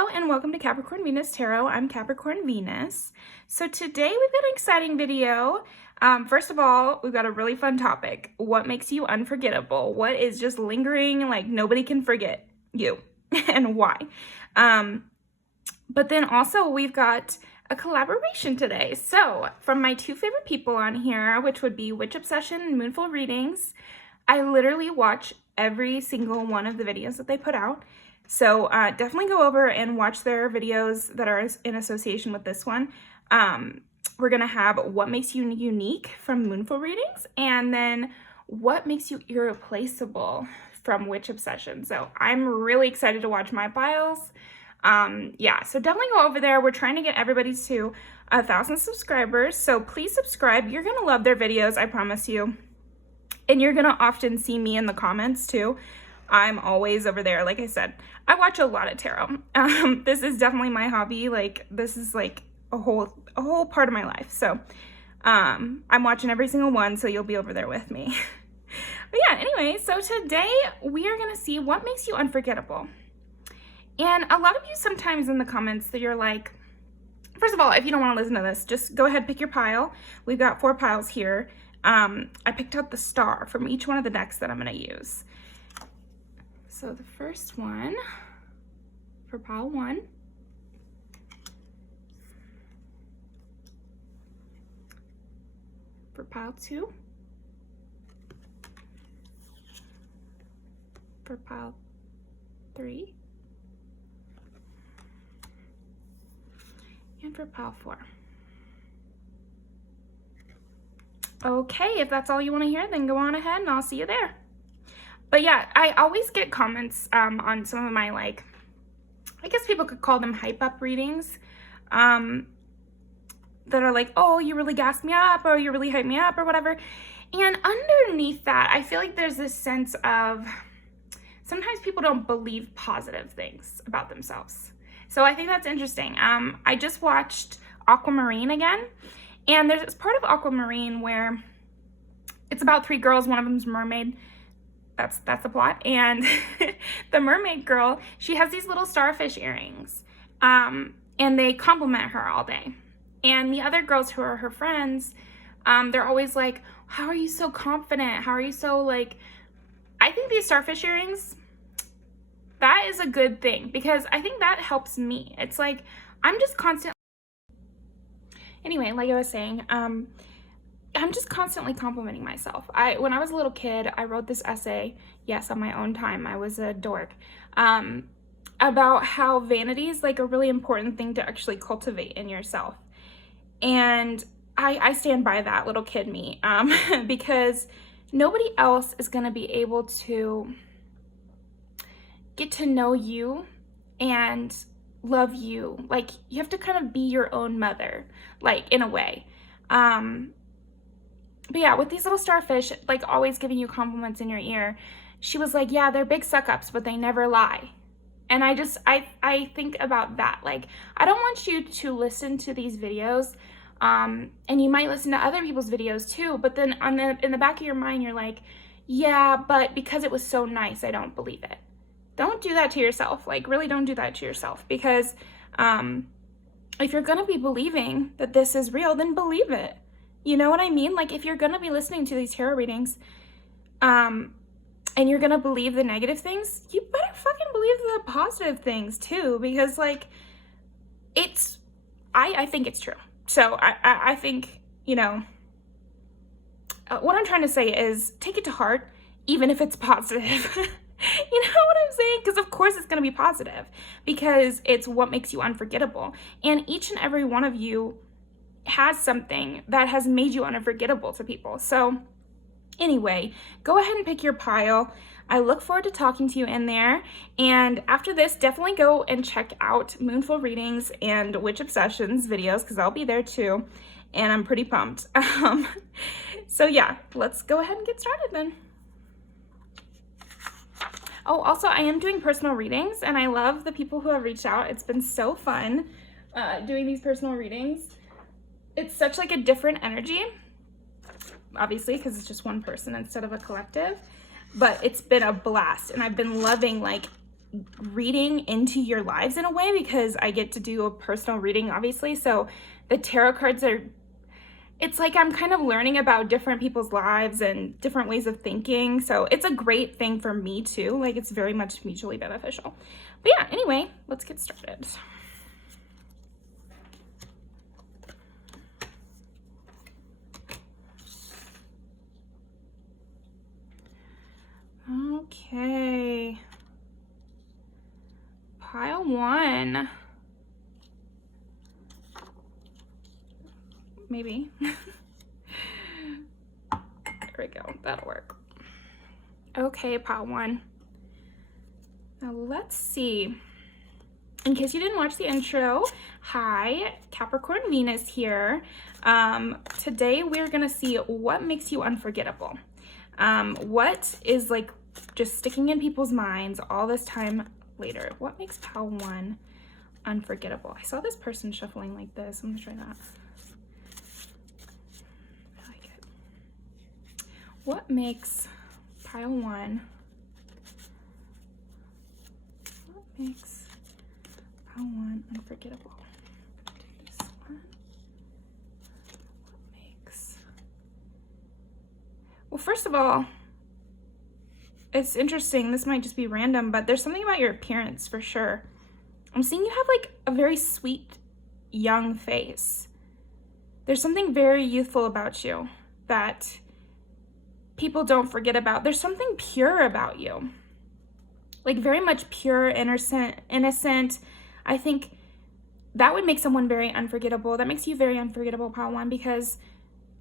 Hello and welcome to Capricorn Venus Tarot. I'm Capricorn Venus. So today we've got an exciting video. First of all, we've got a really fun topic. What makes you unforgettable? What is just lingering, like nobody can forget you and why? But then also we've got a collaboration today. So from my two favorite people on here, which would be Witch Obsession and Moonful Readings, I literally watch every single one of the videos that they put out. So definitely go over and watch their videos that are in association with this one. We're going to have what makes you unique from Moonful Readings, and then what makes you irreplaceable from Witch Obsession. So I'm really excited to watch my files. Yeah, so definitely go over there. We're trying to get everybody to 1,000 subscribers. So please subscribe. You're going to love their videos, I promise you. And you're going to often see me in the comments too. I'm always over there. Like I said, I watch a lot of tarot. This is definitely my hobby. Like this is like a whole part of my life. So I'm watching every single one, so you'll be over there with me. But yeah, anyway, so today we are going to see what makes you unforgettable. And a lot of you sometimes in the comments that you're like, first of all, if you don't want to listen to this, just go ahead, pick your pile. We've got 4 piles here. I picked out the star from each one of the decks that I'm going to use. So the first one for pile 1, for pile 2, for pile 3, and for pile 4. Okay, if that's all you want to hear, then go on ahead and I'll see you there. But yeah, I always get comments on some of my, like, I guess people could call them hype up readings, that are like, oh, you really gassed me up, or you really hyped me up, or whatever. And underneath that, I feel like there's this sense of sometimes people don't believe positive things about themselves. So I think that's interesting. I just watched Aquamarine again, and there's this part of Aquamarine where it's about 3 girls, one of them's a mermaid. That's the plot. And the mermaid girl, she has these little starfish earrings, and they compliment her all day. And the other girls who are her friends, they're always like, how are you so confident? How are you so, like, I think these starfish earrings, that is a good thing, because I think that helps me. It's like, I'm just constantly, anyway, like I was saying, I'm just constantly complimenting myself. When I was a little kid, I wrote this essay, yes, on my own time. I was a dork, about how vanity is like a really important thing to actually cultivate in yourself. And I stand by that, little kid me, because nobody else is going to be able to get to know you and love you. Like, you have to kind of be your own mother, like, in a way. But yeah, with these little starfish, like, always giving you compliments in your ear, she was like, yeah, they're big suck-ups, but they never lie. And I think about that. Like, I don't want you to listen to these videos, and you might listen to other people's videos too, but then in the back of your mind, you're like, yeah, but because it was so nice, I don't believe it. Don't do that to yourself. Like, really don't do that to yourself, because if you're going to be believing that this is real, then believe it. You know what I mean? Like, if you're going to be listening to these tarot readings, and you're going to believe the negative things, you better fucking believe the positive things too, because, like, I think it's true. So I think, you know, what I'm trying to say is take it to heart, even if it's positive. You know what I'm saying? Because of course it's going to be positive, because it's what makes you unforgettable. And each and every one of you has something that has made you unforgettable to people. So anyway, go ahead and pick your pile. I look forward to talking to you in there. And after this, definitely go and check out Moonful Readings and Witch Obsessions videos, because I'll be there too. And I'm pretty pumped. So yeah, let's go ahead and get started then. Oh, also, I am doing personal readings, and I love the people who have reached out. It's been so fun doing these personal readings. It's such like a different energy, obviously, because it's just one person instead of a collective, but it's been a blast, and I've been loving, like, reading into your lives in a way, because I get to do a personal reading, obviously. So the tarot cards are, it's like I'm kind of learning about different people's lives and different ways of thinking. So it's a great thing for me too. Like, it's very much mutually beneficial. But yeah, anyway, let's get started. Okay. Pile 1. Maybe. There we go. That'll work. Okay, pile 1. Now let's see. In case you didn't watch the intro, hi, Capricorn Venus here. Today we're gonna see what makes you unforgettable. What is like just sticking in people's minds all this time later? What makes pile 1 unforgettable? I saw this person shuffling like this. I'm gonna try that. I like it. What makes pile 1? What makes pile 1 unforgettable? Do this one. What makes? Well, first of all, it's interesting. This might just be random, but there's something about your appearance for sure. I'm seeing you have like a very sweet, young face. There's something very youthful about you that people don't forget about. There's something pure about you. Like very much pure, innocent. I think that would make someone very unforgettable. That makes you very unforgettable, pile 1, because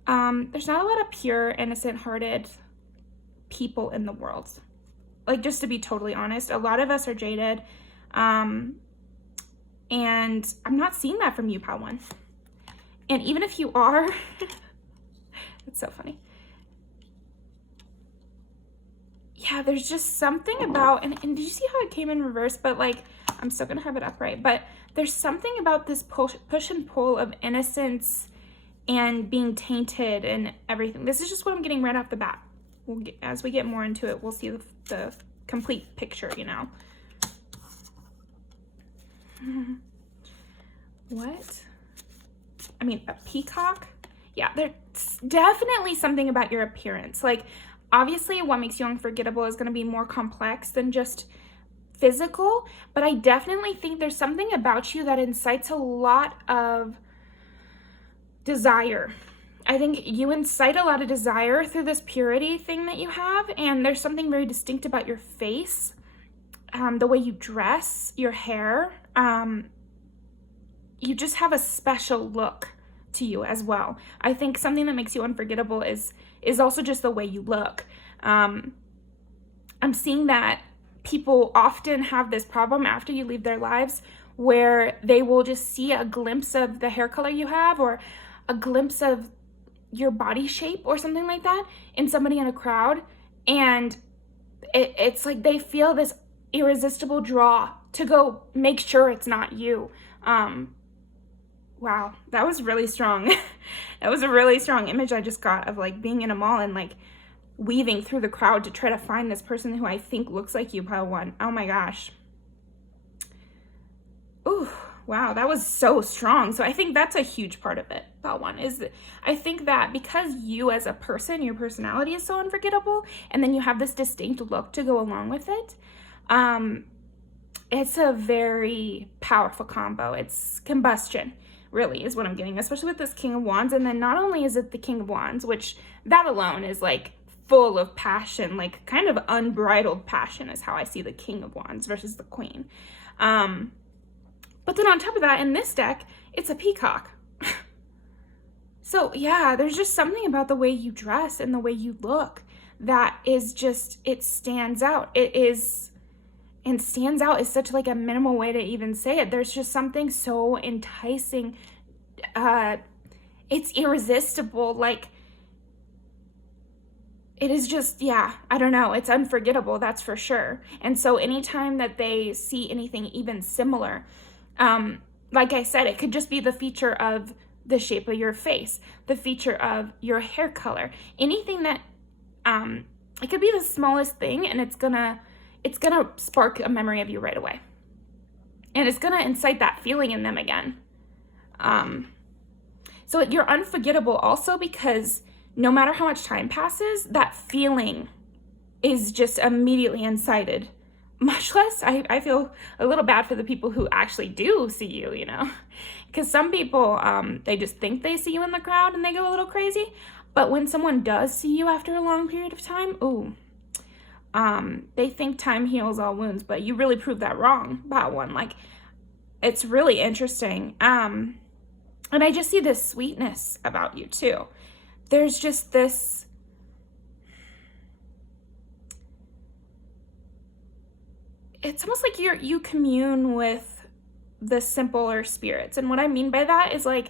there's not a lot of pure, innocent-hearted people in the world. Like, just to be totally honest, a lot of us are jaded, and I'm not seeing that from you, pile 1. And even if you are, it's so funny. Yeah, there's just something about, and did you see how it came in reverse? But like, I'm still gonna have it upright, but there's something about this push and pull of innocence and being tainted and everything. This is just what I'm getting right off the bat. As we get more into it, we'll see the complete picture, you know. What? I mean, a peacock? Yeah, there's definitely something about your appearance. Like, obviously, what makes you unforgettable is going to be more complex than just physical, but I definitely think there's something about you that incites a lot of desire. I think you incite a lot of desire through this purity thing that you have, and there's something very distinct about your face, the way you dress, your hair. You just have a special look to you as well. I think something that makes you unforgettable is also just the way you look. I'm seeing that people often have this problem after you leave their lives where they will just see a glimpse of the hair color you have or a glimpse of your body shape or something like that in somebody in a crowd, and it's like they feel this irresistible draw to go make sure it's not you. Wow, that was really strong. That was a really strong image I just got of like being in a mall and like weaving through the crowd to try to find this person who I think looks like you, pile 1. Oh my gosh. Ooh, wow, that was so strong. So I think that's a huge part of it, pile 1, is that I think that because you as a person, your personality is so unforgettable, and then you have this distinct look to go along with it, it's a very powerful combo. It's combustion, really, is what I'm getting, especially with this King of Wands. And then not only is it the King of Wands, which that alone is like full of passion, like kind of unbridled passion is how I see the King of Wands versus the Queen. But then on top of that, in this deck, it's a peacock. So yeah, there's just something about the way you dress and the way you look that is just, it stands out. It is, and stands out is such like a minimal way to even say it. There's just something so enticing. It's irresistible. Like, it is just, yeah, I don't know. It's unforgettable, that's for sure. And so anytime that they see anything even similar, like I said, it could just be the feature of the shape of your face, the feature of your hair color, anything that, it could be the smallest thing, and it's gonna, it's going to spark a memory of you right away. And it's going to incite that feeling in them again. So you're unforgettable also because no matter how much time passes, that feeling is just immediately incited. Much less, I feel a little bad for the people who actually do see you, you know, because some people, they just think they see you in the crowd and they go a little crazy. But when someone does see you after a long period of time, they think time heals all wounds, but you really prove that wrong, Pot One. Like, it's really interesting. And I just see this sweetness about you too. There's just this, it's almost like you commune with the simpler spirits. And what I mean by that is, like,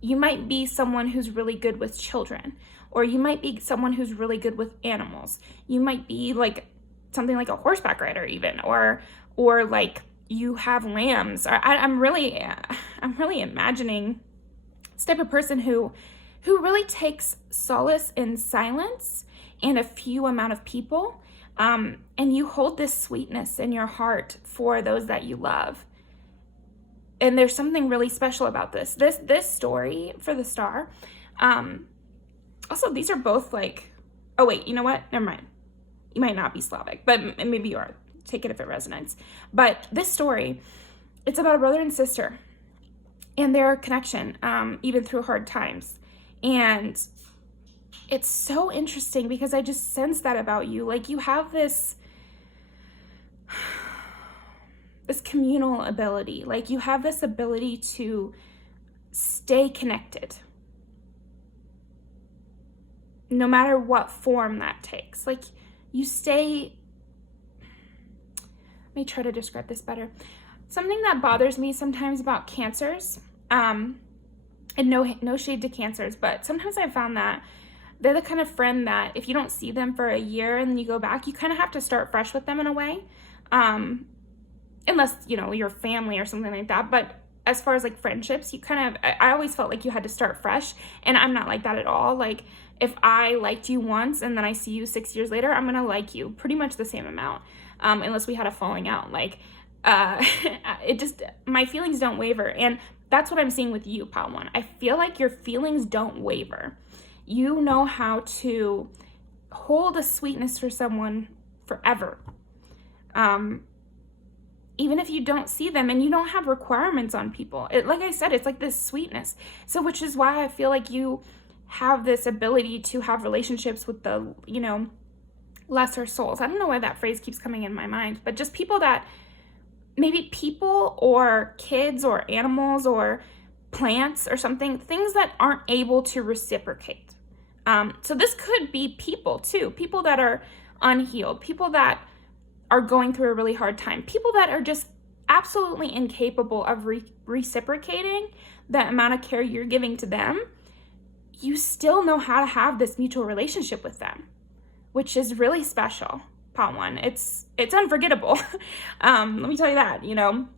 you might be someone who's really good with children, or you might be someone who's really good with animals. You might be like something like a horseback rider even, or like you have lambs. I'm really imagining this type of person who really takes solace in silence and a few amount of people. And you hold this sweetness in your heart for those that you love. And there's something really special about this story for the star. Also, these are both like, oh wait, you know what? Never mind. You might not be Slavic, but maybe you are. Take it if it resonates. But this story, it's about a brother and sister and their connection, even through hard times. And it's so interesting because I just sense that about you. Like, you have this communal ability. Like, you have this ability to stay connected, no matter what form that takes. Like, you stay, let me try to describe this better. Something that bothers me sometimes about cancers, and no shade to cancers, but sometimes I've found that they're the kind of friend that if you don't see them for a year and then you go back, you kind of have to start fresh with them in a way. Unless, you know, you're family or something like that. But as far as like friendships, I always felt like you had to start fresh. And I'm not like that at all. Like, if I liked you once and then I see you 6 years later, I'm going to like you pretty much the same amount. Unless we had a falling out. Like, my feelings don't waver. And that's what I'm seeing with you, Pot One. I feel like your feelings don't waver. You know how to hold a sweetness for someone forever. Even if you don't see them and you don't have requirements on people. Like I said, it's like this sweetness. So, which is why I feel like you have this ability to have relationships with the, you know, lesser souls. I don't know why that phrase keeps coming in my mind, but just people that, maybe people or kids or animals or plants or something, things that aren't able to reciprocate. So this could be people too, people that are unhealed, people that are going through a really hard time, people that are just absolutely incapable of reciprocating the amount of care you're giving to them. You still know how to have this mutual relationship with them, which is really special, Pot One. It's unforgettable. Let me tell you that, you know,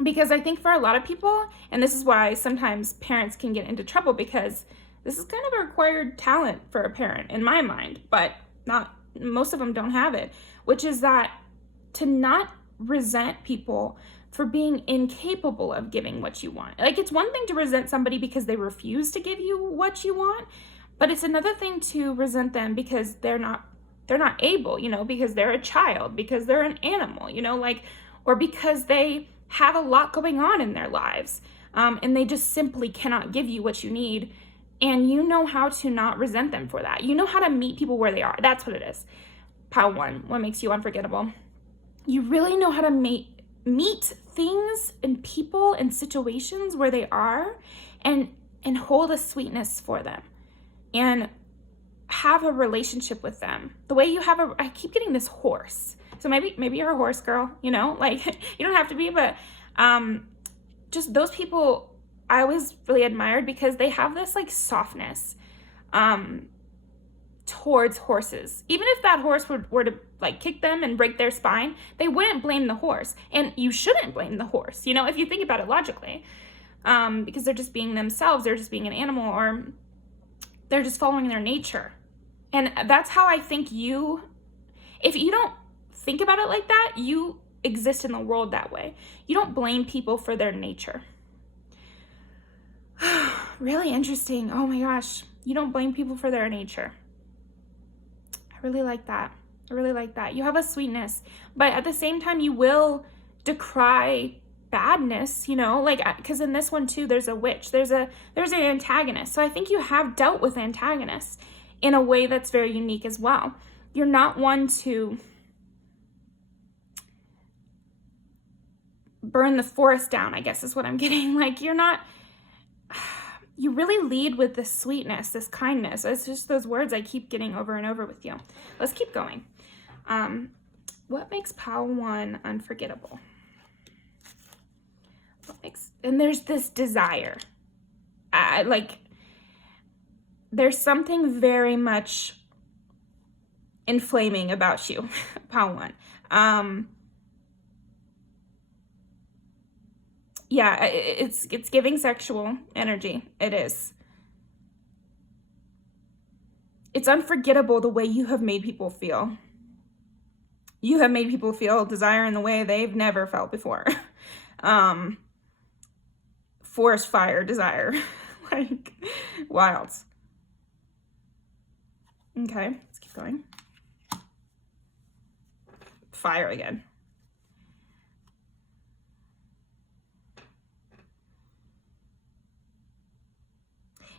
because I think for a lot of people, and this is why sometimes parents can get into trouble, because this is kind of a required talent for a parent in my mind, but not most of them don't have it, which is that to not resent people for being incapable of giving what you want. Like, it's one thing to resent somebody because they refuse to give you what you want, but it's another thing to resent them because they're not able, you know, because they're a child, because they're an animal, you know, like, or because they have a lot going on in their lives, and they just simply cannot give you what you need. And you know how to not resent them for that. You know how to meet people where they are. That's what it is. Pot One, what makes you unforgettable? You really know how to meet things and people and situations where they are, and hold a sweetness for them and have a relationship with them. The way you have I keep getting this horse. So maybe you're a horse girl, you know, like, you don't have to be, but just those people I always really admired because they have this like softness towards horses. Even if that horse were to like kick them and break their spine, they wouldn't blame the horse. And you shouldn't blame the horse, you know, if you think about it logically, because they're just being themselves. They're just being an animal, or they're just following their nature. And that's how I think if you don't think about it like that, you exist in the world that way. You don't blame people for their nature. Really interesting. Oh my gosh. You don't blame people for their nature. I really like that. I really like that. You have a sweetness, but at the same time, you will decry badness, you know, like, because in this one too, there's a witch, there's an antagonist. So I think you have dealt with antagonists in a way that's very unique as well. You're not one to burn the forest down, I guess is what I'm getting. Like, you're not, you really lead with this sweetness, this kindness. It's just those words I keep getting over and over with you. Let's keep going. What makes pile 1 unforgettable? And there's this desire. Like, there's something very much inflaming about you, pile 1. Yeah, it's giving sexual energy. It is. It's unforgettable the way you have made people feel. You have made people feel desire in the way they've never felt before. Forest fire desire. Like, wild. Okay, let's keep going. Fire again.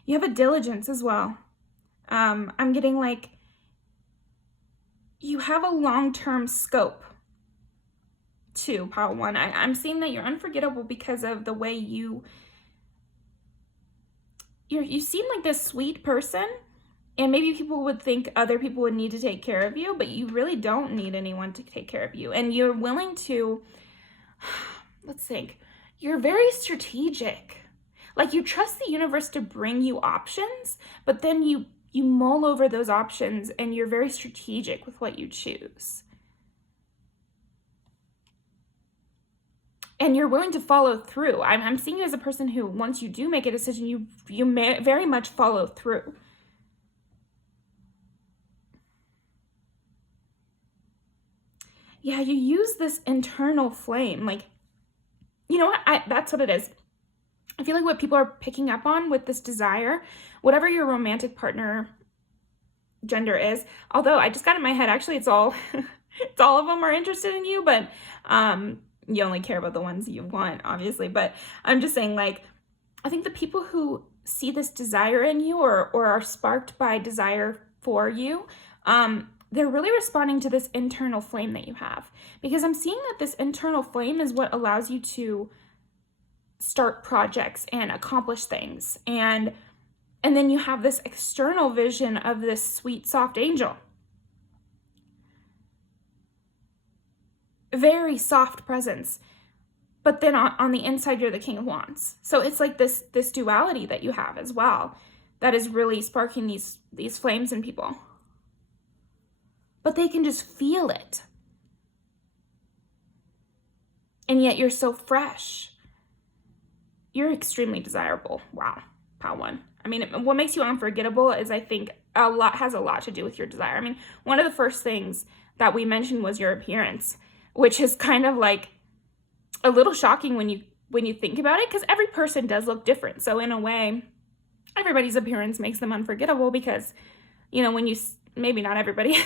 You have a diligence as well. I'm getting like, you have a long-term scope too, pile 1. I'm seeing that you're unforgettable because of the way you seem like this sweet person, and maybe people would think other people would need to take care of you, but you really don't need anyone to take care of you. And you're willing to, let's think, you're very strategic. Like, you trust the universe to bring you options, but then you mull over those options and you're very strategic with what you choose. And you're willing to follow through. I'm seeing you as a person who, once you do make a decision, you may very much follow through. Yeah, you use this internal flame. Like, you know what? That's what it is. I feel like what people are picking up on with this desire, whatever your romantic partner gender is, although I just got in my head, actually it's all of them are interested in you, but you only care about the ones you want, obviously. But I'm just saying, like, I think the people who see this desire in you or are sparked by desire for you, they're really responding to this internal flame that you have. Because I'm seeing that this internal flame is what allows you to start projects and accomplish things. And then you have this external vision of this sweet, soft angel. Very soft presence. But then on the inside, you're the King of Wands. So it's like this duality that you have as well that is really sparking these flames in people. But they can just feel it. And yet you're so fresh. You're extremely desirable. Wow. Pile 1. I mean, what makes you unforgettable is, I think, has a lot to do with your desire. I mean, one of the first things that we mentioned was your appearance, which is kind of like a little shocking when you think about it, because every person does look different. So in a way, everybody's appearance makes them unforgettable because, you know, maybe not everybody.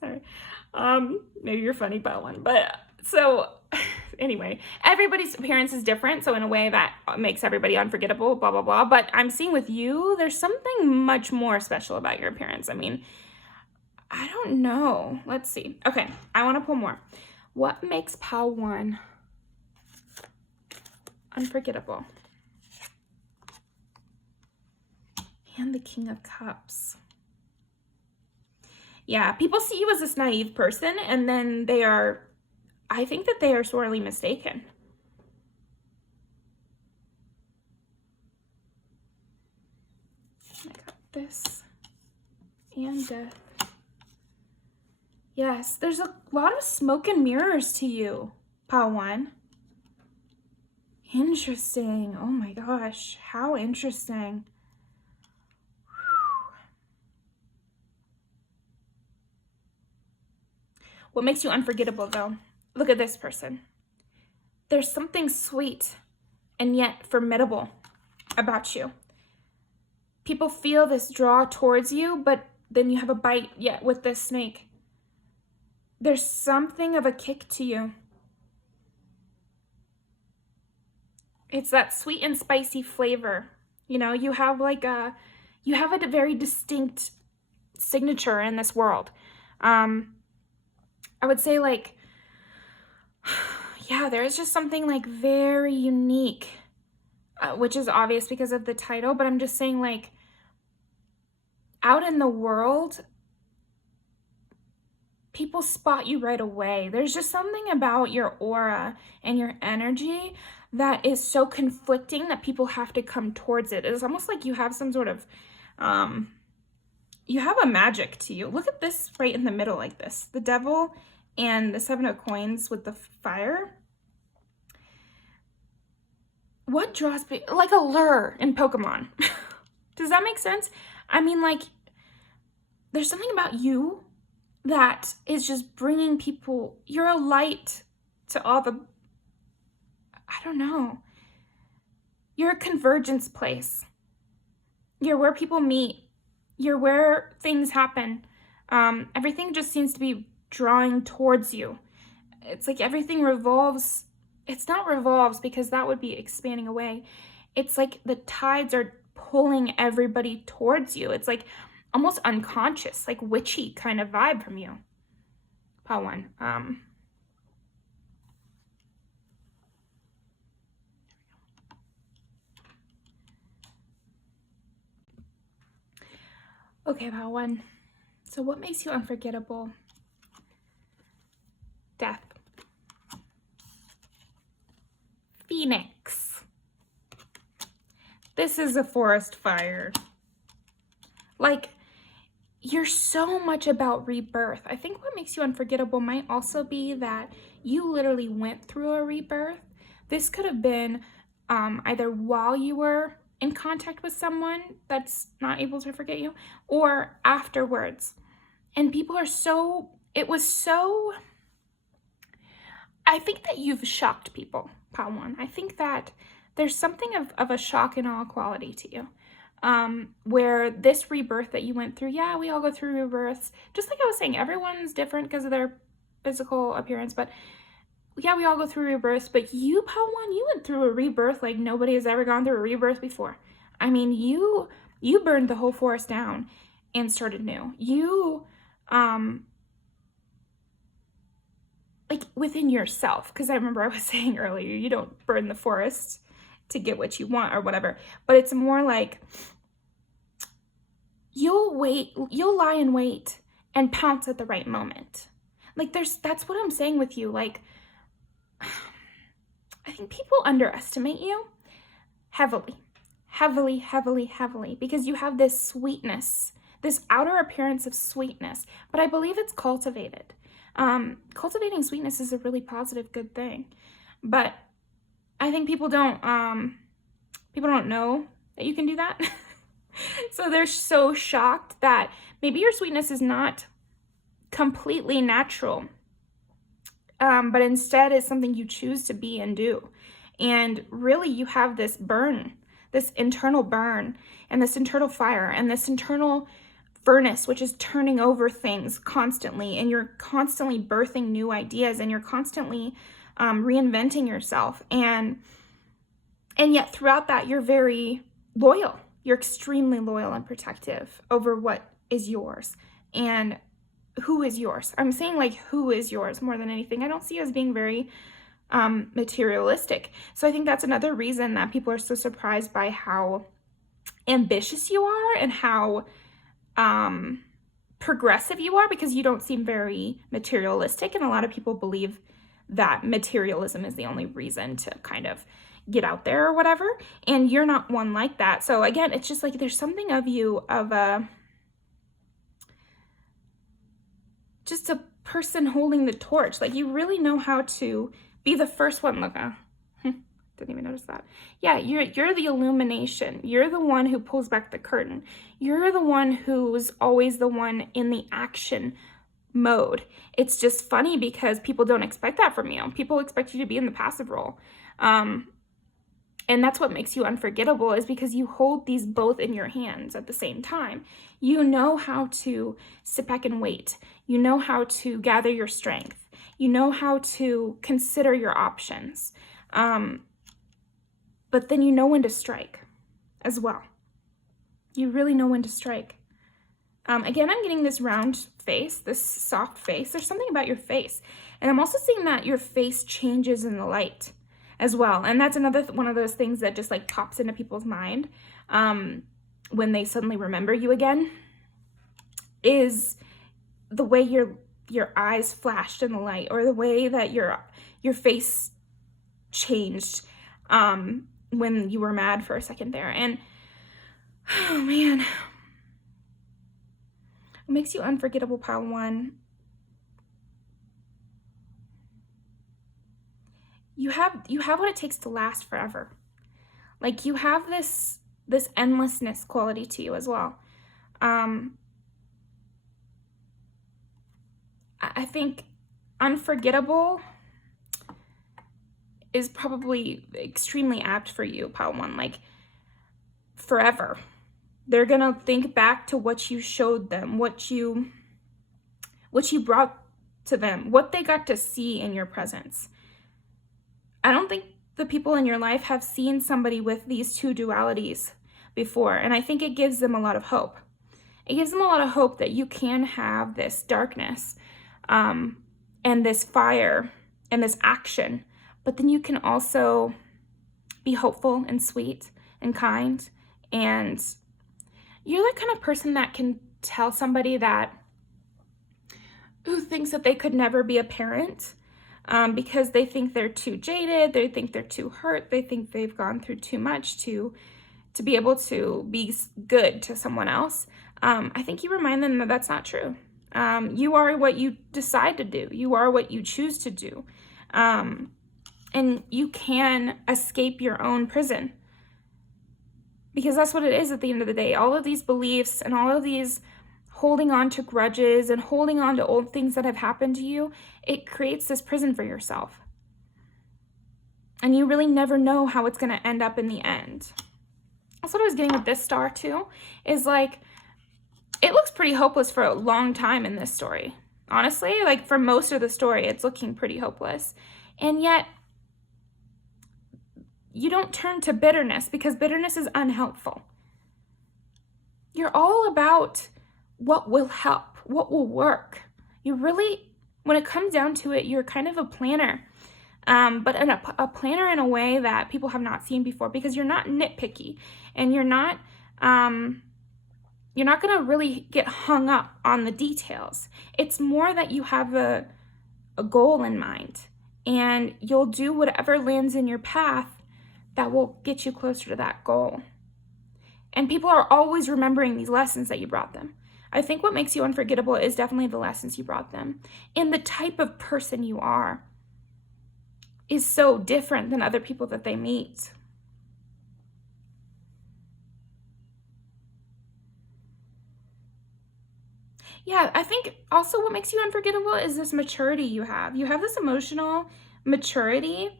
Sorry. Maybe you're funny, pile 1. But so anyway, everybody's appearance is different. So in a way that makes everybody unforgettable, blah, blah, blah. But I'm seeing with you, there's something much more special about your appearance. I mean, I don't know. Let's see. Okay, I want to pull more. What makes pile 1 unforgettable? And the King of Cups. Yeah, people see you as this naive person, and then I think that they are sorely mistaken. I got this. And death. Yes, there's a lot of smoke and mirrors to you, pile 1. Interesting. Oh my gosh, how interesting. What makes you unforgettable, though? Look at this person. There's something sweet and yet formidable about you. People feel this draw towards you, but then you have a bite yet with this snake. There's something of a kick to you. It's that sweet and spicy flavor. You know, you have a very distinct signature in this world. I would say like, yeah, there is just something like very unique, which is obvious because of the title, but I'm just saying like out in the world, people spot you right away. There's just something about your aura and your energy that is so conflicting that people have to come towards it. It's almost like you have some sort of, you have a magic to you. Look at this right in the middle like this. The devil and the 7 of coins with the fire. What draws people? Like a lure in Pokemon. Does that make sense? I mean, like, there's something about you that is just bringing people, you're a light to all the, I don't know. You're a convergence place. You're where people meet. You're where things happen. Everything just seems to be drawing towards you. It's like everything revolves. It's not revolves because that would be expanding away. It's like the tides are pulling everybody towards you. It's like almost unconscious, like witchy kind of vibe from you. Pile 1. Okay, pile 1. So what makes you unforgettable? Death. Phoenix. This is a forest fire. Like, you're so much about rebirth. I think what makes you unforgettable might also be that you literally went through a rebirth. This could have been either while you were in contact with someone that's not able to forget you, or afterwards. And people are so, I think that you've shocked people, pile 1. I think that there's something of a shock and awe quality to you. Where this rebirth that you went through, yeah, we all go through rebirths. Just like I was saying, everyone's different because of their physical appearance, but yeah, we all go through rebirths. But you, pile 1, you went through a rebirth like nobody has ever gone through a rebirth before. I mean, you burned the whole forest down and started new. You, like within yourself, because I remember I was saying earlier, you don't burn the forest to get what you want or whatever, but it's more like you'll lie in wait and pounce at the right moment. Like that's what I'm saying with you. Like, I think people underestimate you heavily, because you have this sweetness, this outer appearance of sweetness, but I believe it's cultivated. Cultivating sweetness is a really positive, good thing, but I think people don't know that you can do that. So they're so shocked that maybe your sweetness is not completely natural, but instead is something you choose to be and do. And really you have this burn, this internal burn, and this internal fire, and this internal furnace, which is turning over things constantly, and you're constantly birthing new ideas, and you're constantly reinventing yourself, and yet throughout that you're very loyal. You're extremely loyal and protective over what is yours and who is yours. I'm saying like who is yours more than anything. I don't see you as being very materialistic. So I think that's another reason that people are so surprised by how ambitious you are and how progressive you are, because you don't seem very materialistic, and a lot of people believe that materialism is the only reason to kind of get out there or whatever, and you're not one like that. So again, it's just like there's something of you of just a person holding the torch. Like you really know how to be the first one. Look, didn't even notice that. Yeah, you're the illumination. You're the one who pulls back the curtain. You're the one who's always the one in the action, mode. It's just funny because people don't expect that from you. People expect you to be in the passive role. And that's what makes you unforgettable, is because you hold these both in your hands at the same time. You know how to sit back and wait. You know how to gather your strength. You know how to consider your options. But then you know when to strike as well. You really know when to strike. Again, I'm getting this round face, this soft face. There's something about your face. And I'm also seeing that your face changes in the light as well. And that's another one of those things that just like pops into people's mind when they suddenly remember you again, is the way your eyes flashed in the light, or the way that your face changed when you were mad for a second there. And oh man, what makes you unforgettable, pile one? You have what it takes to last forever. Like, you have this endlessness quality to you as well. I think unforgettable is probably extremely apt for you, pile one. Like, forever. They're gonna think back to what you showed them, what you brought to them, what they got to see in your presence. I don't think the people in your life have seen somebody with these two dualities before, and I think it gives them a lot of hope. It gives them a lot of hope that you can have this darkness and this fire and this action, but then you can also be hopeful and sweet and kind, and you're the kind of person that can tell somebody who thinks that they could never be a parent because they think they're too jaded, they think they're too hurt, they think they've gone through too much to be able to be good to someone else. I think you remind them that that's not true. You are what you decide to do. You are what you choose to do. And you can escape your own prison. Because that's what it is at the end of the day. All of these beliefs and all of these holding on to grudges and holding on to old things that have happened to you, it creates this prison for yourself. And you really never know how it's going to end up in the end. That's what I was getting with this star too, is like, it looks pretty hopeless for a long time in this story. Honestly, like for most of the story, it's looking pretty hopeless. And yet, you don't turn to bitterness, because bitterness is unhelpful. You're all about what will help, what will work. You really, when it comes down to it, you're kind of a planner, but a planner in a way that people have not seen before, because you're not nitpicky, and you're not going to really get hung up on the details. It's more that you have a goal in mind, and you'll do whatever lands in your path that will get you closer to that goal. And people are always remembering these lessons that you brought them. I think what makes you unforgettable is definitely the lessons you brought them. And the type of person you are is so different than other people that they meet. Yeah, I think also what makes you unforgettable is this maturity you have. You have this emotional maturity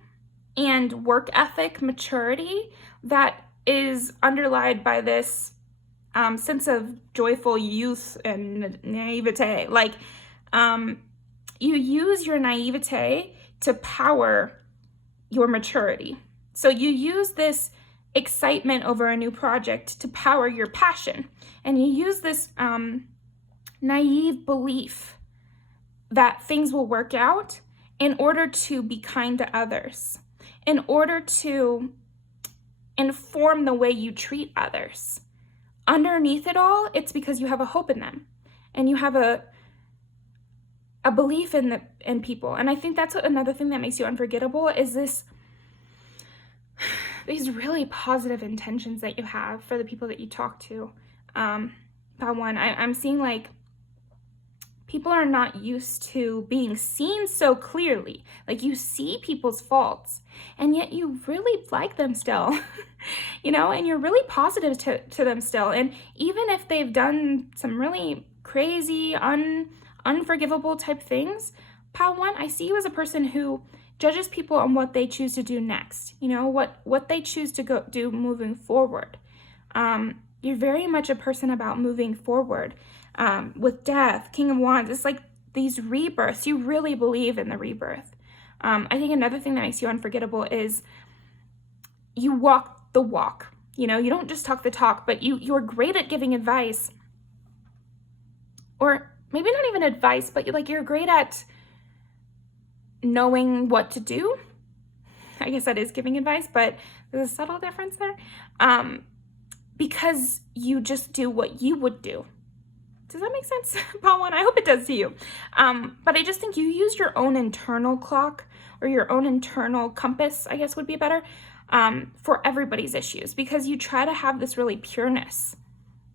and work ethic maturity that is underlined by this sense of joyful youth and naivete. Like, you use your naivete to power your maturity. So you use this excitement over a new project to power your passion. And you use this naive belief that things will work out in order to be kind to others, in order to inform the way you treat others. Underneath it all, it's because you have a hope in them, and you have a belief in people. And I think that's another thing that makes you unforgettable, is these really positive intentions that you have for the people that you talk to. I'm seeing like people are not used to being seen so clearly. Like, you see people's faults, and yet you really like them still, and you're really positive to them still. And even if they've done some really crazy, unforgivable type things, pile 1, I see you as a person who judges people on what they choose to do next, you know, what they choose to go do moving forward. You're very much a person about moving forward. With Death, King of Wands, it's like these rebirths. You really believe in the rebirth. I think another thing that makes you unforgettable is you walk the walk. You know, you don't just talk the talk, but you're great at giving advice. Or maybe not even advice, but you're great at knowing what to do. I guess that is giving advice, but there's a subtle difference there. Because you just do what you would do. Does that make sense, Paul 1? I hope it does to you. But I just think you use your own internal clock, or your own internal compass, I guess would be better, for everybody's issues, because you try to have this really pureness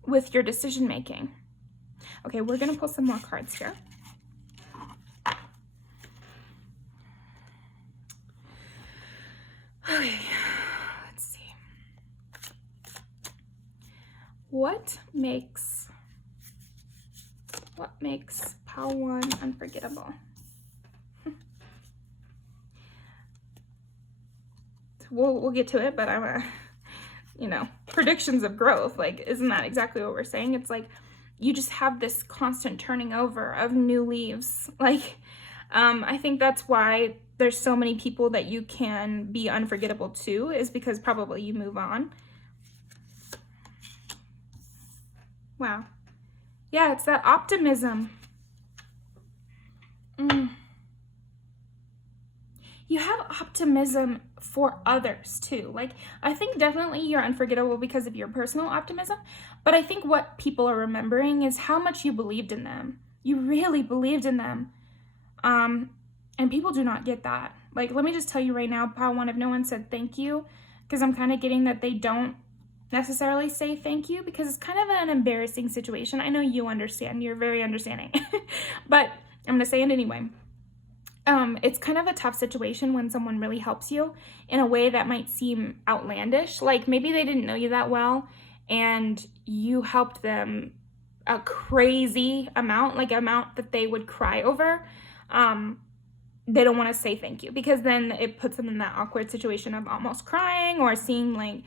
with your decision making. Okay, we're gonna pull some more cards here. Okay, let's see. What makes pile 1 unforgettable? We'll get to it, but I'm predictions of growth. Like, isn't that exactly what we're saying? It's like you just have this constant turning over of new leaves. Like, I think that's why there's so many people that you can be unforgettable to, is because probably you move on. Wow. Yeah, it's that optimism. You have optimism for others too. Like, I think definitely you're unforgettable because of your personal optimism, but I think what people are remembering is how much you believed in them. You really believed in them. And people do not get that. Like, let me just tell you right now, pile 1, if no one said thank you, because I'm kind of getting that they don't necessarily say thank you, because it's kind of an embarrassing situation. I know you understand. You're very understanding. But I'm going to say it anyway. It's kind of a tough situation when someone really helps you in a way that might seem outlandish. Like, maybe they didn't know you that well and you helped them a crazy amount, like amount that they would cry over. They don't want to say thank you, because then it puts them in that awkward situation of almost crying or seeming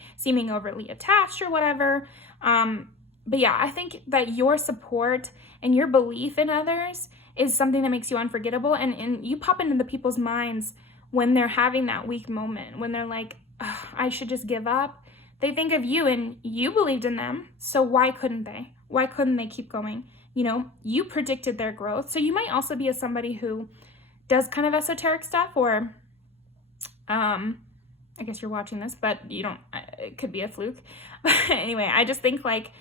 overly attached or whatever. But yeah, I think that your support and your belief in others is something that makes you unforgettable, and you pop into the people's minds when they're having that weak moment, when they're like, I should just give up. They think of you, and you believed in them, so why couldn't they? Why couldn't they keep going? You know, you predicted their growth. So you might also be somebody who does kind of esoteric stuff, or I guess you're watching this, but you don't, it could be a fluke. But anyway, I just think like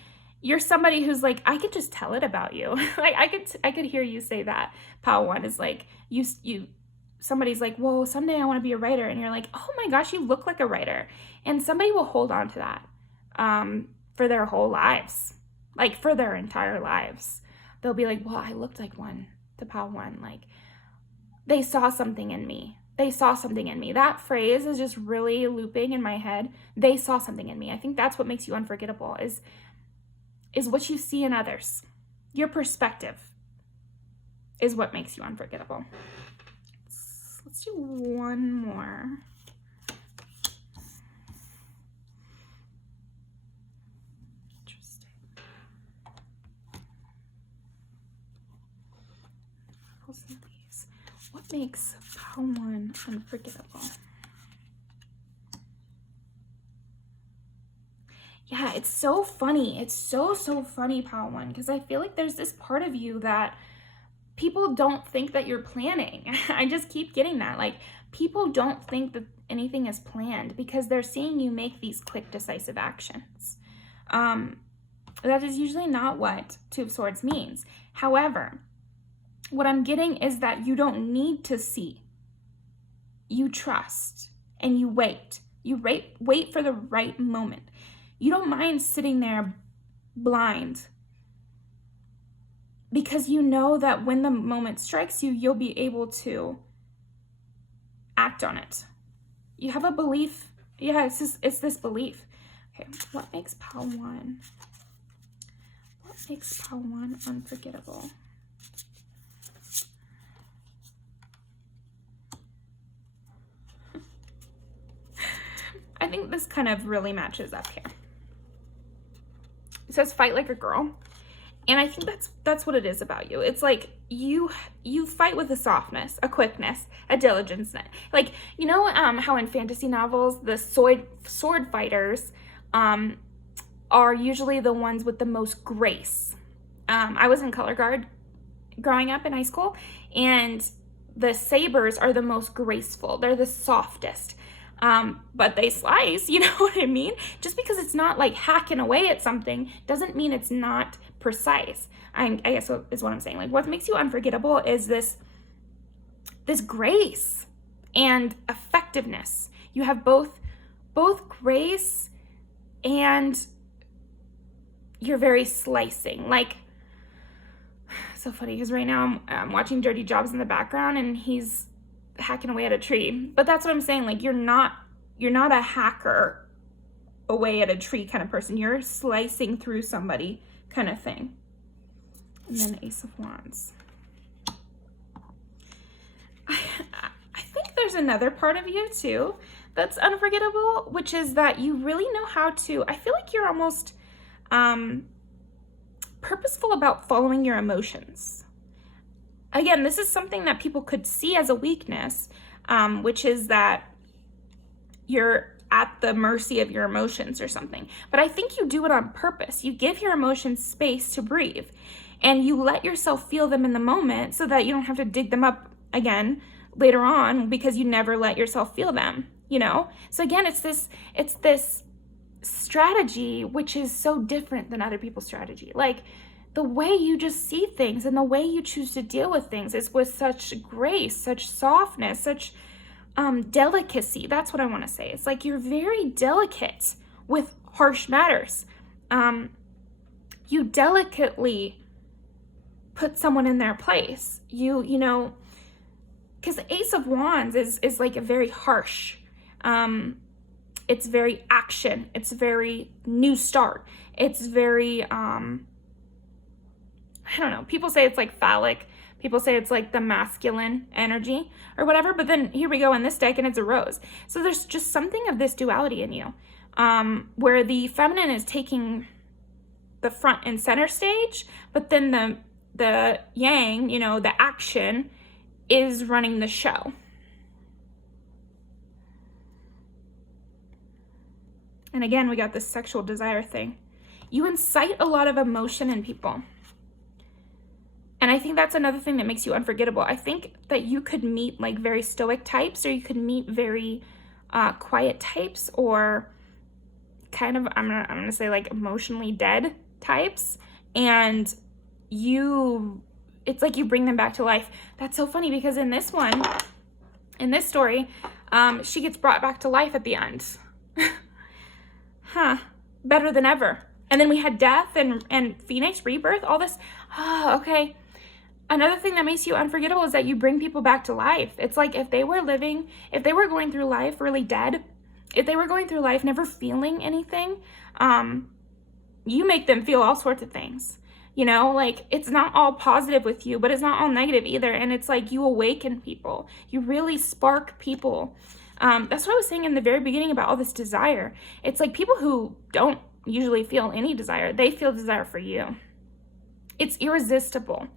you're somebody who's like, I could just tell it about you. Like I could hear you say that. Pile 1 is like, somebody's like, whoa, someday I want to be a writer. And you're like, oh my gosh, you look like a writer. And somebody will hold on to that for their whole lives, like for their entire lives. They'll be like, well, I looked like one, to pile 1. Like, they saw something in me. They saw something in me. That phrase is just really looping in my head. They saw something in me. I think that's what makes you unforgettable, is what you see in others. Your perspective is what makes you unforgettable. Let's do one more. Interesting. Pull some of these. What makes pile 1 unforgettable? Yeah, it's so funny. It's so funny, pile 1, because I feel like there's this part of you that people don't think that you're planning. I just keep getting that. Like, people don't think that anything is planned because they're seeing you make these quick, decisive actions. That is usually not what Two of Swords means. However, what I'm getting is that you don't need to see. You trust and you wait. You wait for the right moment. You don't mind sitting there blind because you know that when the moment strikes you, you'll be able to act on it. You have a belief. Yeah, it's this belief. Okay, what makes pile 1? What makes pile 1 unforgettable? think this kind of really matches up here. It says fight like a girl. And I think that's what it is about you. It's like you fight with a softness, a quickness, a diligence. Like, you know how in fantasy novels, the sword fighters are usually the ones with the most grace. I was in color guard growing up in high school, and the sabers are the most graceful. They're the softest. But they slice, you know what I mean? Just because it's not like hacking away at something doesn't mean it's not precise. I guess is what I'm saying. Like, what makes you unforgettable is this grace and effectiveness. You have both grace and you're very slicing. Like, so funny because right now I'm watching Dirty Jobs in the background and he's hacking away at a tree. But that's what I'm saying. Like, you're not a hacker away at a tree kind of person. You're slicing through somebody kind of thing. And then Ace of Wands. I think there's another part of you too that's unforgettable, which is that you really know how to, I feel like you're almost purposeful about following your emotions. Again, this is something that people could see as a weakness, which is that you're at the mercy of your emotions or something. But I think you do it on purpose. You give your emotions space to breathe, and you let yourself feel them in the moment so that you don't have to dig them up again later on because you never let yourself feel them, you know? So again, it's this strategy which is so different than other people's strategy. Like, the way you just see things and the way you choose to deal with things is with such grace, such softness, such delicacy. That's what I want to say. It's like you're very delicate with harsh matters. You delicately put someone in their place. You know, because the Ace of Wands is like a very harsh. It's very action. It's very new start. It's very I don't know. People say it's like phallic. People say it's like the masculine energy or whatever. But then here we go in this deck and it's a rose. So there's just something of this duality in you, where the feminine is taking the front and center stage, but then the yang, you know, the action is running the show. And again, we got this sexual desire thing. You incite a lot of emotion in people. And I think that's another thing that makes you unforgettable. I think that you could meet like very stoic types, or you could meet very quiet types, or kind of, I'm gonna say like emotionally dead types. And it's like you bring them back to life. That's so funny because in this story, she gets brought back to life at the end. Better than ever. And then we had death and Phoenix, rebirth, all this. Oh, okay. Another thing that makes you unforgettable is that you bring people back to life. It's like if they were going through life really dead, if they were going through life never feeling anything, you make them feel all sorts of things. You know, like it's not all positive with you, but it's not all negative either. And it's like you awaken people. You really spark people. That's what I was saying in the very beginning about all this desire. It's like people who don't usually feel any desire, they feel desire for you. It's irresistible.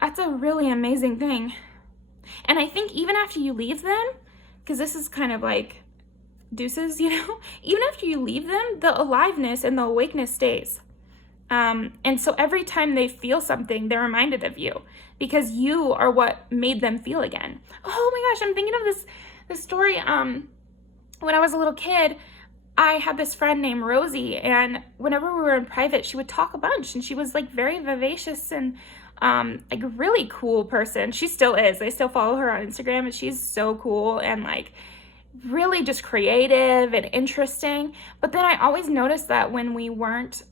That's a really amazing thing. And I think even after you leave them, because this is kind of like deuces, you know, even after you leave them, the aliveness and the awakeness stays. And so every time they feel something, they're reminded of you because you are what made them feel again. Oh my gosh, I'm thinking of this story. When I was a little kid, I had this friend named Rosie, and whenever we were in private, she would talk a bunch, and she was like very vivacious and like a really cool person. She still is. I still follow her on Instagram, and she's so cool and like really just creative and interesting. But then I always noticed that when we weren't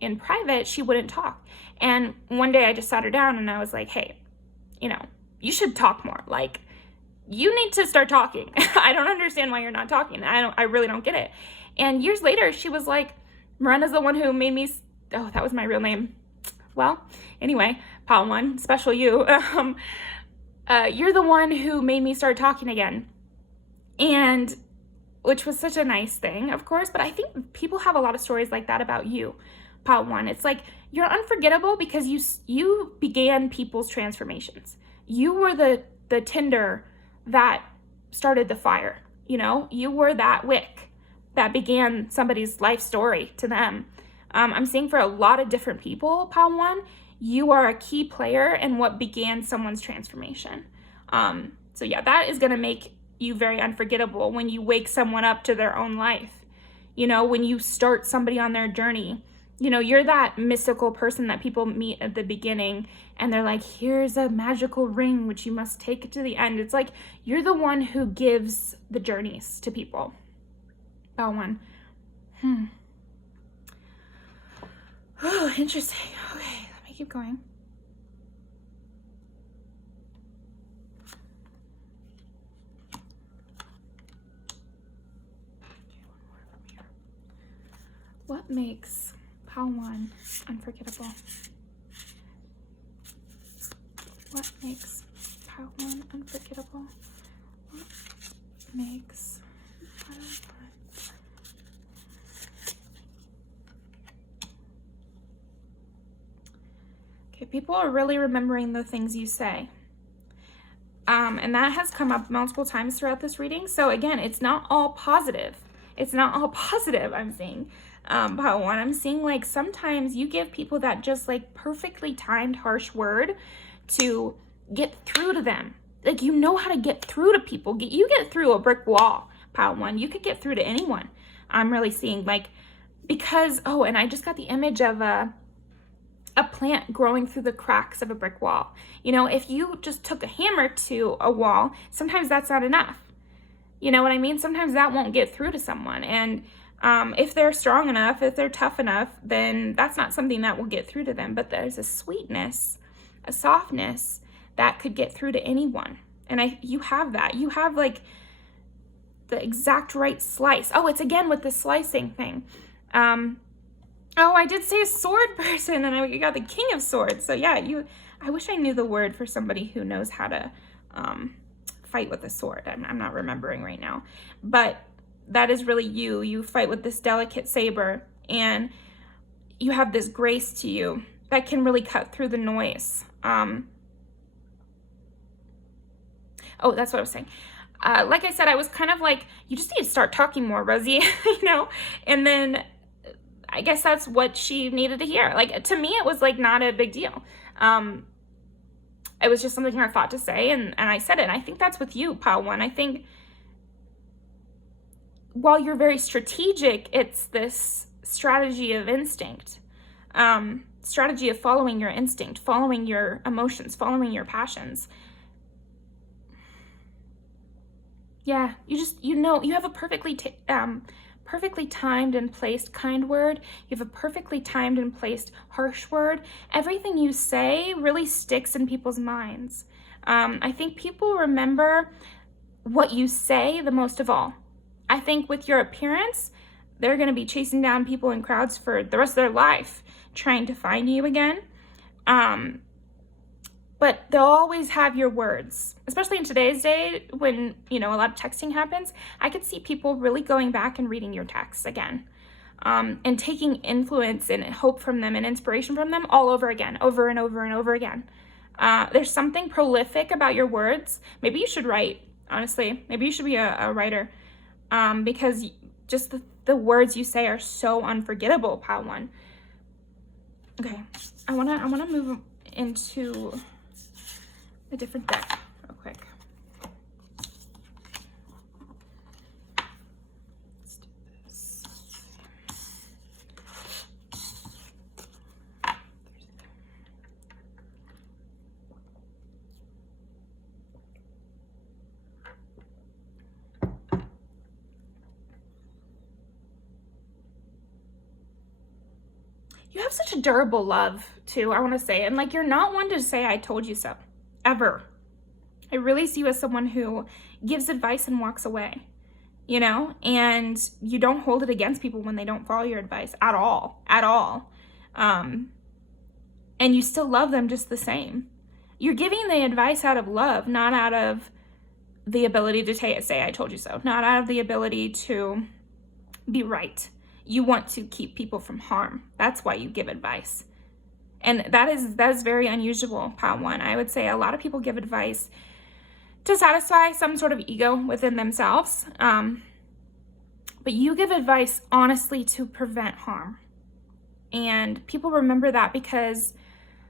in private, she wouldn't talk. And one day I just sat her down and I was like, hey, you know, you should talk more. Like, you need to start talking. I don't understand why you're not talking. I really don't get it. And years later, she was like, Miranda's the one who made me, oh, that was my real name. Well, anyway, Pal One, special you. you're the one who made me start talking again. And which was such a nice thing, of course, but I think people have a lot of stories like that about you, Pile 1. It's like, you're unforgettable because you began people's transformations. You were the tinder that started the fire, you know? You were that wick that began somebody's life story to them. I'm seeing for a lot of different people, Pile 1, you are a key player in what began someone's transformation. So yeah, that is gonna make you very unforgettable when you wake someone up to their own life. You know, when you start somebody on their journey, you know, you're that mystical person that people meet at the beginning and they're like, here's a magical ring which you must take it to the end. It's like, you're the one who gives the journeys to people. That one. Oh, interesting. Okay, let me keep going. What makes Pile 1 unforgettable? What makes Pile 1 unforgettable? What makes Pile 1? Okay, people are really remembering the things you say. And that has come up multiple times throughout this reading. So again, it's not all positive. It's not all positive, I'm seeing. Pile 1, I'm seeing like sometimes you give people that just like perfectly timed harsh word to get through to them. Like, you know how to get through to people. You get through a brick wall, Pile 1. You could get through to anyone. I'm really seeing like, because, oh, and I just got the image of a plant growing through the cracks of a brick wall. You know, if you just took a hammer to a wall, sometimes that's not enough. You know what I mean? Sometimes that won't get through to someone. And if they're strong enough, if they're tough enough, then that's not something that will get through to them. But there's a sweetness, a softness that could get through to anyone. And you have that. You have like the exact right slice. Oh, it's again with the slicing thing. Oh, I did say a sword person, and I got the King of Swords. So yeah, I wish I knew the word for somebody who knows how to fight with a sword. I'm not remembering right now. But that is really you. You fight with this delicate saber, and you have this grace to you that can really cut through the noise. Oh, that's what I was saying. Like I said, I was kind of like, you just need to start talking more, Rosie, you know? And then I guess that's what she needed to hear. Like, to me, it was like not a big deal. It was just something I thought to say, and I said it. And I think that's with you, Pile 1. I think while you're very strategic, it's this strategy of instinct, strategy of following your instinct, following your emotions, following your passions. Yeah, you know, you have a perfectly timed and placed kind word. You have a perfectly timed and placed harsh word. Everything you say really sticks in people's minds. I think people remember what you say the most of all. I think with your appearance, they're going to be chasing down people in crowds for the rest of their life, trying to find you again. But they'll always have your words, especially in today's day when, you know, a lot of texting happens. I could see people really going back and reading your texts again, and taking influence and hope from them and inspiration from them all over again, over and over and over again. There's something prolific about your words. Maybe you should write, honestly. Maybe you should be a writer, because just the words you say are so unforgettable, Pile 1. Okay, I wanna move into a different deck real quick. Let's do this. You have such a durable love too, I want to say, and like, you're not one to say I told you so. Ever. I really see you as someone who gives advice and walks away, you know, and you don't hold it against people when they don't follow your advice at all. And you still love them just the same. You're giving the advice out of love, not out of the ability to say I told you so, not out of the ability to be right. You want to keep people from harm. That's why you give advice. And that is very unusual, Pile 1. I would say a lot of people give advice to satisfy some sort of ego within themselves. But you give advice honestly to prevent harm. And people remember that because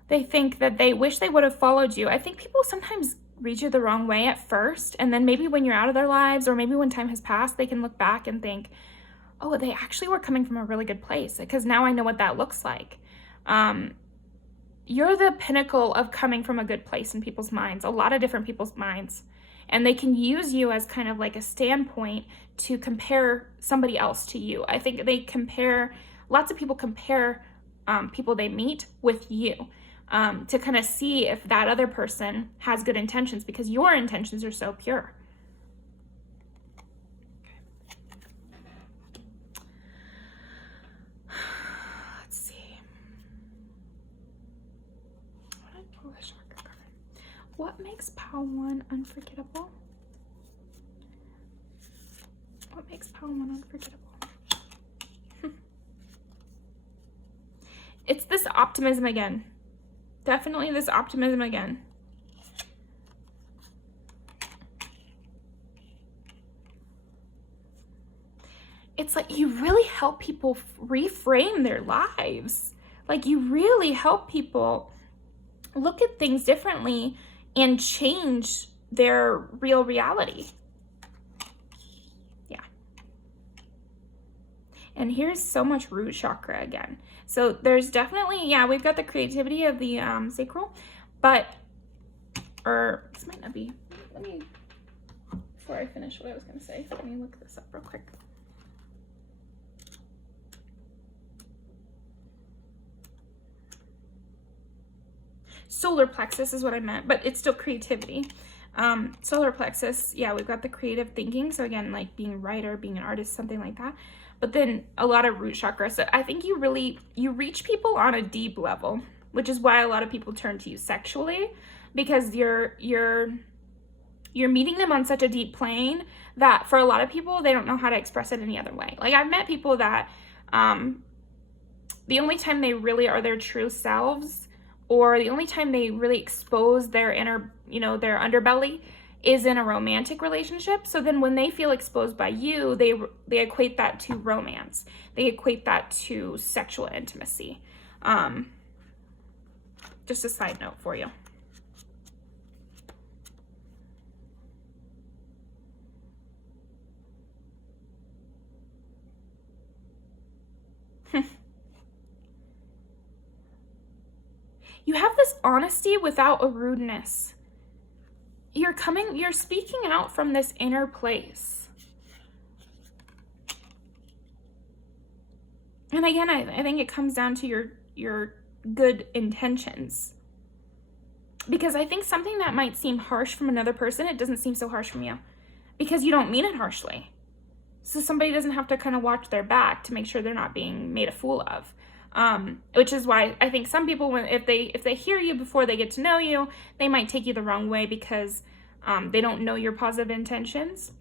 they think that they wish they would have followed you. I think people sometimes read you the wrong way at first, and then maybe when you're out of their lives, or maybe when time has passed, they can look back and think, oh, they actually were coming from a really good place, because now I know what that looks like. You're the pinnacle of coming from a good place in people's minds, a lot of different people's minds, and they can use you as kind of like a standpoint to compare somebody else to you. I think lots of people compare people they meet with you. To kind of see if that other person has good intentions, because your intentions are so pure. Let's see. What did I pull the chakra card? What makes Pile 1 unforgettable? What makes Pile 1 unforgettable? It's this optimism again. Definitely this optimism again. It's like you really help people reframe their lives. Like you really help people look at things differently and change their real reality. Yeah. And here's so much root chakra again. So there's definitely, yeah, we've got the creativity of the sacral, but, or this might not be, let me, before I finish what I was going to say, let me look this up real quick. Solar plexus is what I meant, but it's still creativity. Solar plexus, yeah, we've got the creative thinking. So again, like being a writer, being an artist, something like that. But then a lot of root chakra. So I think you reach people on a deep level, which is why a lot of people turn to you sexually, because you're meeting them on such a deep plane that for a lot of people, they don't know how to express it any other way. Like I've met people that the only time they really are their true selves, or the only time they really expose their inner, their underbelly, is in a romantic relationship. So then when they feel exposed by you, they equate that to romance. They equate that to sexual intimacy. Just a side note for you. You have this honesty without a rudeness. You're speaking out from this inner place. And again, I think it comes down to your good intentions. Because I think something that might seem harsh from another person, it doesn't seem so harsh from you. Because you don't mean it harshly. So somebody doesn't have to kind of watch their back to make sure they're not being made a fool of. Which is why I think some people, if they hear you before they get to know you, they might take you the wrong way because they don't know your positive intentions.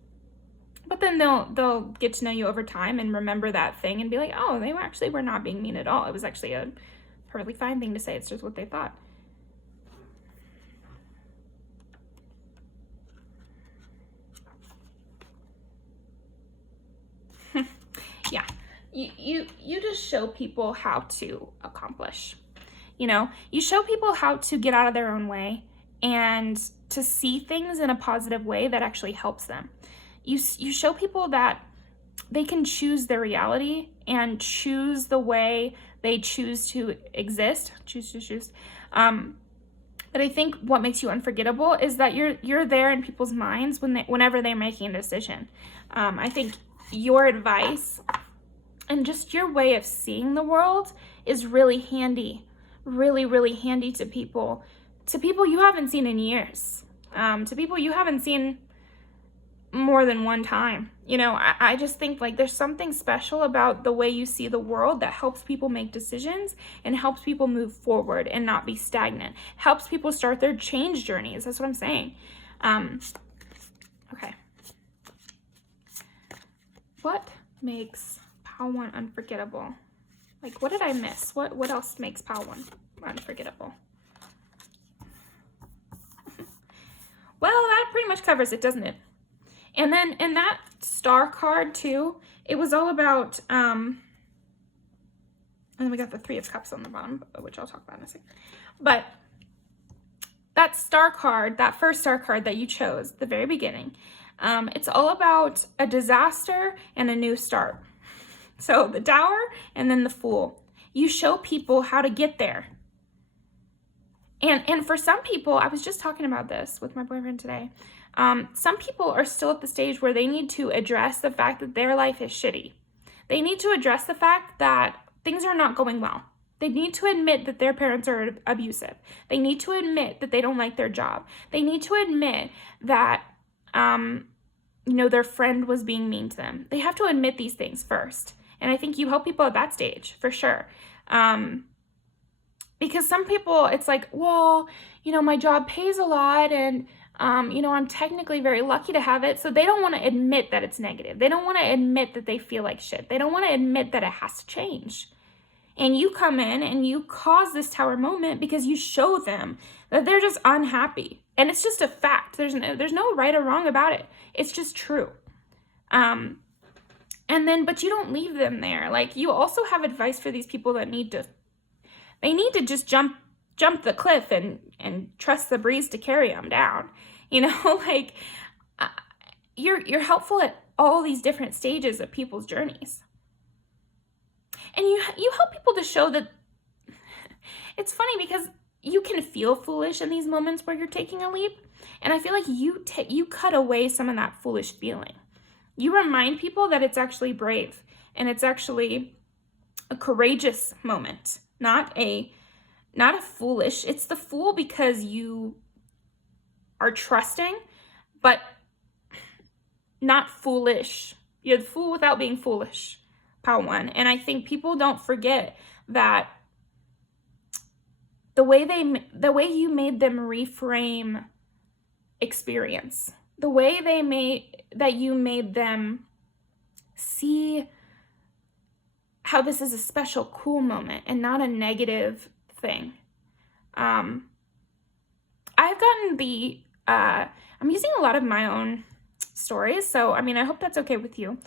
But then they'll get to know you over time and remember that thing and be like, oh, they were not being mean at all. It was actually a perfectly fine thing to say. It's just what they thought. Yeah. You just show people how to accomplish. You show people how to get out of their own way and to see things in a positive way that actually helps them. You show people that they can choose their reality and choose the way they choose to exist. Choose. But I think what makes you unforgettable is that you're there in people's minds whenever they're making a decision. I think your advice and just your way of seeing the world is really handy, really, really handy to people you haven't seen in years, to people you haven't seen more than one time. You know, I just think like there's something special about the way you see the world that helps people make decisions and helps people move forward and not be stagnant. Helps people start their change journeys. That's what I'm saying. Okay. What makes Pile 1 unforgettable? Like, what did I miss? What else makes Pile 1 unforgettable? Well, that pretty much covers it, doesn't it? And then in that star card too, it was all about, and then we got the 3 of Cups on the bottom, which I'll talk about in a second. But that star card, that first star card that you chose, the very beginning, it's all about a disaster and a new start. So the Tower and then the Fool. You show people how to get there. And for some people, I was just talking about this with my boyfriend today. Some people are still at the stage where they need to address the fact that their life is shitty. They need to address the fact that things are not going well. They need to admit that their parents are abusive. They need to admit that they don't like their job. They need to admit that, you know, their friend was being mean to them. They have to admit these things first. And I think you help people at that stage, for sure. Because some people, it's like, well, you know, my job pays a lot and, you know, I'm technically very lucky to have it. So they don't want to admit that it's negative. They don't want to admit that they feel like shit. They don't want to admit that it has to change. And you come in and you cause this Tower moment because you show them that they're just unhappy. And it's just a fact. There's no right or wrong about it. It's just true. And then, but you don't leave them there. Like, you also have advice for these people that need to just jump the cliff and trust the breeze to carry them down. You know, like, you're helpful at all these different stages of people's journeys. And you help people to show that it's funny because you can feel foolish in these moments where you're taking a leap. And I feel like you cut away some of that foolish feeling. You remind people that it's actually brave and it's actually a courageous moment, not a foolish. It's the fool because you are trusting, but not foolish. You're the fool without being foolish, Pile 1. And I think people don't forget that the way you made them reframe experience, the way you made them see how this is a special, cool moment and not a negative thing. I've gotten I'm using a lot of my own stories, so I mean, I hope that's okay with you.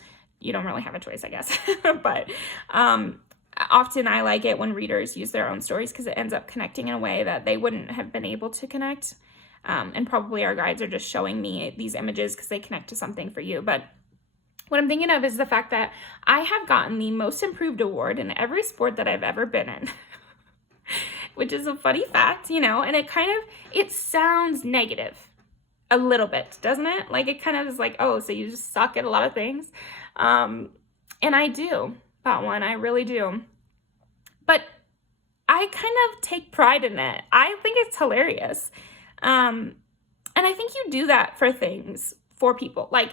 You don't really have a choice, I guess. But often I like it when readers use their own stories because it ends up connecting in a way that they wouldn't have been able to connect. And probably our guides are just showing me these images because they connect to something for you. But what I'm thinking of is the fact that I have gotten the most improved award in every sport that I've ever been in. Which is a funny fact, you know, and it sounds negative a little bit, doesn't it? Like, it kind of is like, oh, so you just suck at a lot of things. And I do, that one, I really do. But I kind of take pride in it. I think it's hilarious. And I think you do that for things, for people. Like,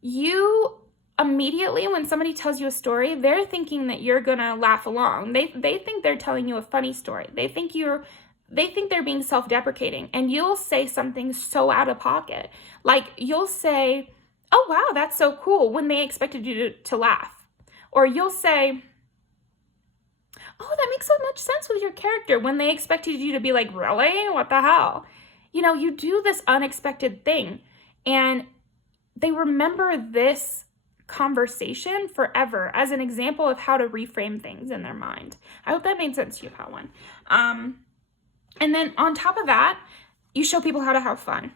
you immediately, when somebody tells you a story, they're thinking that you're gonna laugh along. They think they're telling you a funny story. They think they're being self-deprecating, and you'll say something so out of pocket. Like, you'll say, oh wow, that's so cool, when they expected you to laugh. Or you'll say, oh, that makes so much sense with your character, when they expected you to be like, really? What the hell? You know, you do this unexpected thing, and they remember this conversation forever as an example of how to reframe things in their mind. I hope that made sense to you, Pile 1. And then on top of that, you show people how to have fun.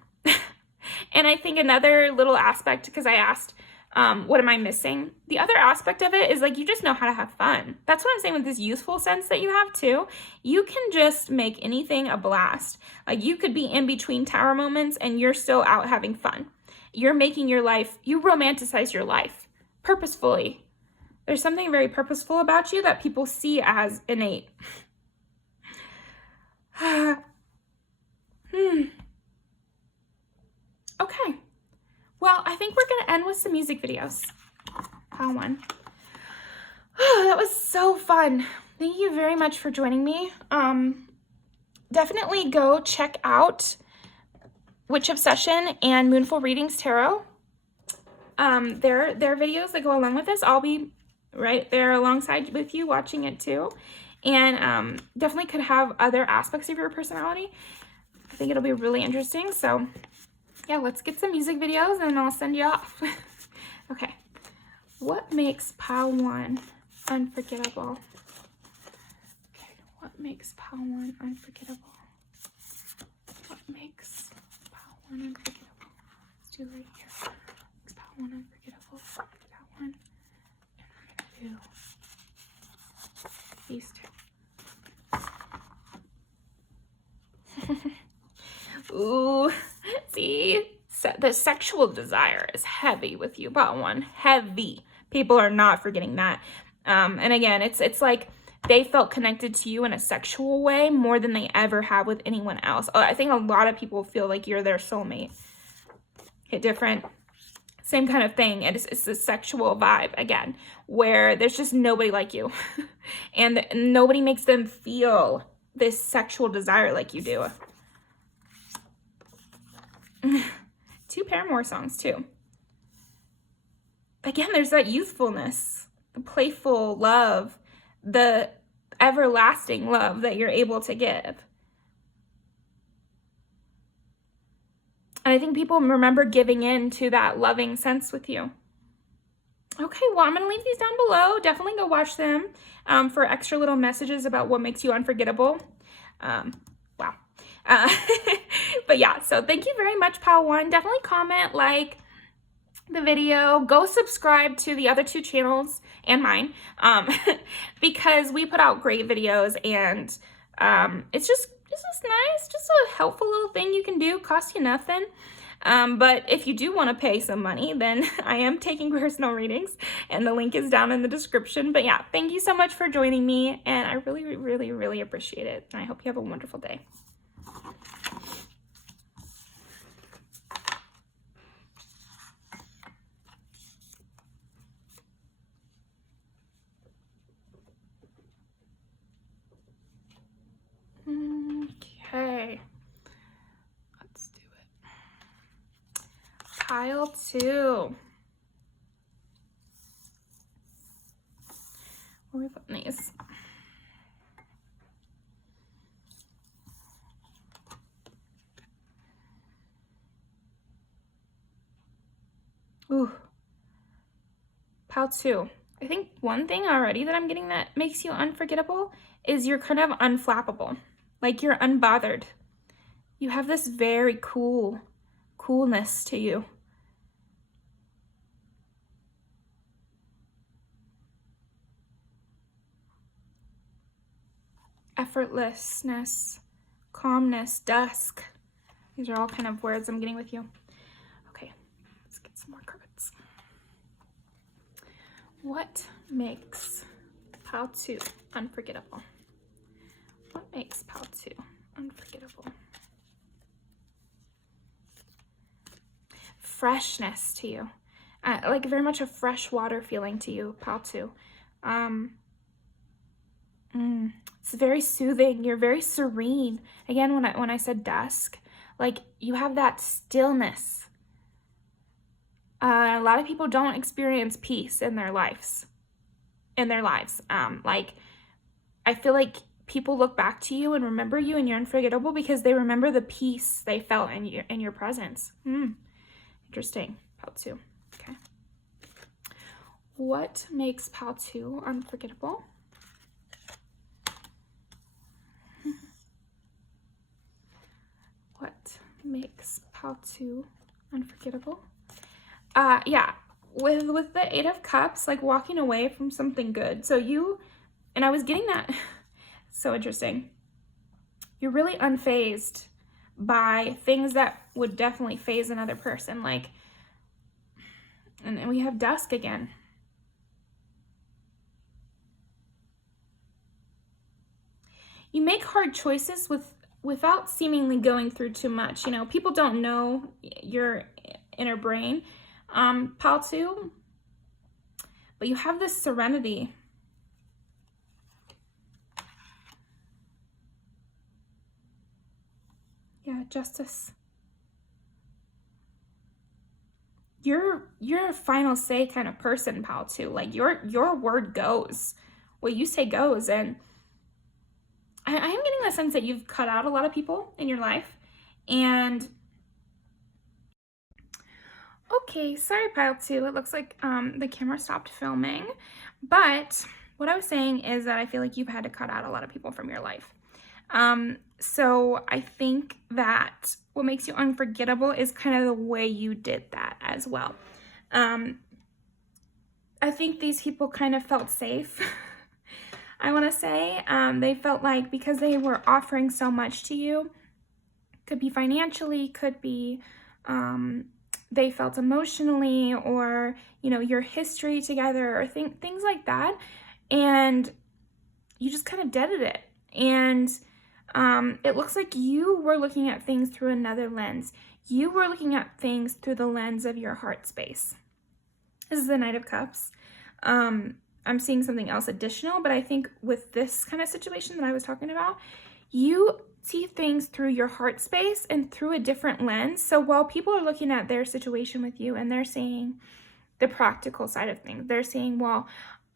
And I think another little aspect, because I asked, what am I missing? The other aspect of it is like, you just know how to have fun. That's what I'm saying with this youthful sense that you have too. You can just make anything a blast. Like, you could be in between Tower moments and you're still out having fun. You're making your life, you romanticize your life purposefully. There's something very purposeful about you that people see as innate. Okay. Well, I think we're going to end with some music videos. Pile 1. Oh, that was so fun. Thank you very much for joining me. Definitely go check out Witch Obsession and Moonful Readings Tarot. Their videos that go along with this, I'll be right there alongside with you watching it too. And definitely could have other aspects of your personality. I think it'll be really interesting. So yeah, let's get some music videos and I'll send you off. Okay. What makes pile 1 unforgettable? Okay, what makes pile 1 unforgettable? What makes pile 1 unforgettable? Let's do right here. What makes pile 1 unforgettable? That one. And we're gonna do these 2. Ooh, see? The sexual desire is heavy with you, pile 1. Heavy. People are not forgetting that. And again, it's like they felt connected to you in a sexual way more than they ever have with anyone else. I think a lot of people feel like you're their soulmate. Hit different. Same kind of thing. It's the sexual vibe, again, where there's just nobody like you. And nobody makes them feel this sexual desire like you do. 2 Paramore songs, too. Again, there's that youthfulness, the playful love, the everlasting love that you're able to give. And I think people remember giving in to that loving sense with you. Okay, well, I'm going to leave these down below. Definitely go watch them for extra little messages about what makes you unforgettable. Wow. But yeah, so thank you very much, pile 1. Definitely comment, like the video. Go subscribe to the other 2 channels and mine because we put out great videos, and it's just nice, just a helpful little thing you can do. Costs you nothing. But if you do want to pay some money, then I am taking personal readings, and the link is down in the description. But yeah, thank you so much for joining me, and I really, really, really appreciate it. And I hope you have a wonderful day. Okay, let's do it. Pile 2. Where are we putting these? Ooh. Pile 2. I think one thing already that I'm getting that makes you unforgettable is you're kind of unflappable. Like you're unbothered. You have this very coolness to you. Effortlessness, calmness, dusk. These are all kind of words I'm getting with you. Okay, let's get some more cards. What makes pile 2 unforgettable? What makes pile 2 unforgettable? Freshness to you. Like very much a fresh water feeling to you, pile 2. It's very soothing. You're very serene. Again, when I said dusk, like you have that stillness. A lot of people don't experience peace in their lives. Like I feel like people look back to you and remember you, and you're unforgettable because they remember the peace they felt in your presence. Interesting. Pile 2. Okay. What makes pile 2 unforgettable? What makes pile 2 unforgettable? Yeah, with the 8 of Cups, like walking away from something good. So and I was getting that. So interesting. You're really unfazed by things that would definitely faze another person. Like, and we have dusk again. You make hard choices without seemingly going through too much. You know, people don't know your inner brain, pile 2. But you have this serenity. Yeah, justice. You're a final say kind of person, pal, too. Like your word goes. What you say goes. And I am getting the sense that you've cut out a lot of people in your life. And okay, sorry, pile 2. It looks like the camera stopped filming. But what I was saying is that I feel like you've had to cut out a lot of people from your life. So I think that what makes you unforgettable is kind of the way you did that as well. I think these people kind of felt safe. I want to say they felt like because they were offering so much to you, could be financially, could be they felt emotionally, or your history together, or things like that, and you just kind of deaded it. And it looks like you were looking at things through another lens. You were looking at things through the lens of your heart space. This is the Knight of Cups. I'm seeing something else additional, but I think with this kind of situation that I was talking about, you see things through your heart space and through a different lens. So while people are looking at their situation with you and they're seeing the practical side of things, they're saying, well,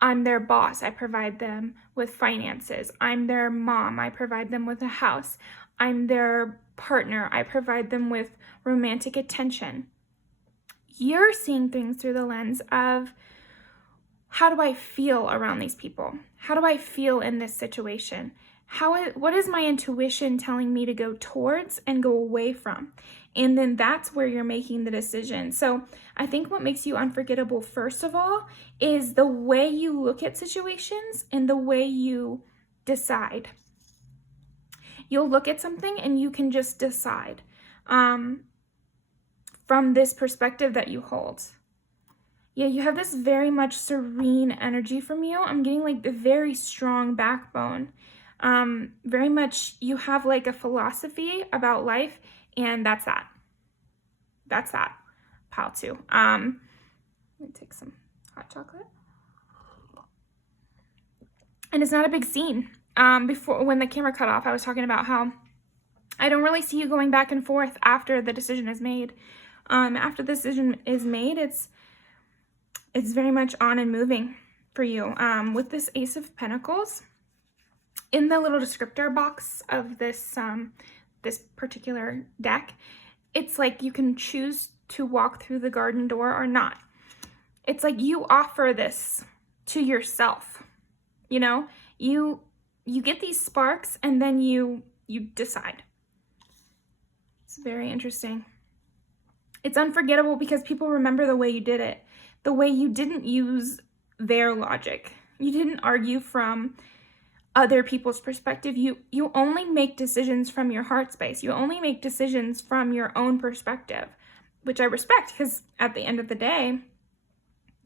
I'm their boss, I provide them with finances. I'm their mom, I provide them with a house. I'm their partner, I provide them with romantic attention. You're seeing things through the lens of, how do I feel around these people? How do I feel in this situation? What is my intuition telling me to go towards and go away from? And then that's where you're making the decision. So I think what makes you unforgettable, first of all, is the way you look at situations and the way you decide. You'll look at something and you can just decide from this perspective that you hold. Yeah, you have this very much serene energy from you. I'm getting like the very strong backbone. Very much you have like a philosophy about life, and that's that. That's that. Pile 2. Let me take some hot chocolate. And it's not a big scene. Before, when the camera cut off, I was talking about how I don't really see you going back and forth after the decision is made. After the decision is made, it's very much on and moving for you. With this Ace of Pentacles, in the little descriptor box of this this particular deck, it's like you can choose to walk through the garden door or not. It's like you offer this to yourself. You get these sparks and then you decide. It's very interesting. It's unforgettable because people remember the way you did it. The way you didn't use their logic. You didn't argue from other people's perspective. You only make decisions from your heart space. You only make decisions from your own perspective, which I respect, because at the end of the day,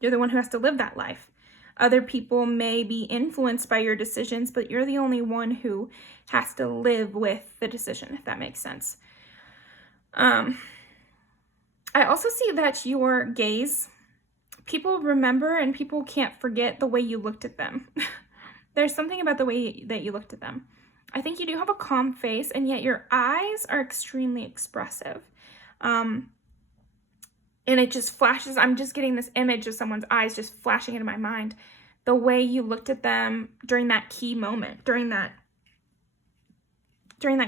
you're the one who has to live that life. Other people may be influenced by your decisions, but you're the only one who has to live with the decision, if that makes sense. I also see that your gaze, people remember and people can't forget the way you looked at them. There's something about the way that you looked at them. I think you do have a calm face, and yet your eyes are extremely expressive. And it just flashes. I'm just getting this image of someone's eyes just flashing into my mind. The way you looked at them during that key moment, during that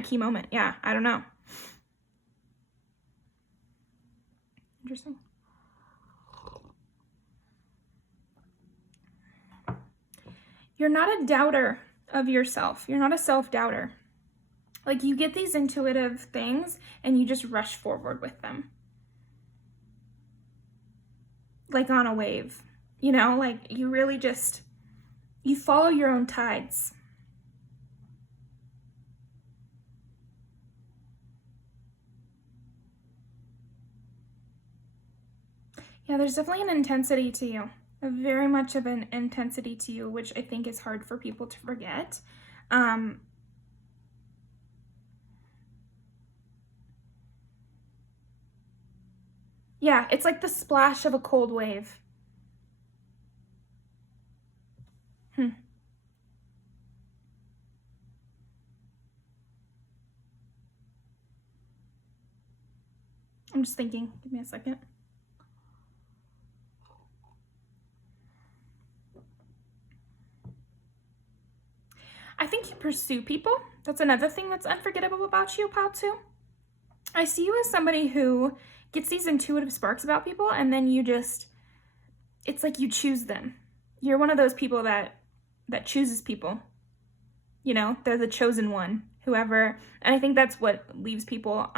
key moment. Yeah, I don't know. Interesting. You're not a doubter of yourself. You're not a self-doubter. Like, you get these intuitive things and you just rush forward with them. Like on a wave, like you really just, you follow your own tides. Yeah, there's definitely an intensity to you. Very much of an intensity to you, which I think is hard for people to forget. Yeah, it's like the splash of a cold wave. I'm just thinking. Give me a second. I think you pursue people. That's another thing that's unforgettable about you, Pal 2. I see you as somebody who gets these intuitive sparks about people, and then you just, it's like you choose them. You're one of those people that chooses people. You know, they're the chosen one, whoever. And I think that's what leaves people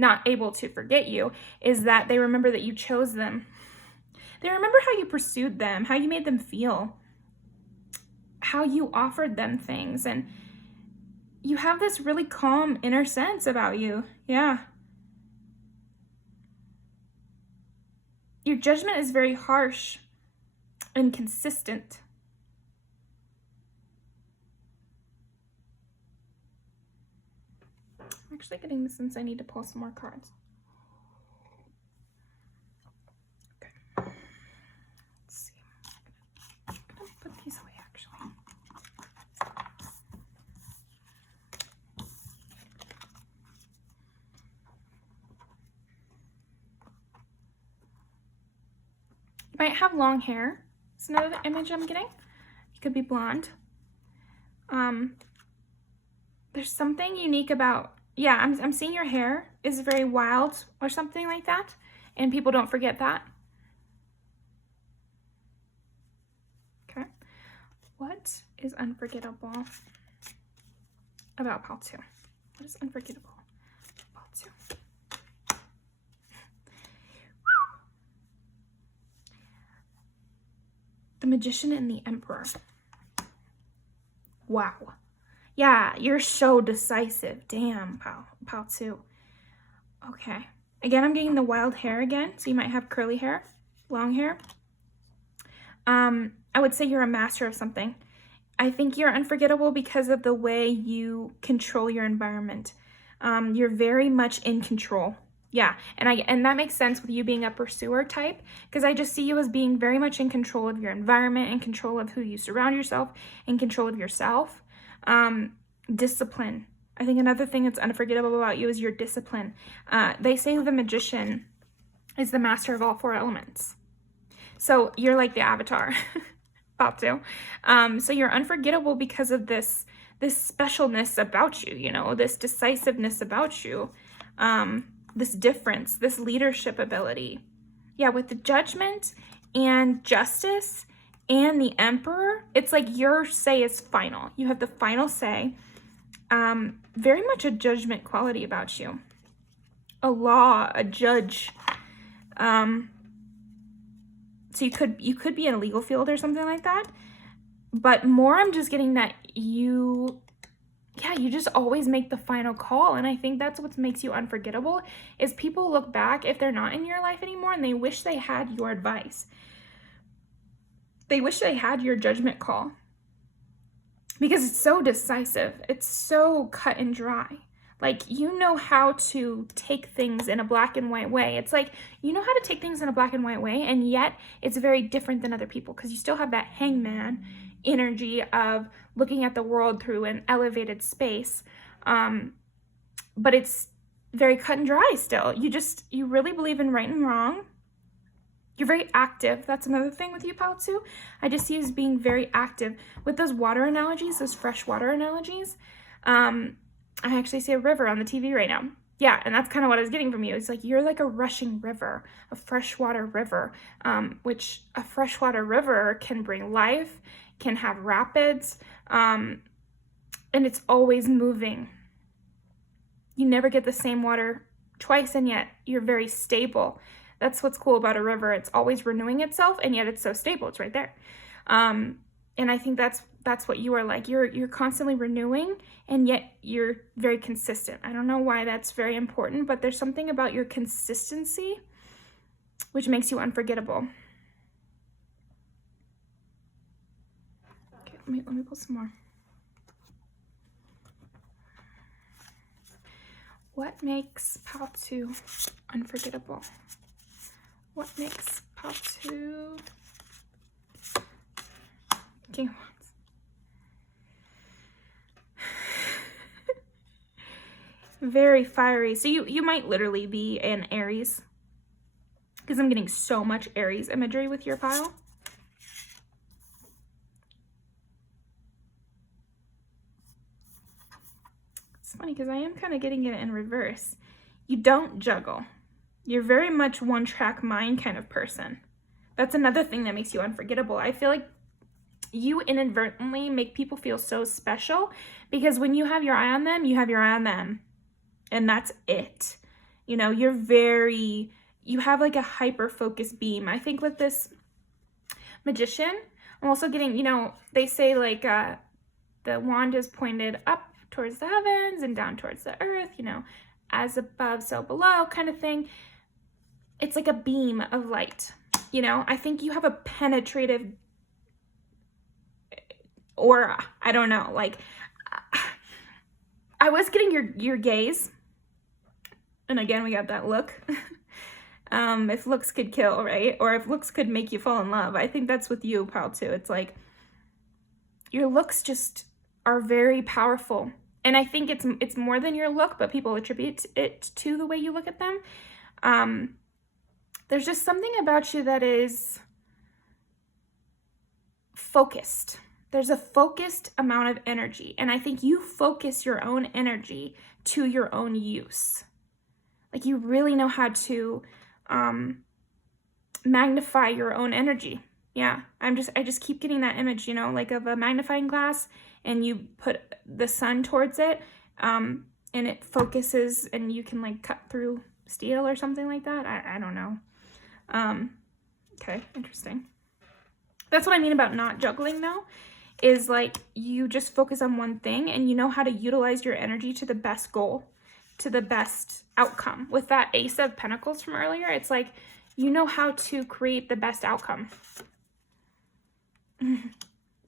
not able to forget you, is that they remember that you chose them. They remember how you pursued them, how you made them feel, how you offered them things, and you have this really calm inner sense about you. Yeah. Your judgment is very harsh and consistent. I'm actually getting the sense I need to pull some more cards. Okay. Let's see. I'm gonna put these away, actually. You might have long hair. It's another image I'm getting. You could be blonde. There's something unique about, yeah, I'm seeing your hair is very wild or something like that, and people don't forget that. Okay. What is unforgettable about Pal 2? What is unforgettable about Pal 2? The Magician and the Emperor. Wow. Yeah, you're so decisive. Damn, Pal 2. Okay. Again, I'm getting the wild hair again, so you might have curly hair, long hair. I would say you're a master of something. I think you're unforgettable because of the way you control your environment. You're very much in control. Yeah, and that makes sense with you being a pursuer type, because I just see you as being very much in control of your environment, in control of who you surround yourself, in control of yourself. Discipline. I think another thing that's unforgettable about you is your discipline. They say the magician is the master of all 4 elements. So you're like the avatar, Pal 2. So you're unforgettable because of this specialness about you, you know, this decisiveness about you, this difference, this leadership ability. Yeah, with the Judgment and Justice and the Emperor, it's like your say is final. You have the final say. Very much a judgment quality about you. A law, a judge. So you could be in a legal field or something like that. But more I'm just getting that you just always make the final call. And I think that's what makes you unforgettable, is people look back if they're not in your life anymore and they wish they had your advice. They wish they had your judgment call, because it's so decisive. It's so cut and dry. Like, you know how to take things in a black and white way. It's like, you know how to take things in a black and white way, and yet it's very different than other people, because you still have that hangman energy of looking at the world through an elevated space. But it's very cut and dry still. You really believe in right and wrong. You're very active. That's another thing with you, Pal 2. I just see you as being very active. With those water analogies, those freshwater analogies, I actually see a river on the TV right now. Yeah, and that's kind of what I was getting from you. It's like you're like a rushing river, a freshwater river, which a freshwater river can bring life, can have rapids, and it's always moving. You never get the same water twice, and yet you're very stable. That's what's cool about a river. It's always renewing itself, and yet it's so stable. It's right there. And I think that's what you are like. You're constantly renewing, and yet you're very consistent. I don't know why that's very important, but there's something about your consistency which makes you unforgettable. Okay, let me pull some more. What makes Pal 2 unforgettable? What makes Pile 2? King of Wands. Very fiery. So you might literally be an Aries, because I'm getting so much Aries imagery with your pile. It's funny because I am kind of getting it in reverse. You don't juggle. You're very much one-track mind kind of person. That's another thing that makes you unforgettable. I feel like you inadvertently make people feel so special, because when you have your eye on them, you have your eye on them. And that's it. You know, you have like a hyper-focused beam. I think with this Magician, I'm also getting, you know, they say like the wand is pointed up towards the heavens and down towards the earth, you know, as above, so below kind of thing. It's like a beam of light, you know. I think you have a penetrative aura. I don't know, like I was getting your gaze, and again we got that look. If looks could kill, right? Or if looks could make you fall in love. I think that's with you, Pile 2. It's like your looks just are very powerful, and I think it's more than your look, but people attribute it to the way you look at them. There's just something about you that is focused. There's a focused amount of energy, and I think you focus your own energy to your own use. Like you really know how to magnify your own energy. Yeah, I just keep getting that image, you know, like of a magnifying glass, and you put the sun towards it, and it focuses, and you can like cut through steel or something like that. I don't know. Okay, interesting. That's what I mean about not juggling though, is like you just focus on one thing, and you know how to utilize your energy to the best goal, to the best outcome. With that Ace of Pentacles from earlier, it's like you know how to create the best outcome.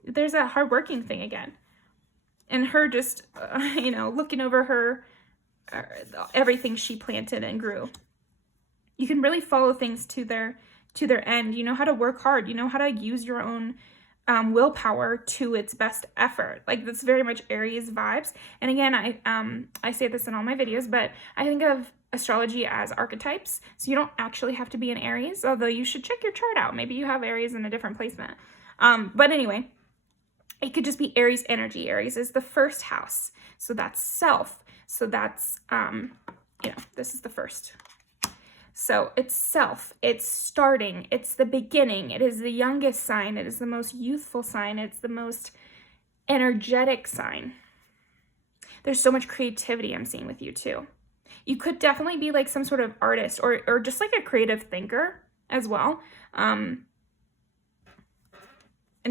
There's that hardworking thing again, and her just you know, looking over her everything she planted and grew. You can really follow things to their end. You know how to work hard. You know how to use your own willpower to its best effort. Like that's very much Aries vibes. And again, I say this in all my videos, but I think of astrology as archetypes. So you don't actually have to be an Aries, although you should check your chart out. Maybe you have Aries in a different placement. But anyway, it could just be Aries energy. Aries is the first house. So that's self. So that's, you know, this is the first. So it's self, it's starting, it's the beginning, it is the youngest sign, it is the most youthful sign, it's the most energetic sign. There's so much creativity I'm seeing with you too. You could definitely be like some sort of artist or just like a creative thinker as well. And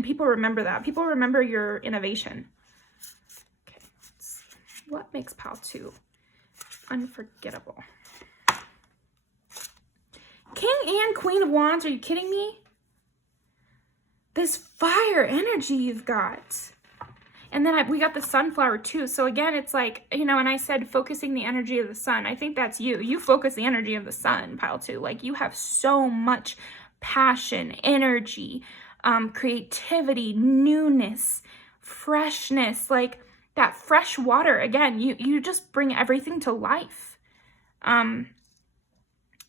people remember that. People remember your innovation. Okay, let's see. What makes Pile 2 unforgettable? King and Queen of Wands, are you kidding me? This fire energy you've got. And then we got the sunflower too. So again, it's like, you know, and I said focusing the energy of the sun. I think that's you. You focus the energy of the sun, Pile 2. Like you have so much passion, energy, creativity, newness, freshness, like that fresh water. Again, you just bring everything to life.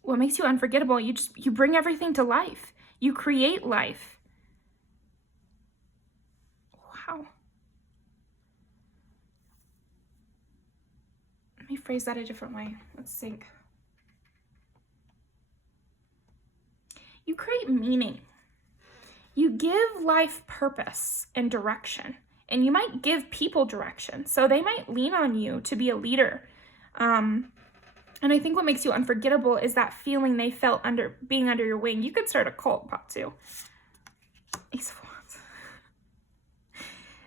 What makes you unforgettable? You bring everything to life. You create life. Wow. Let me phrase that a different way. Let's think. You create meaning. You give life purpose and direction. And you might give people direction. So they might lean on you to be a leader. And I think what makes you unforgettable is that feeling they felt being under your wing. You could start a cult, Pile 2. Ace of Wands.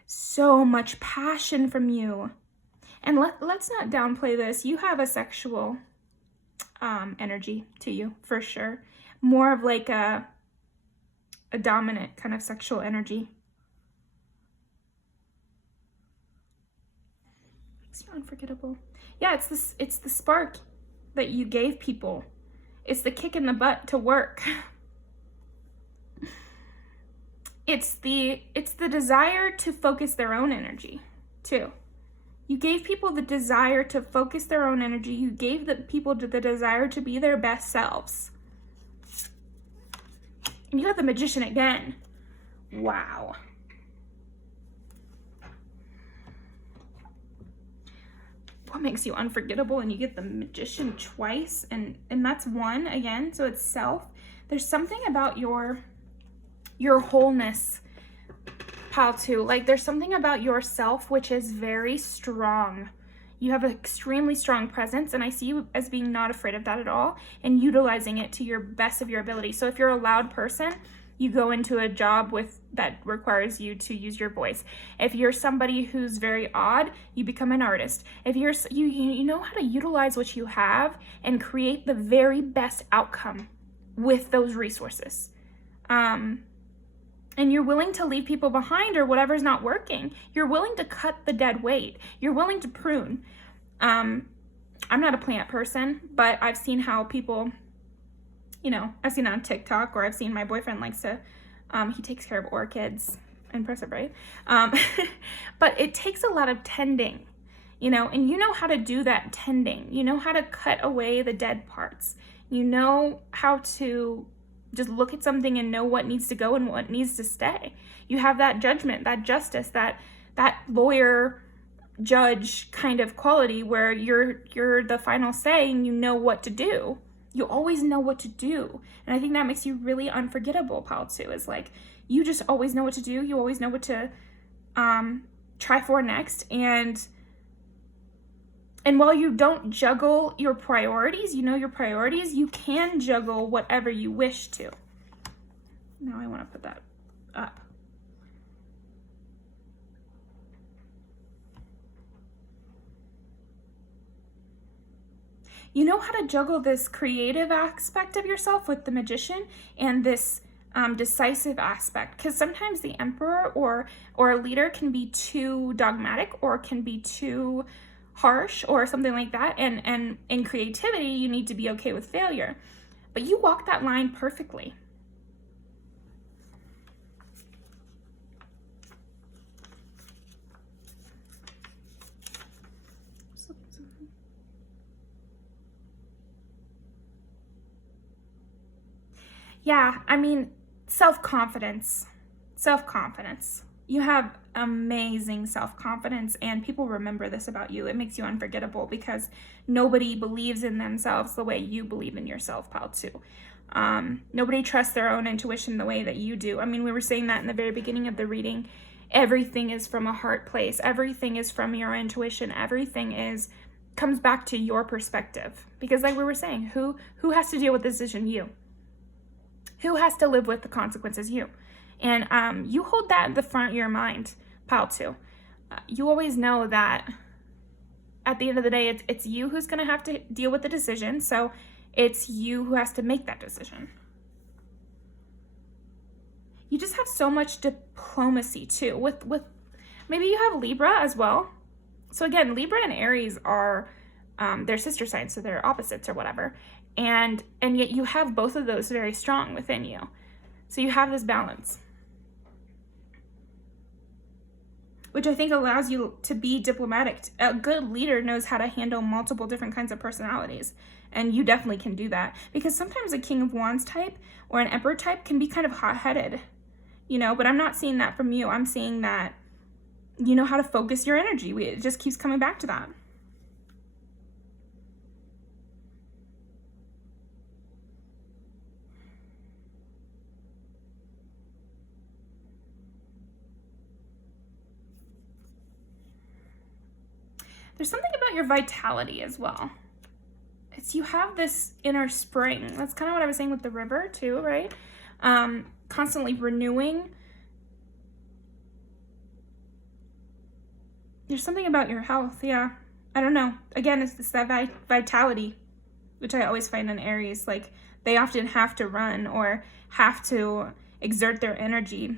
So much passion from you. And let's not downplay this. You have a sexual energy to you, for sure. More of like a dominant kind of sexual energy. Makes you unforgettable. Yeah, it's the spark that you gave people, It's the kick in the butt to work. It's the desire to focus their own energy, too. You gave people the desire to focus their own energy. You gave the people the desire to be their best selves. And you got the Magician again. Wow. What makes you unforgettable? And you get the Magician twice, and that's one again, so it's self. There's something about your wholeness, pile 2. Like, there's something about yourself which is very strong. You have an extremely strong presence, and I see you as being not afraid of that at all and utilizing it to your best of your ability. So if you're a loud person, you go into a job that requires you to use your voice. If you're somebody who's very odd, you become an artist. If you know how to utilize what you have and create the very best outcome with those resources. And you're willing to leave people behind or whatever's not working. You're willing to cut the dead weight. You're willing to prune. I'm not a plant person, but I've seen how people, I've seen it on TikTok, or I've seen my boyfriend likes to, he takes care of orchids. Impressive, right? But it takes a lot of tending, and you know how to do that tending. You know how to cut away the dead parts. You know how to just look at something and know what needs to go and what needs to stay. You have that judgment, that justice, that lawyer, judge kind of quality where you're the final say and you know what to do. You always know what to do. And I think that makes you really unforgettable, pile 2, is like, you just always know what to do. You always know what to try for next. And while you don't juggle your priorities, your priorities, you can juggle whatever you wish to. Now I want to put that up. You know how to juggle this creative aspect of yourself with the Magician and this decisive aspect, because sometimes the Emperor or a leader can be too dogmatic or can be too harsh or something like that, and in creativity you need to be okay with failure, but you walk that line perfectly. Yeah, I mean, self-confidence. You have amazing self-confidence, and people remember this about you. It makes you unforgettable because nobody believes in themselves the way you believe in yourself, pile 2. Nobody trusts their own intuition the way that you do. I mean, we were saying that in the very beginning of the reading. Everything is from a heart place. Everything is from your intuition. Everything comes back to your perspective. Because like we were saying, who has to deal with this decision? You. Who has to live with the consequences? You. And you hold that at the front of your mind, pile 2. You always know that at the end of the day, it's you who's going to have to deal with the decision. So it's you who has to make that decision. You just have so much diplomacy too. With maybe you have Libra as well. So again, Libra and Aries are their sister signs, so they're opposites or whatever. And yet you have both of those very strong within you. So you have this balance, which I think allows you to be diplomatic. A good leader knows how to handle multiple different kinds of personalities. And you definitely can do that. Because sometimes a King of Wands type or an Emperor type can be kind of hot-headed, but I'm not seeing that from you. I'm seeing that you know how to focus your energy. It just keeps coming back to that. There's something about your vitality as well. You have this inner spring. That's kind of what I was saying with the river too, right? Constantly renewing. There's something about your health, yeah. I don't know. Again, it's that vitality, which I always find in Aries. Like, they often have to run or have to exert their energy.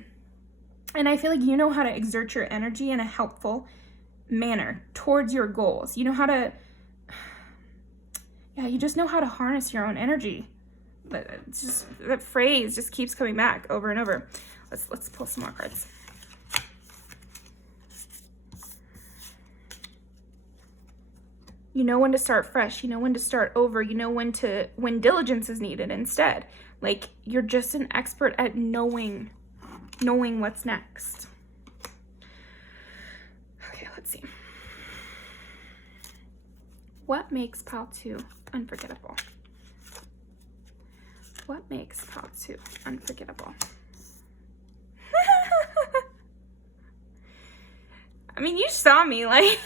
And I feel like you know how to exert your energy in a helpful manner towards your goals. You know how to, you just know how to harness your own energy It's just, that phrase just keeps coming back over and over. Let's pull some more cards. You know when to start fresh. You know when to start over. You know when diligence is needed instead. Like, you're just an expert at knowing what's next. Okay, let's see. What makes pile 2 unforgettable? What makes pile 2 unforgettable? I mean, you saw me, like...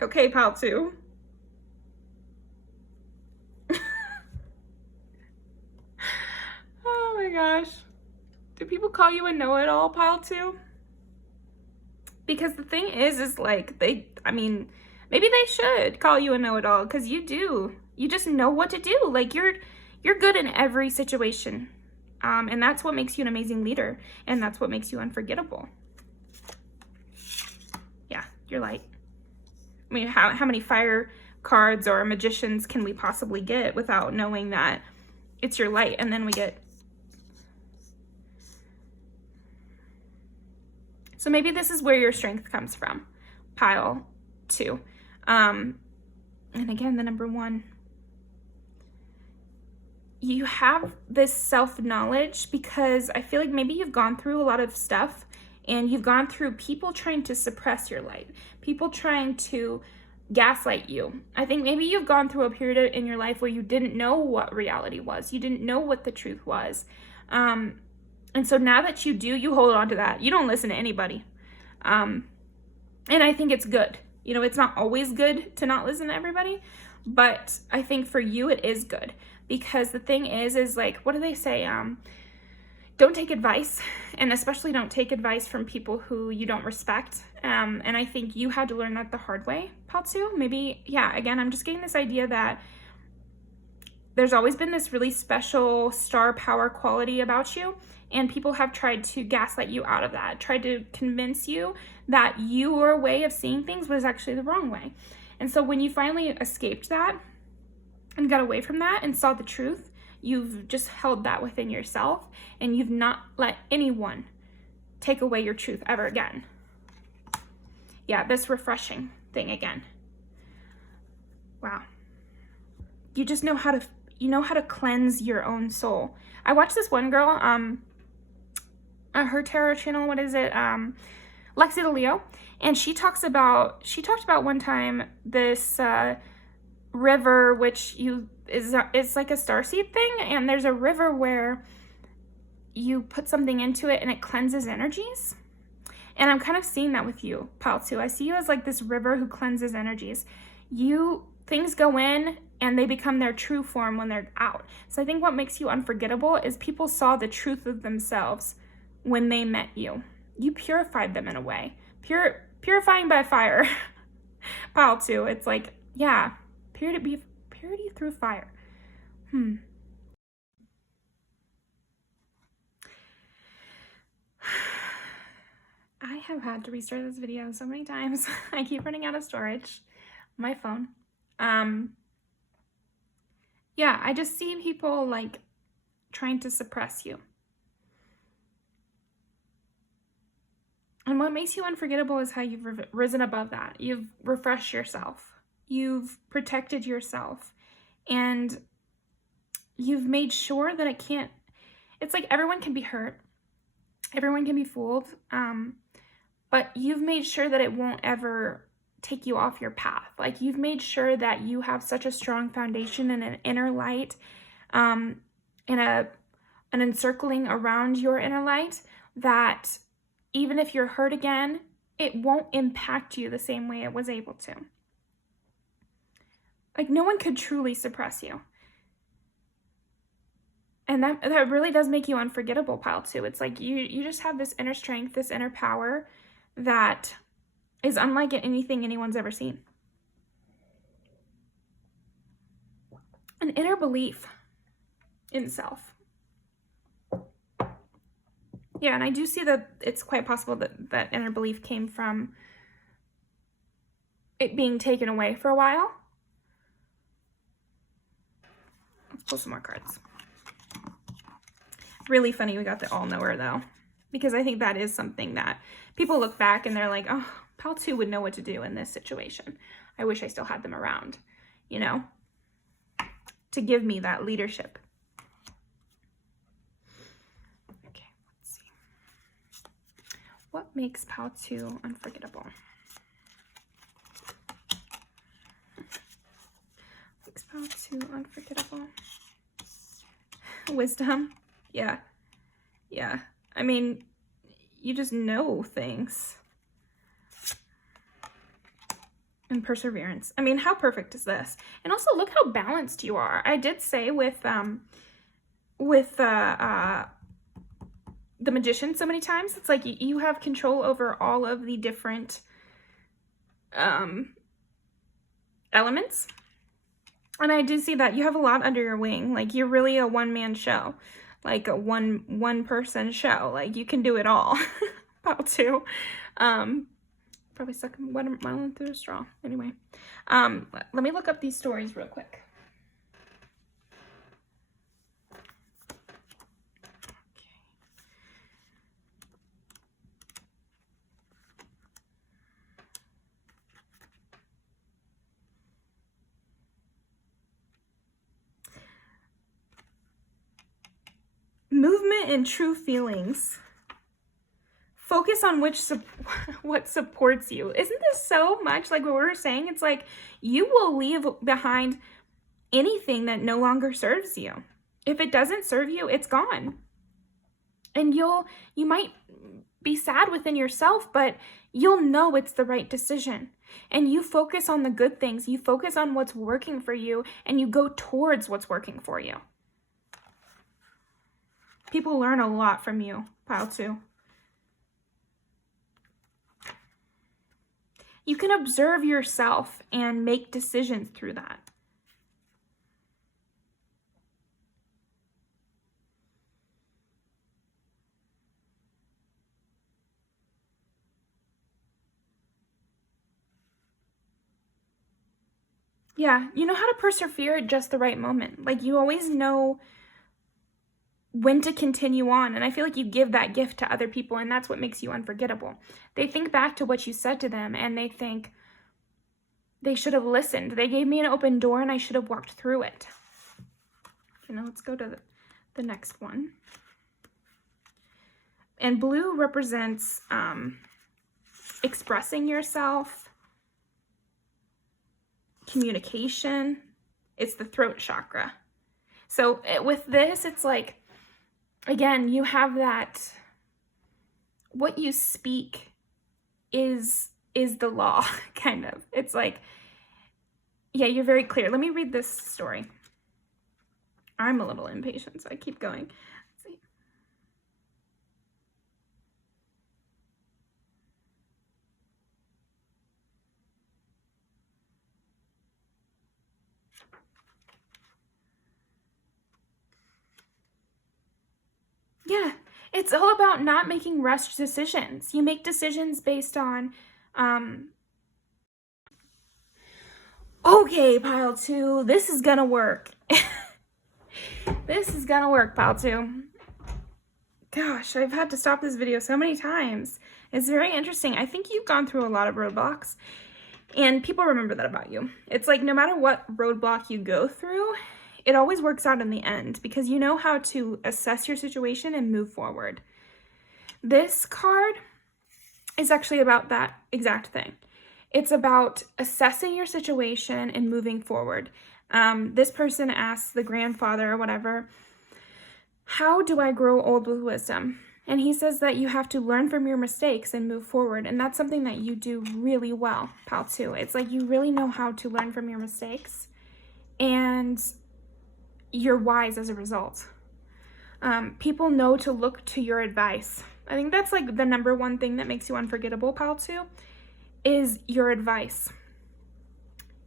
Okay, pile 2. Oh my gosh. Do people call you a know-it-all, pile 2? Because the thing is like, maybe they should call you a know-it-all, because you do. You just know what to do. Like, you're good in every situation. And that's what makes you an amazing leader. And that's what makes you unforgettable. Yeah, you're light. I mean, how many fire cards or magicians can we possibly get without knowing that it's your light? And then we get... So maybe this is where your strength comes from, pile 2. And again, the number 1. You have this self-knowledge because I feel like maybe you've gone through a lot of stuff, and you've gone through people trying to suppress your light, people trying to gaslight you. I think maybe you've gone through a period in your life where you didn't know what reality was. You didn't know what the truth was. And so now that you do, you hold on to that. You don't listen to anybody. And I think it's good. You know, it's not always good to not listen to everybody, but I think for you it is good, because the thing is like, what do they say? Don't take advice, and especially don't take advice from people who you don't respect. And I think you had to learn that the hard way, pile 2. Maybe, yeah, again, I'm just getting this idea that there's always been this really special star power quality about you, and people have tried to gaslight you out of that, tried to convince you that your way of seeing things was actually the wrong way. And so when you finally escaped that and got away from that and saw the truth, you've just held that within yourself, and you've not let anyone take away your truth ever again. Yeah, this refreshing thing again. Wow. You just know how to cleanse your own soul. I watched this one girl, her tarot channel, what is it? Lexi the Leo, and she talked about one time this river, which is like a starseed thing, and there's a river where you put something into it and it cleanses energies. And I'm kind of seeing that with you, pile 2. I see you as like this river who cleanses energies. Things go in and they become their true form when they're out. So I think what makes you unforgettable is people saw the truth of themselves when they met you. You purified them in a way. Purifying by fire. Pile 2. It's like, yeah, purity through fire. I have had to restart this video so many times. I keep running out of storage on my phone. Yeah, I just see people like trying to suppress you. And what makes you unforgettable is how you've risen above that. You've refreshed yourself. You've protected yourself. And you've made sure that it's like everyone can be hurt. Everyone can be fooled. But you've made sure that it won't ever take you off your path. Like, you've made sure that you have such a strong foundation and an inner light, and an encircling around your inner light, that even if you're hurt again, it won't impact you the same way it was able to. Like, no one could truly suppress you. And that really does make you unforgettable, pile 2. It's like you just have this inner strength, this inner power that is unlike anything anyone's ever seen. An inner belief in self. Yeah, and I do see that it's quite possible that that inner belief came from it being taken away for a while. Let's pull some more cards. Really funny we got the all-knower, though, because I think that is something that people look back and they're like, oh, pile 2 would know what to do in this situation. I wish I still had them around, you know, to give me that leadership. Okay, let's see. What makes pile 2 unforgettable? Makes pile 2 unforgettable. Wisdom. Yeah. Yeah. I mean, you just know things. And perseverance. I mean, how perfect is this? And also look how balanced you are. I did say with the Magician so many times, it's like you have control over all of the different elements. And I do see that you have a lot under your wing. Like, you're really a one-man show. Like a one-person show. Like, you can do it all. Pile 2. Probably stuck one through a straw. Anyway. Let me look up these stories real quick. Movement and true feelings. Focus on what supports you. Isn't this so much like what we were saying? It's like you will leave behind anything that no longer serves you. If it doesn't serve you, it's gone. And you might be sad within yourself, but you'll know it's the right decision. And you focus on the good things. You focus on what's working for you, and you go towards what's working for you. People learn a lot from you, pile 2. You can observe yourself and make decisions through that. Yeah, you know how to persevere at just the right moment. Like, you always know when to continue on. And I feel like you give that gift to other people, and that's what makes you unforgettable. They think back to what you said to them, and they think they should have listened. They gave me an open door, and I should have walked through it. Okay, now let's go to the next one. And blue represents expressing yourself, communication. It's the throat chakra. So with this, it's like, again, you have that, what you speak is the law, kind of. It's like, yeah, you're very clear. Let me read this story. I'm a little impatient, so I keep going. Let's see. Yeah, it's all about not making rushed decisions. You make decisions based on, okay, pile 2, this is gonna work. This is gonna work, pile 2. Gosh, I've had to stop this video so many times. It's very interesting. I think you've gone through a lot of roadblocks, and people remember that about you. It's like no matter what roadblock you go through, it always works out in the end because you know how to assess your situation and move forward. This card is actually about that exact thing. It's about assessing your situation and moving forward. This person asks the grandfather or whatever, how do I grow old with wisdom? And he says that you have to learn from your mistakes and move forward. And that's something that you do really well, pal 2. It's like you really know how to learn from your mistakes. And you're wise as a result. People know to look to your advice. I think that's like the number one thing that makes you unforgettable, pal 2, is your advice.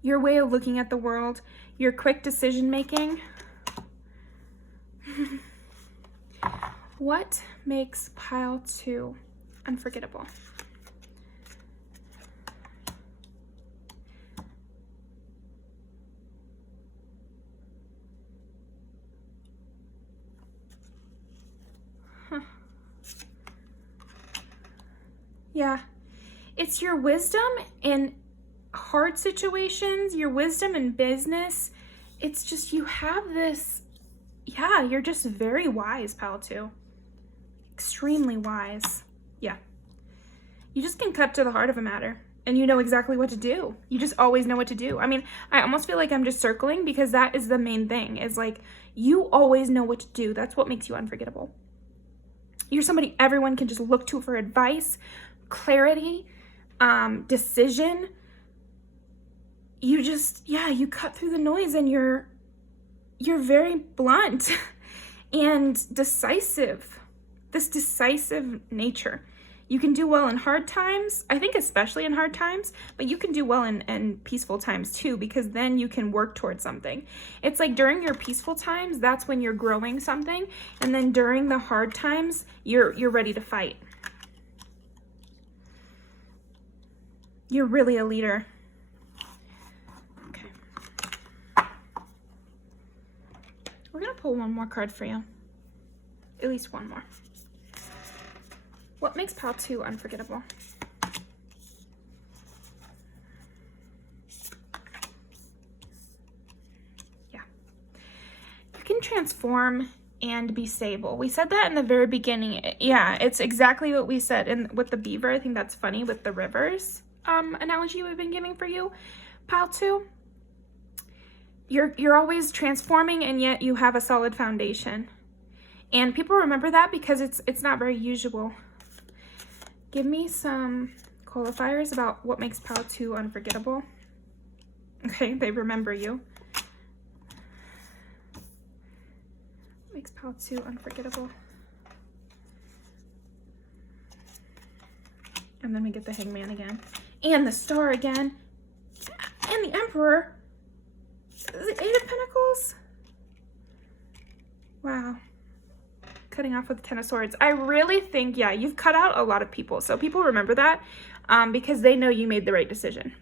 Your way of looking at the world, your quick decision making. What makes pile 2 unforgettable? Yeah. It's your wisdom in hard situations, your wisdom in business. It's just you have this, yeah, you're just very wise, pal, too. Extremely wise. Yeah. You just can cut to the heart of a matter and you know exactly what to do. You just always know what to do. I mean, I almost feel like I'm just circling because that is the main thing, is like you always know what to do. That's what makes you unforgettable. You're somebody everyone can just look to for advice, clarity, decision. You just, yeah, you cut through the noise and you're very blunt and decisive. This decisive nature. You can do well in hard times, I think especially in hard times, but you can do well in peaceful times too, because then you can work towards something. It's like during your peaceful times, that's when you're growing something, and then during the hard times, you're ready to fight. You're really a leader. Okay. We're gonna pull one more card for you. At least one more. What makes pile 2 unforgettable? Yeah. You can transform and be stable. We said that in the very beginning. Yeah, it's exactly what we said. And with the beaver, I think that's funny with the rivers analogy we've been giving for you, pile 2. You're always transforming, and yet you have a solid foundation. And people remember that because it's not very usual. Give me some qualifiers about what makes pile 2 unforgettable. Okay, they remember you. What makes pile 2 unforgettable? And then we get the Hangman again. And the Star again. And the Emperor. The 8 of Pentacles. Wow. Cutting off with the 10 of Swords. I really think, yeah, you've cut out a lot of people. So people remember that because they know you made the right decision.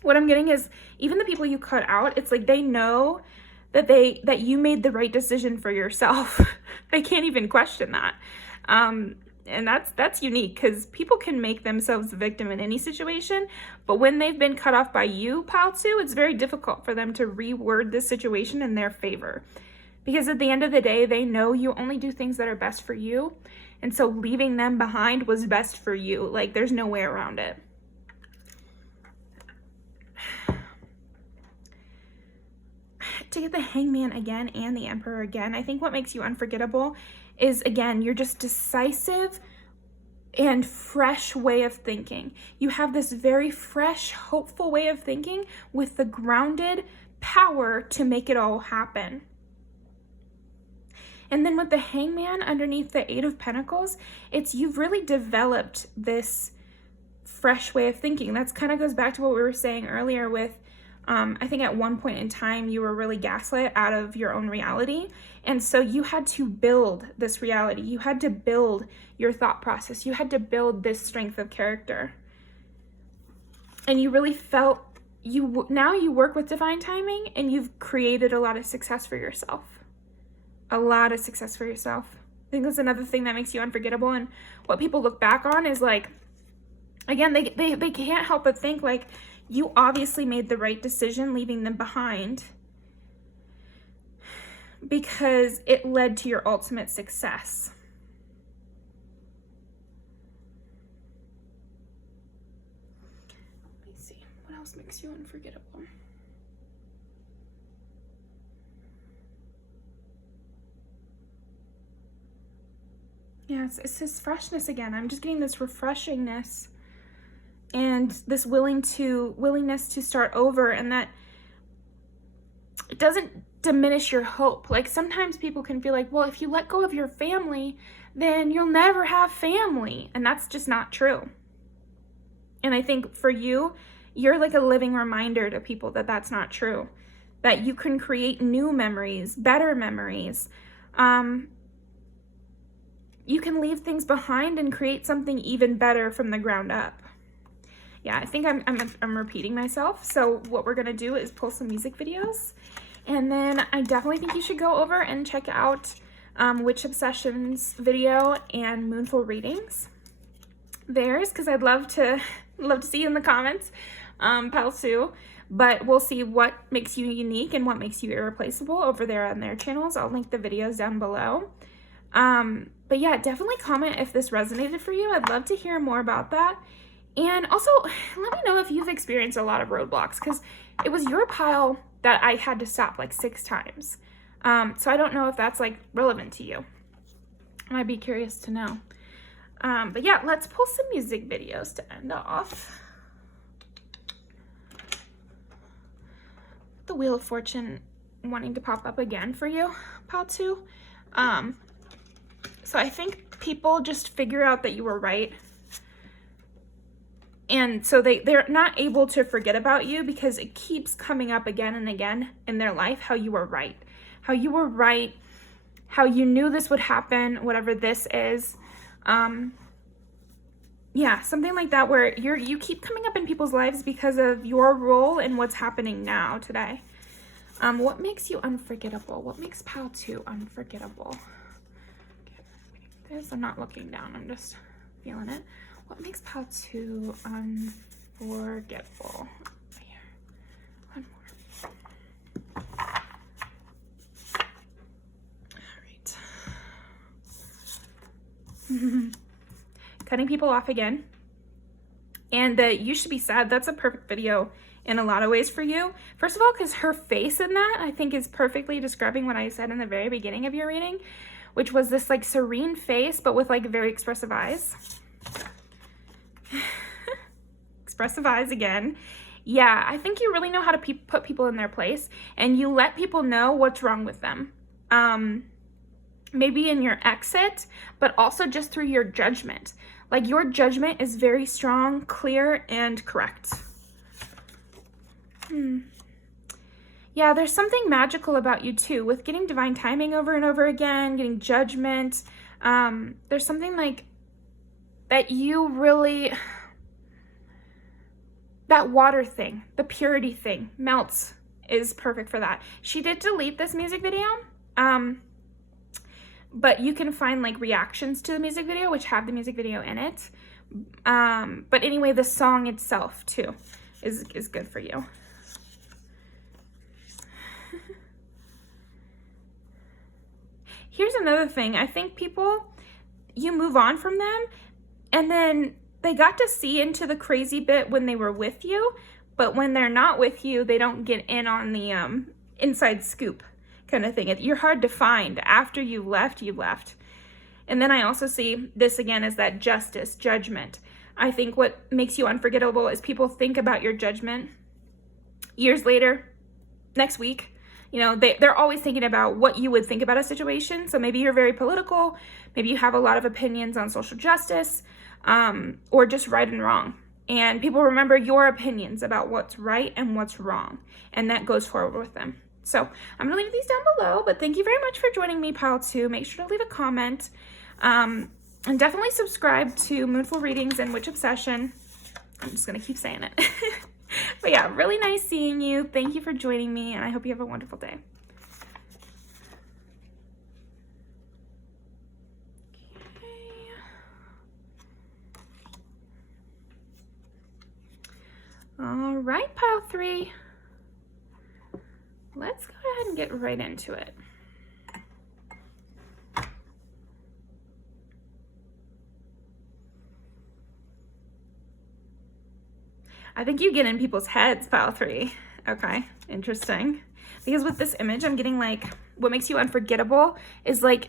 What I'm getting is even the people you cut out, it's like they know that you made the right decision for yourself. They can't even question that. And that's unique because people can make themselves the victim in any situation, but when they've been cut off by you, pile 2, it's very difficult for them to reword this situation in their favor. Because at the end of the day, they know you only do things that are best for you. And so leaving them behind was best for you. Like, there's no way around it. To get the Hangman again and the Emperor again, I think what makes you unforgettable is, again, you're just decisive and fresh way of thinking. You have this very fresh, hopeful way of thinking with the grounded power to make it all happen. And then with the Hangman underneath the 8 of Pentacles, it's you've really developed this fresh way of thinking. That's kind of goes back to what we were saying earlier with, I think at one point in time, you were really gaslit out of your own reality. And so you had to build this reality. You had to build your thought process. You had to build this strength of character. And you really felt, now you work with divine timing and you've created a lot of success for yourself. A lot of success for yourself. I think that's another thing that makes you unforgettable. And what people look back on is like, again, they can't help but think like, you obviously made the right decision leaving them behind because it led to your ultimate success. Let me see, what else makes you unforgettable? Yeah, it's this freshness again. I'm just getting this refreshingness and this willingness to start over, and that it doesn't diminish your hope. Like sometimes people can feel like, well, if you let go of your family, then you'll never have family. And that's just not true. And I think for you, you're like a living reminder to people that that's not true. That you can create new memories, better memories. You can leave things behind and create something even better from the ground up. Yeah, I think I'm repeating myself. So what we're gonna do is pull some music videos, and then I definitely think you should go over and check out Witch Obsession's video and Moonful readings. theirs, because I'd love to see you in the comments, Pal Sue. But we'll see what makes you unique and what makes you irreplaceable over there on their channels. I'll link the videos down below. But yeah, definitely comment if this resonated for you. I'd love to hear more about that. And also, let me know if you've experienced a lot of roadblocks, because it was your pile that I had to stop like 6 times. So I don't know if that's like relevant to you. I'd be curious to know. But yeah, let's pull some music videos to end off. The Wheel of Fortune wanting to pop up again for you, Pal 2. So I think people just figure out that you were right. And so they're not able to forget about you because it keeps coming up again and again in their life, how you were right. How you were right, how you knew this would happen, whatever this is. Yeah, something like that, where you keep coming up in people's lives because of your role in what's happening now today. What makes you unforgettable? What makes Pal 2 unforgettable? I'm not looking down, I'm just feeling it. What makes Pal 2 unforgettable? Here. One more. All right. Cutting people off again. And you should be sad. That's a perfect video in a lot of ways for you. First of all, because her face in that, I think, is perfectly describing what I said in the very beginning of your reading, which was this like serene face, but with like very expressive eyes. Expressive eyes again. Yeah, I think you really know how to put people in their place, and you let people know what's wrong with them. Maybe in your exit, but also just through your judgment. Like, your judgment is very strong, clear, and correct. Yeah, there's something magical about you too, with getting divine timing over and over again, getting judgment. There's something like that you really, that water thing, the purity thing, melts is perfect for that. She did delete this music video, but you can find like reactions to the music video, which have the music video in it. But anyway, the song itself too is good for you. Here's another thing. I think people, you move on from them, and then they got to see into the crazy bit when they were with you, but when they're not with you, they don't get in on the inside scoop kind of thing. You're hard to find. After you left, you left. And then I also see this again as that justice, judgment. I think what makes you unforgettable is people think about your judgment years later, next week. You know, they're always thinking about what you would think about a situation. So maybe you're very political. Maybe you have a lot of opinions on social justice, or just right and wrong. And people remember your opinions about what's right and what's wrong. And that goes forward with them. So I'm going to leave these down below. But thank you very much for joining me, Pile 2. Make sure to leave a comment. And definitely subscribe to Moonful Readings and Witch Obsession. I'm just going to keep saying it. But yeah, really nice seeing you. Thank you for joining me, and I hope you have a wonderful day. Okay. All right, Pile 3. Let's go ahead and get right into it. I think you get in people's heads, Pile 3. Okay, interesting. Because with this image, I'm getting like, what makes you unforgettable is like,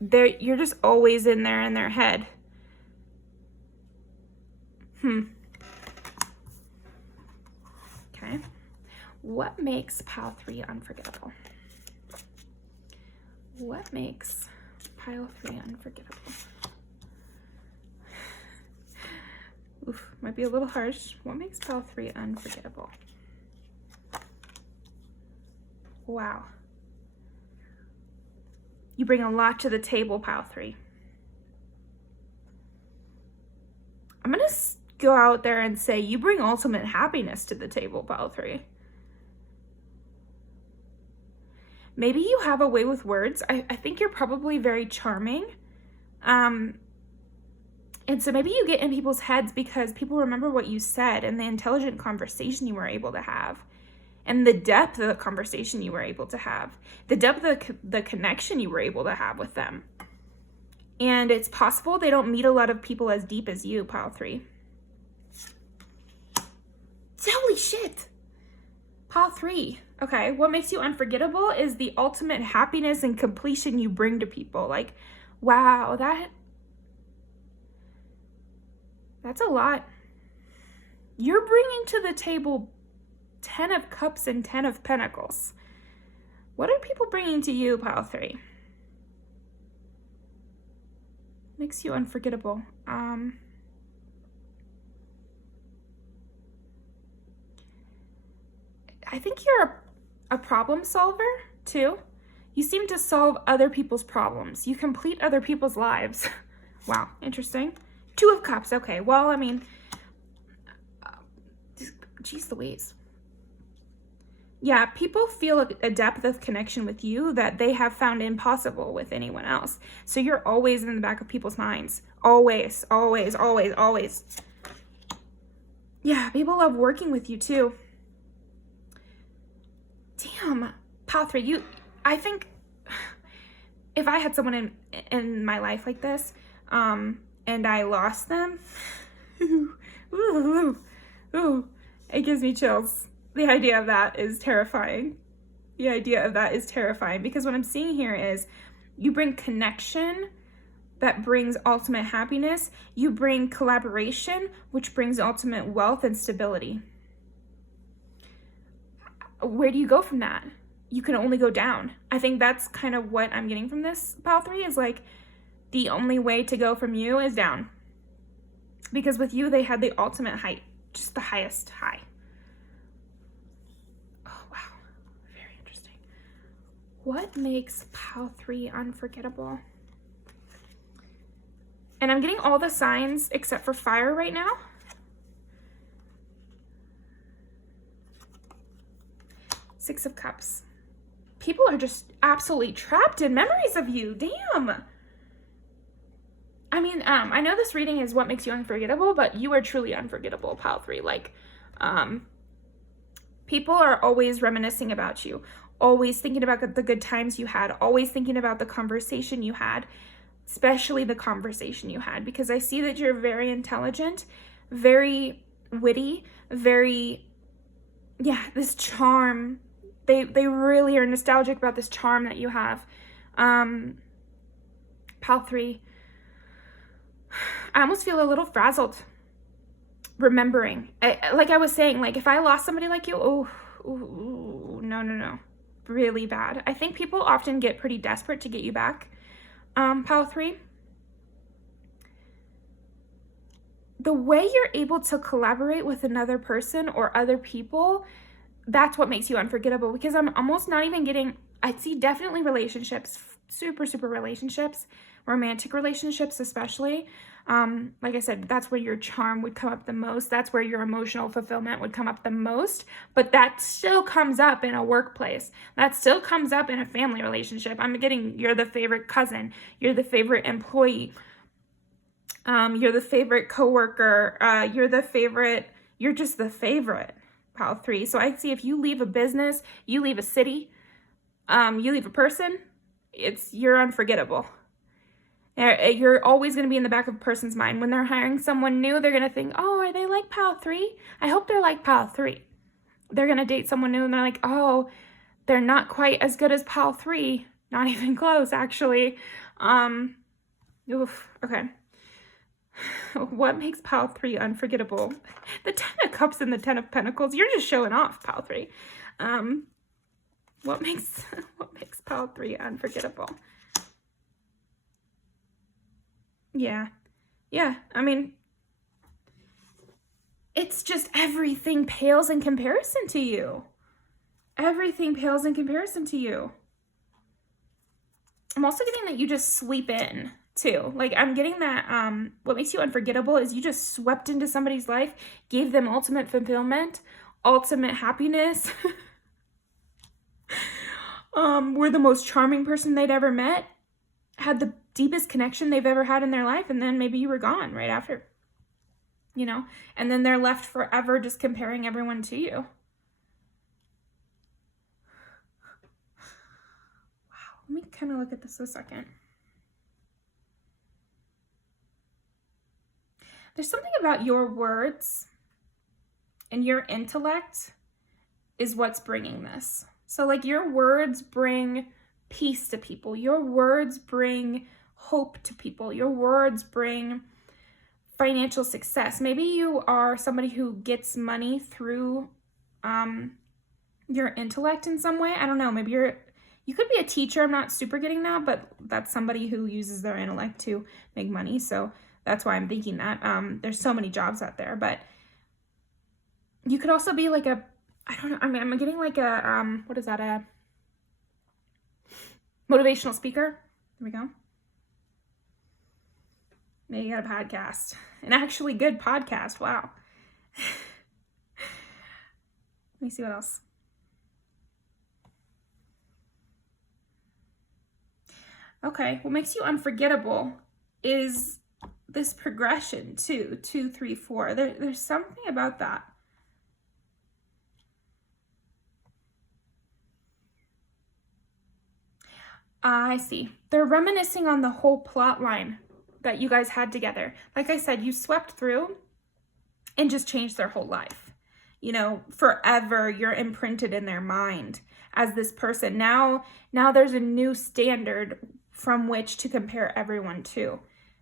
you're just always in there in their head. Okay. What makes Pile 3 unforgettable? What makes Pile 3 unforgettable? Oof, might be a little harsh. What makes Pile 3 unforgettable? Wow. You bring a lot to the table, Pile 3. I'm going to go out there and say you bring ultimate happiness to the table, Pile 3. Maybe you have a way with words. I think you're probably very charming. And And so maybe you get in people's heads because people remember what you said and the intelligent conversation you were able to have, and the depth of the conversation you were able to have, the depth of the connection you were able to have with them. And it's possible they don't meet a lot of people as deep as you, pile 3. Holy shit. Pile 3. Okay, what makes you unforgettable is the ultimate happiness and completion you bring to people. Like, wow, that's a lot. You're bringing to the table 10 of Cups and 10 of Pentacles. What are people bringing to you, pile 3? Makes you unforgettable. I think you're a problem solver, too. You seem to solve other people's problems. You complete other people's lives. Wow, interesting. 2 of Cups. Okay, well, I mean, geez Louise. Yeah, people feel a depth of connection with you that they have found impossible with anyone else. So you're always in the back of people's minds. Always, always, always, always. Yeah, people love working with you, too. Damn, pile 3, I think if I had someone in my life like this, and I lost them, ooh, it gives me chills. The idea of that is terrifying. The idea of that is terrifying because what I'm seeing here is you bring connection that brings ultimate happiness. You bring collaboration, which brings ultimate wealth and stability. Where do you go from that? You can only go down. I think that's kind of what I'm getting from this, pile 3, is like the only way to go from you is down. Because with you, they had the ultimate height, just the highest high. Oh, wow. Very interesting. What makes pile 3 unforgettable? And I'm getting all the signs except for fire right now. Six of Cups. People are just absolutely trapped in memories of you. Damn. I mean, I know this reading is what makes you unforgettable, but you are truly unforgettable, pile 3. Like, people are always reminiscing about you, always thinking about the good times you had, always thinking about the conversation you had, especially the conversation you had, because I see that you're very intelligent, very witty, very, yeah, this charm. They really are nostalgic about this charm that you have. Pile 3. I almost feel a little frazzled remembering. Like I was saying, like if I lost somebody like you, no. Really bad. I think people often get pretty desperate to get you back. Pile 3. The way you're able to collaborate with another person or other people, that's what makes you unforgettable, because I'm almost not even getting, I see definitely relationships, super relationships, romantic relationships especially. Like I said, that's where your charm would come up the most. That's where your emotional fulfillment would come up the most. But that still comes up in a workplace. That still comes up in a family relationship. I'm getting, you're the favorite cousin. You're the favorite employee. You're the favorite coworker. You're just the favorite, pile 3. So I see if you leave a business, you leave a city, you leave a person, you're unforgettable. You're always going to be in the back of a person's mind. When they're hiring someone new, they're going to think, oh, are they like pile 3? I hope they're like pile 3. They're going to date someone new and they're like, oh, they're not quite as good as pile 3. Not even close, actually. Okay. What makes pile 3 unforgettable? The 10 of Cups and the 10 of Pentacles. You're just showing off, pile 3. What makes pile 3 unforgettable? Yeah. I mean, it's just everything pales in comparison to you. Everything pales in comparison to you. I'm also getting that you just sweep in too. Like I'm getting that what makes you unforgettable is you just swept into somebody's life, gave them ultimate fulfillment, ultimate happiness. Were the most charming person they'd ever met, had the deepest connection they've ever had in their life, and then maybe you were gone right after, you know, and then they're left forever just comparing everyone to you. Wow, let me kind of look at this a second. There's something about your words and your intellect is what's bringing this. So like your words bring peace to people. Your words bring hope to people. Your words bring financial success. Maybe you are somebody who gets money through your intellect in some way. I don't know. Maybe you could be a teacher. I'm not super getting that, but that's somebody who uses their intellect to make money. So that's why I'm thinking that. There's so many jobs out there, but you could also be like I don't know. I mean, I'm getting like a, what is that? A motivational speaker. There we go. Maybe you got a podcast, an actually good podcast. Wow. Let me see what else. Okay. What makes you unforgettable is this progression too. 2, 3, 4. There's something about that. I see. They're reminiscing on the whole plot line that you guys had together. Like I said, you swept through and just changed their whole life. You know, forever you're imprinted in their mind as this person. Now there's a new standard from which to compare everyone to.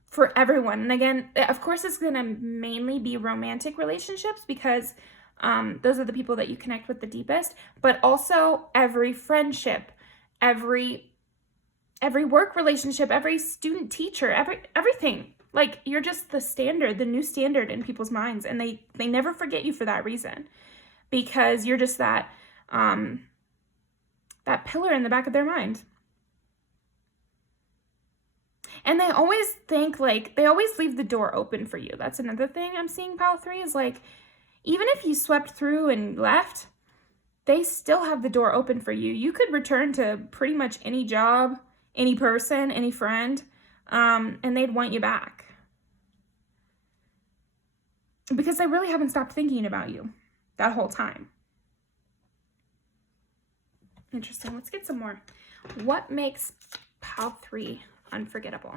For everyone. And again, of course, it's going to mainly be romantic relationships because those are the people that you connect with the deepest, but also every friendship, every work relationship, every student teacher, everything. Like you're just the standard, the new standard in people's minds. And they never forget you for that reason, because you're just that pillar in the back of their mind. And they always think like, they always leave the door open for you. That's another thing I'm seeing, pile 3, is like, even if you swept through and left, they still have the door open for you. You could return to pretty much any job, any person, any friend, and they'd want you back. Because they really haven't stopped thinking about you that whole time. Interesting. Let's get some more. What makes pile 3 unforgettable?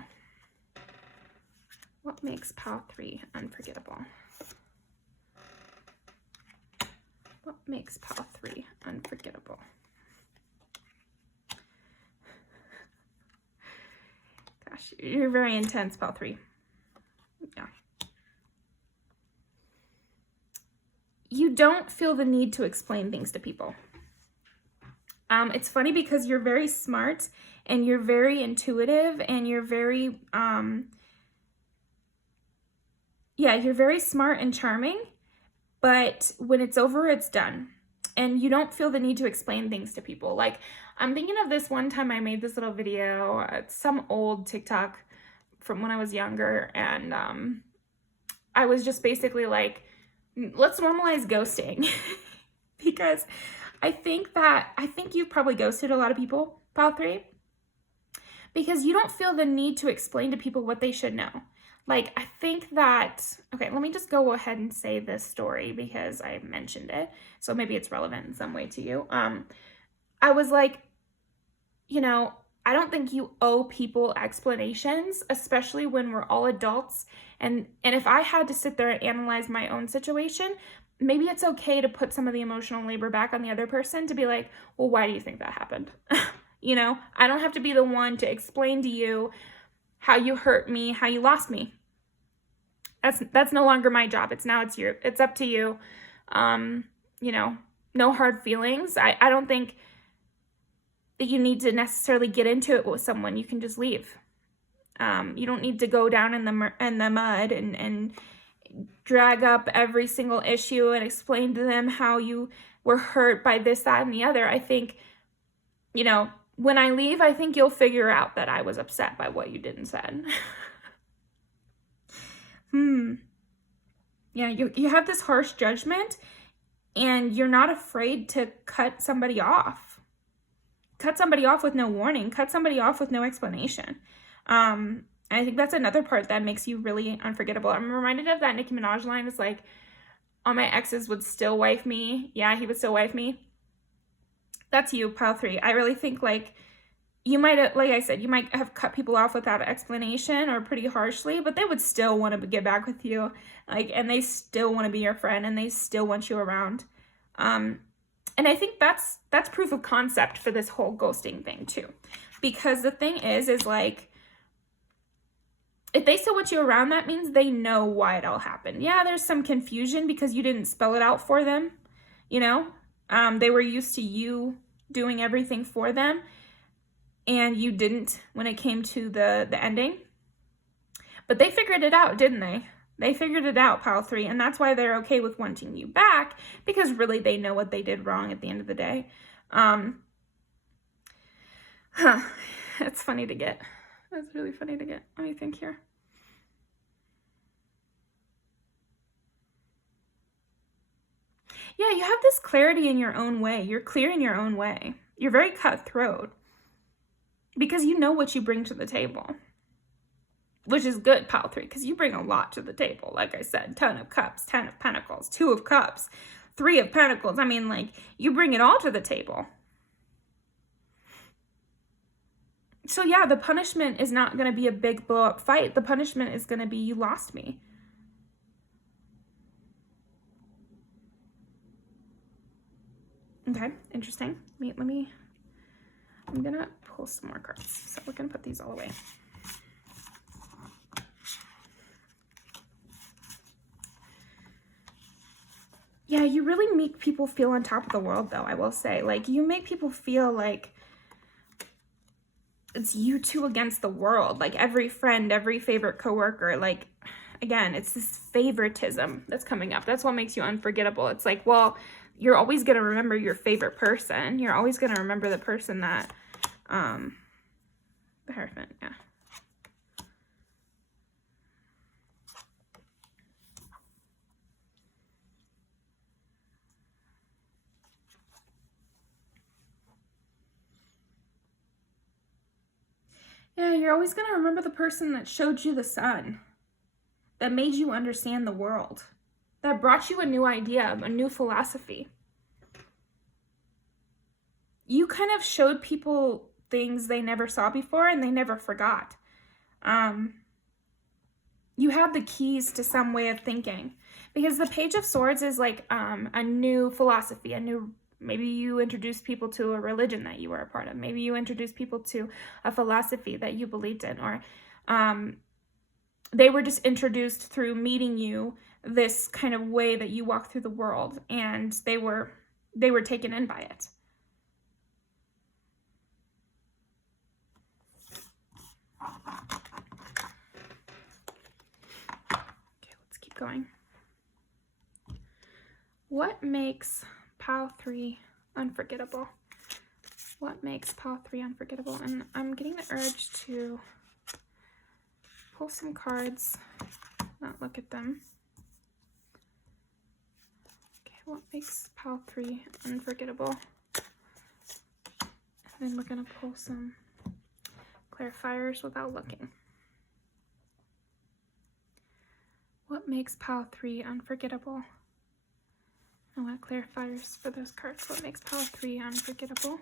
What makes pile 3 unforgettable? What makes pile 3 unforgettable? Gosh, you're very intense, pile 3. Yeah. You don't feel the need to explain things to people. It's funny because you're very smart and you're very intuitive and you're very, you're very smart and charming, but when it's over, it's done. And you don't feel the need to explain things to people. Like, I'm thinking of this one time I made this little video, some old TikTok from when I was younger, and I was just basically like, let's normalize ghosting. Because I think you've probably ghosted a lot of people, pile 3, because you don't feel the need to explain to people what they should know. Like, I think that, okay, let me just go ahead and say this story because I mentioned it, so maybe it's relevant in some way to you. I was like, you know, I don't think you owe people explanations, especially when we're all adults. And if I had to sit there and analyze my own situation, maybe it's okay to put some of the emotional labor back on the other person to be like, well, why do you think that happened? You know, I don't have to be the one to explain to you how you hurt me, how you lost me. That's no longer my job. It's up to you. You know, no hard feelings. I don't think that you need to necessarily get into it with someone. You can just leave. You don't need to go down in the mud and drag up every single issue and explain to them how you were hurt by this, that, and the other. I think, you know, when I leave, I think you'll figure out that I was upset by what you did and said. Yeah, you have this harsh judgment and you're not afraid to cut somebody off. Cut somebody off with no warning. Cut somebody off with no explanation. And I think that's another part that makes you really unforgettable. I'm reminded of that Nicki Minaj line. It's like, all my exes would still wife me. Yeah, he would still wife me. That's you, pile 3. I really think, like, you might have, like I said, you might have cut people off without explanation or pretty harshly, but they would still want to get back with you. Like, and they still want to be your friend, and they still want you around. And I think that's proof of concept for this whole ghosting thing too. Because the thing is like, if they still want you around, that means they know why it all happened. Yeah, there's some confusion because you didn't spell it out for them, you know? They were used to you doing everything for them, and you didn't when it came to the ending. But they figured it out, didn't they? They figured it out, pile 3, and that's why they're okay with wanting you back, because really they know what they did wrong at the end of the day. It's funny to get. That's really funny to get. Let me think here. Yeah, you have this clarity in your own way. You're clear in your own way. You're very cutthroat because you know what you bring to the table, which is good, pile 3, because you bring a lot to the table. Like I said, 10 of cups, 10 of pentacles, 2 of cups, 3 of pentacles. I mean, like, you bring it all to the table. So yeah, the punishment is not going to be a big blow up fight. The punishment is going to be, you lost me. Okay, interesting. I'm going to pull some more cards. So we're going to put these all away. Yeah, you really make people feel on top of the world, though, I will say. Like, you make people feel like it's you two against the world. Like, every friend, every favorite coworker. Like, again, it's this favoritism that's coming up. That's what makes you unforgettable. It's like, well, you're always going to remember your favorite person. You're always going to remember the person that, the Hierophant, yeah. Yeah, you're always going to remember the person that showed you the sun, that made you understand the world, that brought you a new idea, a new philosophy. You kind of showed people things they never saw before and they never forgot. You have the keys to some way of thinking, because the Page of Swords is like a new philosophy, maybe you introduced people to a religion that you were a part of. Maybe you introduced people to a philosophy that you believed in, or they were just introduced through meeting you, this kind of way that you walk through the world, and they were taken in by it. Okay, let's keep going. What makes pile 3 unforgettable? What makes pile 3 unforgettable? And I'm getting the urge to pull some cards, not look at them. Okay, what makes pile 3 unforgettable? And then we're gonna pull some clarifiers without looking. What makes pile 3 unforgettable? I want clarifiers for those cards. What makes pile 3 unforgettable?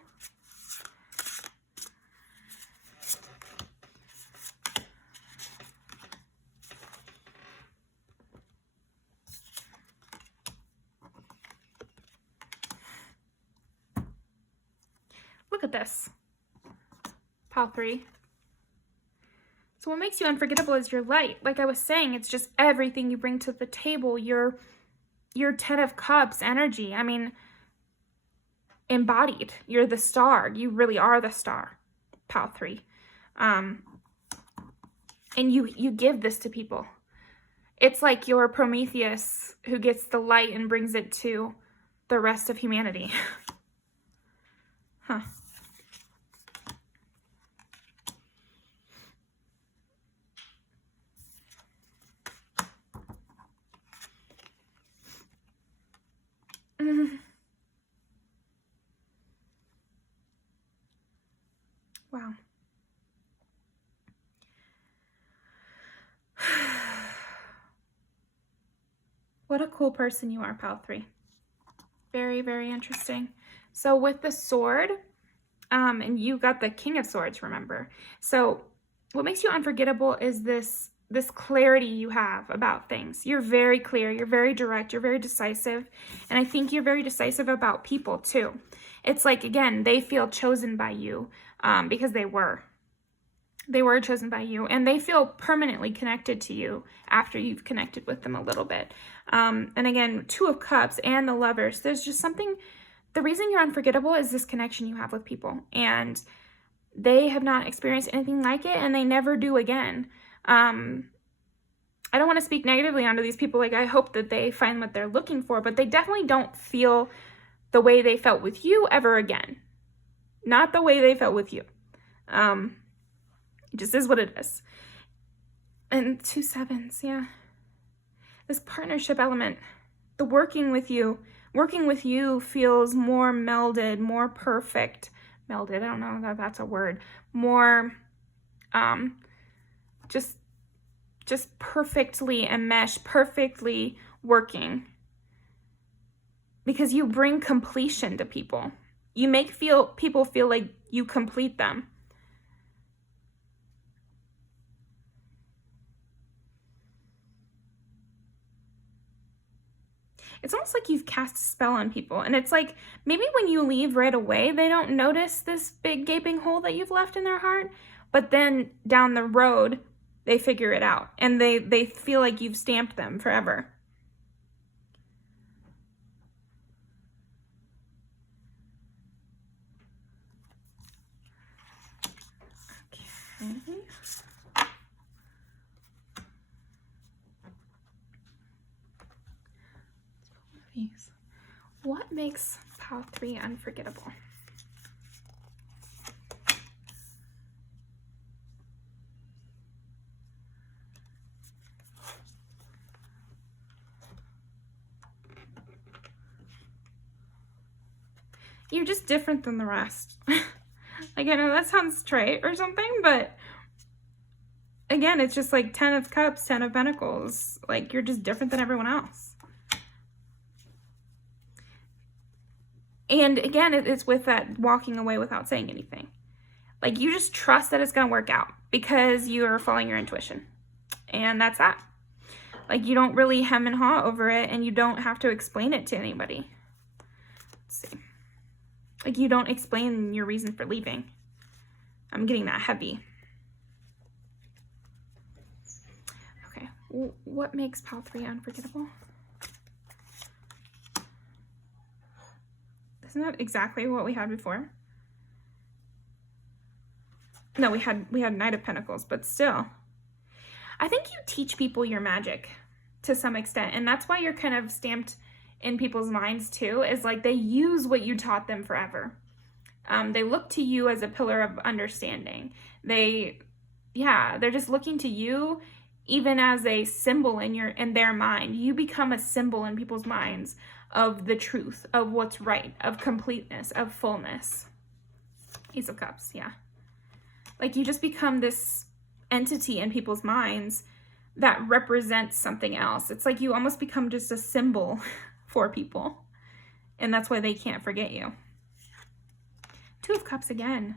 Look at this. Pile 3. So what makes you unforgettable is your light. Like I was saying, it's just everything you bring to the table. Your 10 of Cups energy. I mean, embodied. You're the star. You really are the star. Pile 3. And you give this to people. It's like you're Prometheus who gets the light and brings it to the rest of humanity. Huh. Wow. What a cool person you are, Pile 3. Very, very interesting. So with the sword, and you got the King of Swords, remember? So what makes you unforgettable is this clarity you have about things. You're very clear, you're very direct, you're very decisive, and I think you're very decisive about people too. It's like, again, they feel chosen by you because they were chosen by you, and they feel permanently connected to you after you've connected with them a little bit. And again, 2 of Cups and the Lovers, there's just something, the reason you're unforgettable is this connection you have with people, and they have not experienced anything like it, and they never do again. I don't want to speak negatively onto these people. Like, I hope that they find what they're looking for, but they definitely don't feel the way they felt with you ever again. Not the way they felt with you. It just is what it is. And 2 sevens, yeah. This partnership element, the working with you feels more melded, more perfect. Melded, I don't know if that's a word. More, just perfectly enmeshed, perfectly working. Because you bring completion to people. You make people feel like you complete them. It's almost like you've cast a spell on people. And it's like, maybe when you leave right away, they don't notice this big gaping hole that you've left in their heart. But then down the road, they figure it out. And they feel like you've stamped them forever. Okay. What makes Pile 3 unforgettable? You're just different than the rest. Like, I know that sounds trite or something, but again, it's just like 10 of Cups, 10 of Pentacles. Like, you're just different than everyone else. And again, it's with that walking away without saying anything. Like, you just trust that it's going to work out because you're following your intuition. And that's that. Like, you don't really hem and haw over it, and you don't have to explain it to anybody. Let's see. Like, you don't explain your reason for leaving. I'm getting that heavy. Okay. What makes Pile 3 unforgettable? Isn't that exactly what we had before? No, we had Knight of Pentacles, but still. I think you teach people your magic to some extent, and that's why you're kind of stamped in people's minds too, is like they use what you taught them forever. They look to you as a pillar of understanding. They're just looking to you even as a symbol in their mind. You become a symbol in people's minds of the truth, of what's right, of completeness, of fullness. Ace of Cups, yeah. Like, you just become this entity in people's minds that represents something else. It's like you almost become just a symbol for people. And that's why they can't forget you. 2 of Cups again.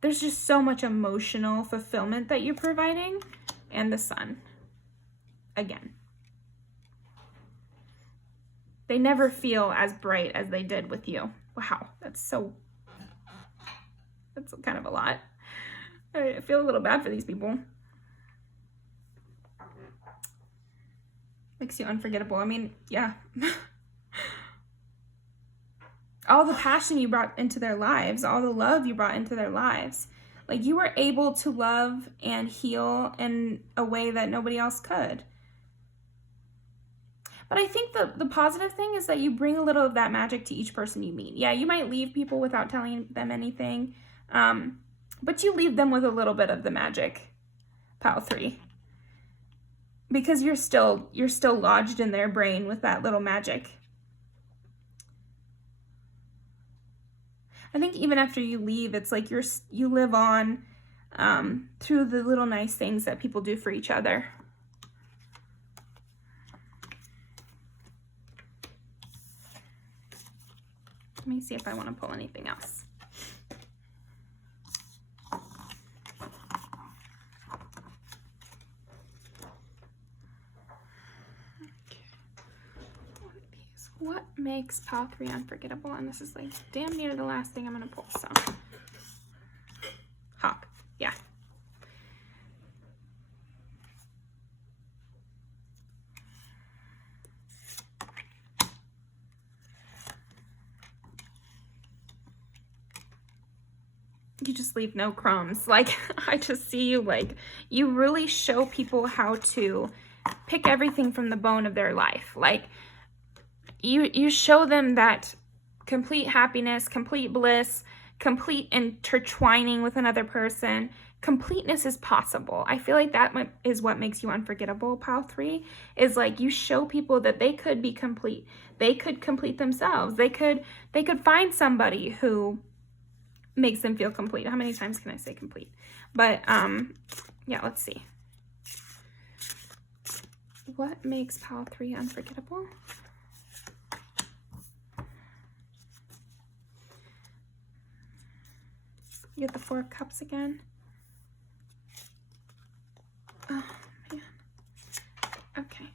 There's just so much emotional fulfillment that you're providing. And the Sun. Again. They never feel as bright as they did with you. Wow, that's kind of a lot. I feel a little bad for these people. Makes you unforgettable. I mean, yeah. All the passion you brought into their lives, all the love you brought into their lives. Like, you were able to love and heal in a way that nobody else could. But I think the positive thing is that you bring a little of that magic to each person you meet. Yeah, you might leave people without telling them anything, but you leave them with a little bit of the magic, Pile 3. Because you're still lodged in their brain with that little magic. I think even after you leave, it's like you live on through the little nice things that people do for each other. me see if I want to pull anything else. What makes pile 3 unforgettable? And this is like damn near the last thing I'm going to pull, so. Hawk, yeah. You just leave no crumbs. Like, I just see you, like, you really show people how to pick everything from the bone of their life. Like, you show them that complete happiness, complete bliss, complete intertwining with another person, completeness is possible. I feel like that is what makes you unforgettable, pile 3, is like you show people that they could be complete. They could complete themselves. They could find somebody who makes them feel complete. How many times can I say complete? But yeah, let's see. What makes pile 3 unforgettable? You get the 4 of Cups again. Oh, man. Okay.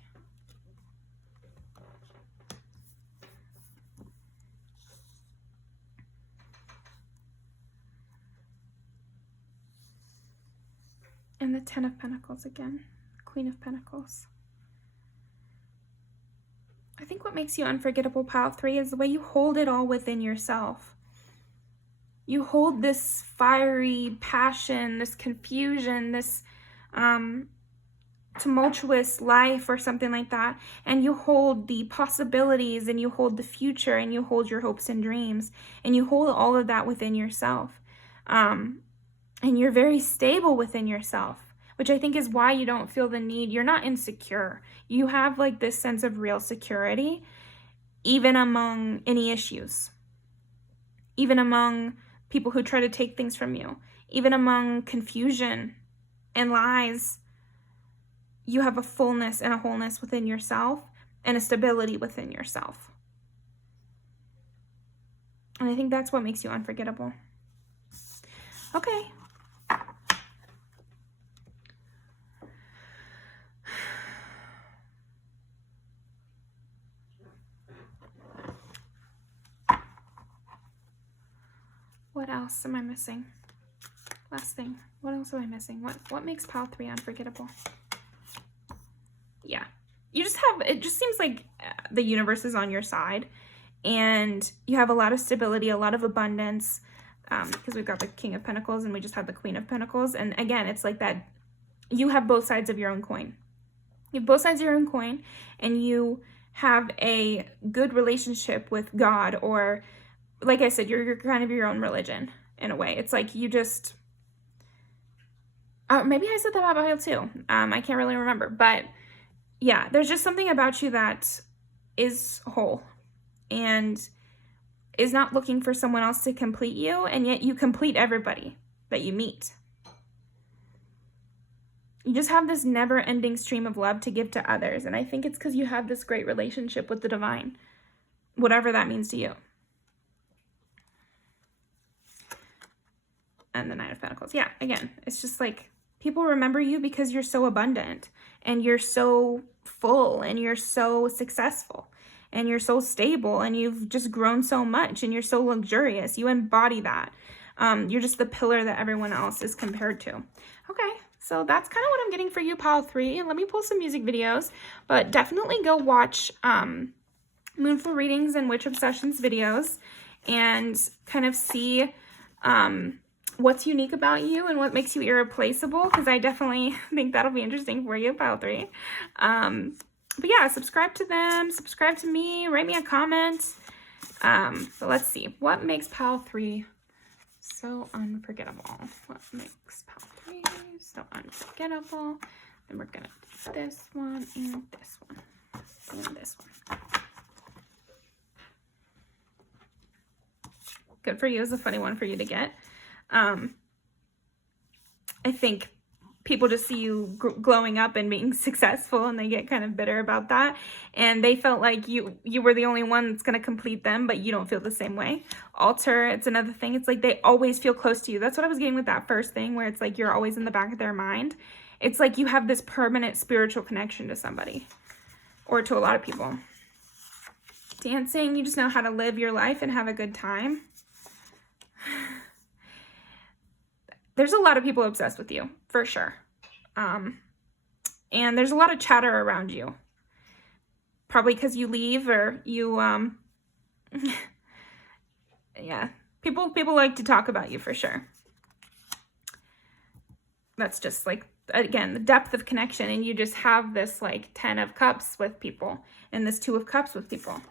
And the 10 of Pentacles again. Queen of Pentacles. I think what makes you unforgettable, pile 3, is the way you hold it all within yourself. You hold this fiery passion, this confusion, this tumultuous life or something like that, and you hold the possibilities, and you hold the future, and you hold your hopes and dreams, and you hold all of that within yourself. And you're very stable within yourself, which I think is why you don't feel the need. You're not insecure. You have like this sense of real security, even among any issues, even among people who try to take things from you, even among confusion and lies. You have a fullness and a wholeness within yourself and a stability within yourself. And I think that's what makes you unforgettable. Okay. What else am I missing? Last thing. What else am I missing? What makes pile 3 unforgettable? Yeah. You just have, it just seems like the universe is on your side, and you have a lot of stability, a lot of abundance, because we've got the King of Pentacles and we just have the Queen of Pentacles. And again, it's like that you have both sides of your own coin. You have both sides of your own coin, and you have a good relationship with God, or like I said, you're kind of your own religion in a way. It's like you just, maybe I said that about Pile too. I can't really remember, but yeah, there's just something about you that is whole and is not looking for someone else to complete you, and yet you complete everybody that you meet. You just have this never-ending stream of love to give to others, and I think it's because you have this great relationship with the divine, whatever that means to you. And the Nine of Pentacles. Yeah, again, it's just like people remember you because you're so abundant, and you're so full, and you're so successful, and you're so stable, and you've just grown so much, and you're so luxurious. You embody that. You're just the pillar that everyone else is compared to. Okay, so that's kind of what I'm getting for you, Pile 3. Let me pull some music videos, but definitely go watch Moonful Readings and Witch Obsessions videos and kind of see what's unique about you and what makes you irreplaceable, because I definitely think that'll be interesting for you, Pile 3. But yeah, subscribe to them, subscribe to me, write me a comment. But let's see, what makes Pile 3 so unforgettable? What makes Pile 3 so unforgettable? And we're gonna do this one and this one and this one. Good for you. It's a funny one for you to get. I think people just see you glowing up and being successful, and they get kind of bitter about that. And they felt like you were the only one that's going to complete them, but you don't feel the same way. Alter, it's another thing. It's like they always feel close to you. That's what I was getting with that first thing, where it's like you're always in the back of their mind. It's like you have this permanent spiritual connection to somebody, or to a lot of people. Dancing, you just know how to live your life and have a good time. There's a lot of people obsessed with you, for sure. And there's a lot of chatter around you. Probably because you leave, or you, yeah. People like to talk about you, for sure. That's just like, again, the depth of connection. And you just have this like 10 of cups with people, and this 2 of cups with people.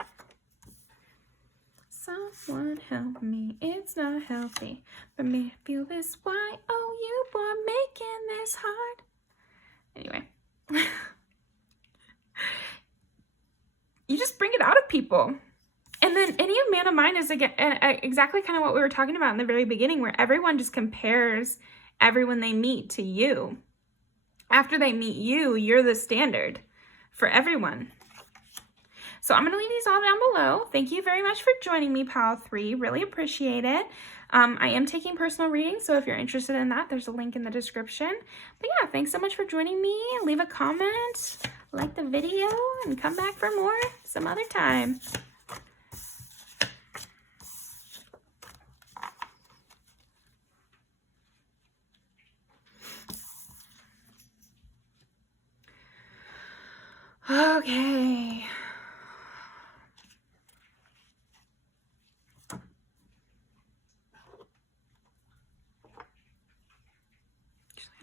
Someone help me, it's not healthy for me to feel this. Why, oh, you boy, making this hard. Anyway. You just bring it out of people. And then any man of mine is, again, exactly kind of what we were talking about in the very beginning, where everyone just compares everyone they meet to you. After they meet you, you're the standard for everyone. So I'm going to leave these all down below. Thank you very much for joining me, Pile 3. Really appreciate it. I am taking personal readings, so if you're interested in that, there's a link in the description. But yeah, thanks so much for joining me. Leave a comment, like the video, and come back for more some other time. Okay.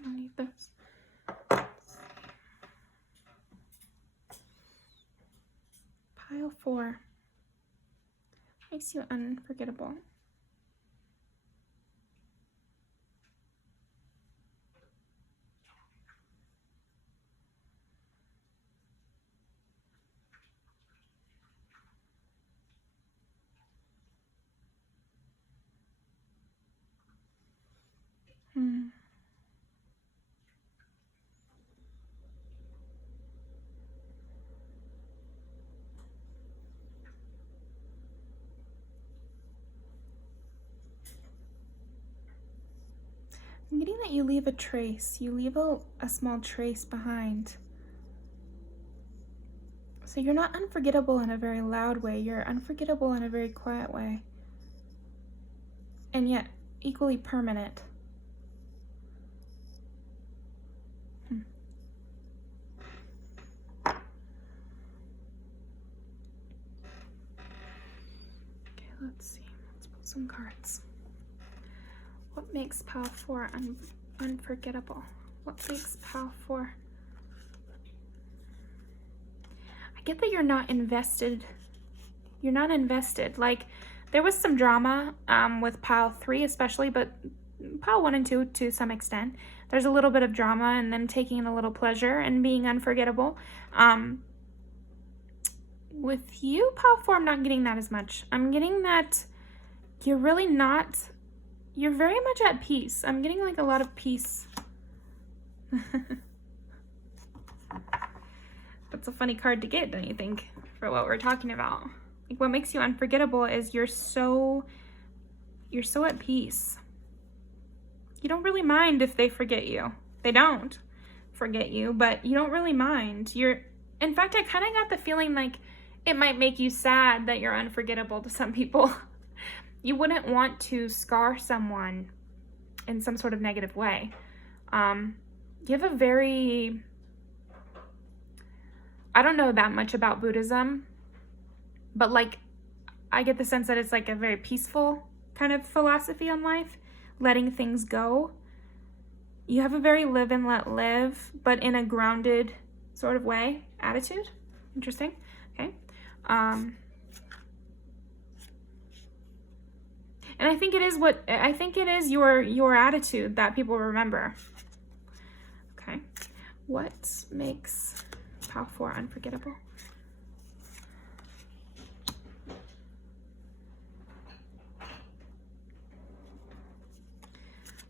I don't need this. Pile 4 makes you unforgettable. I'm getting that you leave a trace. You leave a small trace behind. So you're not unforgettable in a very loud way. You're unforgettable in a very quiet way. And yet equally permanent. Okay, let's see. Let's pull some cards. What makes Pile 4 unforgettable? What makes Pile 4? I get that you're not invested. You're not invested. Like, there was some drama with Pile 3 especially, but Pile 1 and 2 to some extent. There's a little bit of drama and them taking a little pleasure and being unforgettable. With you, Pile 4, I'm not getting that as much. I'm getting that you're really not... You're very much at peace. I'm getting like a lot of peace. That's a funny card to get, don't you think, for what we're talking about? Like, what makes you unforgettable is you're so at peace. You don't really mind if they forget you. They don't forget you, but you don't really mind. In fact, I kind of got the feeling like it might make you sad that you're unforgettable to some people. You wouldn't want to scar someone in some sort of negative way. You have a very... I don't know that much about Buddhism, but like, I get the sense that it's like a very peaceful kind of philosophy on life, letting things go. You have a very live and let live, but in a grounded sort of way, attitude. Interesting. Okay. And I think it is your attitude that people remember. Okay. What makes Pile 4 unforgettable?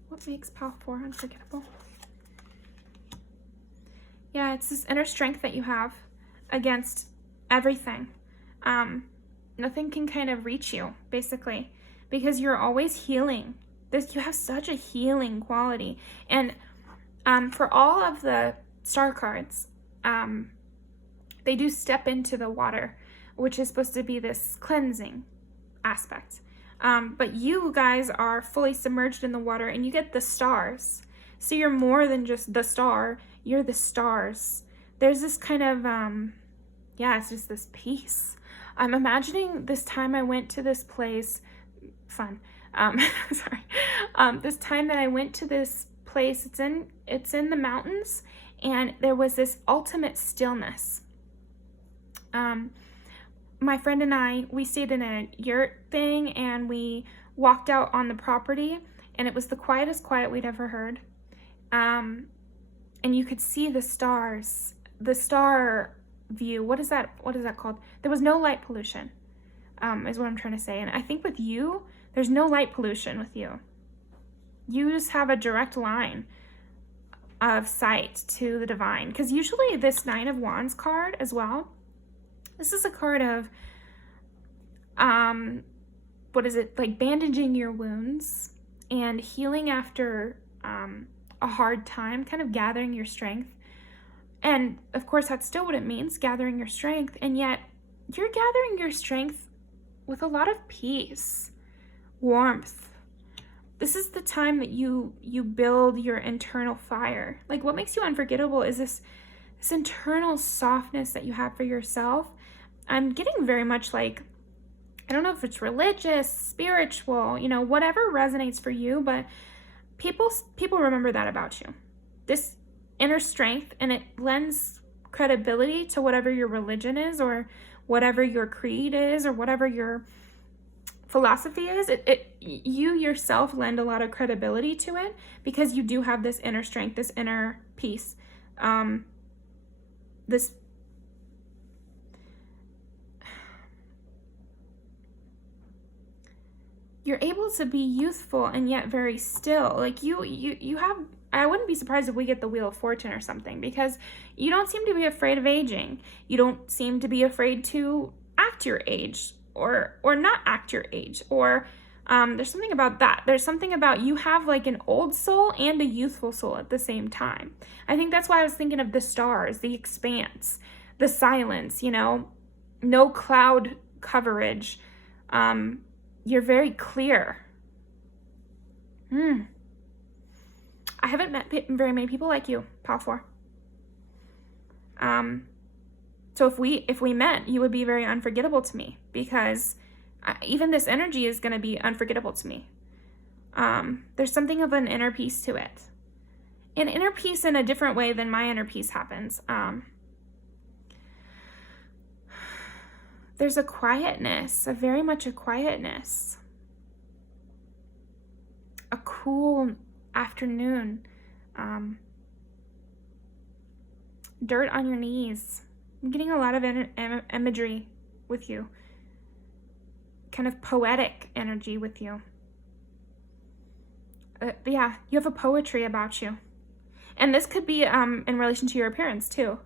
What makes Pile 4 unforgettable? Yeah, it's this inner strength that you have against everything. Nothing can kind of reach you, basically, because you're always healing. You have such a healing quality. And for all of the star cards, they do step into the water, which is supposed to be this cleansing aspect. But you guys are fully submerged in the water, and you get the stars. So you're more than just the star, you're the stars. There's this kind of, it's just this peace. I'm imagining this time I went to this place, fun, this time that I went to this place, it's in the mountains, and there was this ultimate stillness. My friend and I, we stayed in a yurt thing, and we walked out on the property, and it was the quietest quiet we'd ever heard. And you could see the stars, the star view. What is that called? There was no light pollution, is what I'm trying to say. And I think with you, there's no light pollution with you. You just have a direct line of sight to the divine. Because usually this Nine of Wands card as well, this is a card of, like bandaging your wounds and healing after a hard time, kind of gathering your strength. And of course, that's still what it means, gathering your strength. And yet, you're gathering your strength with a lot of peace, warmth. This is the time that you build your internal fire. Like, what makes you unforgettable is this internal softness that you have for yourself. I'm getting very much like, I don't know if it's religious, spiritual, whatever resonates for you, but people remember that about you. This inner strength, and it lends credibility to whatever your religion is, or whatever your creed is, or whatever your philosophy is. You yourself lend a lot of credibility to it because you do have this inner strength, this inner peace, this you're able to be youthful and yet very still. Like you have, I wouldn't be surprised if we get the Wheel of Fortune or something, because you don't seem to be afraid of aging. You don't seem to be afraid to act your age or not act your age, or there's something about that. There's something about you have like an old soul and a youthful soul at the same time. I think that's why I was thinking of the stars, the expanse, the silence, no cloud coverage. You're very clear. I haven't met very many people like you, Pile 4. So if we met, you would be very unforgettable to me, because even this energy is going to be unforgettable to me. There's something of an inner peace to it. An inner peace in a different way than my inner peace happens. There's a quietness, very much a quietness. A cool afternoon. Dirt on your knees. I'm getting a lot of imagery with you. Kind of poetic energy with you. You have a poetry about you. And this could be in relation to your appearance too.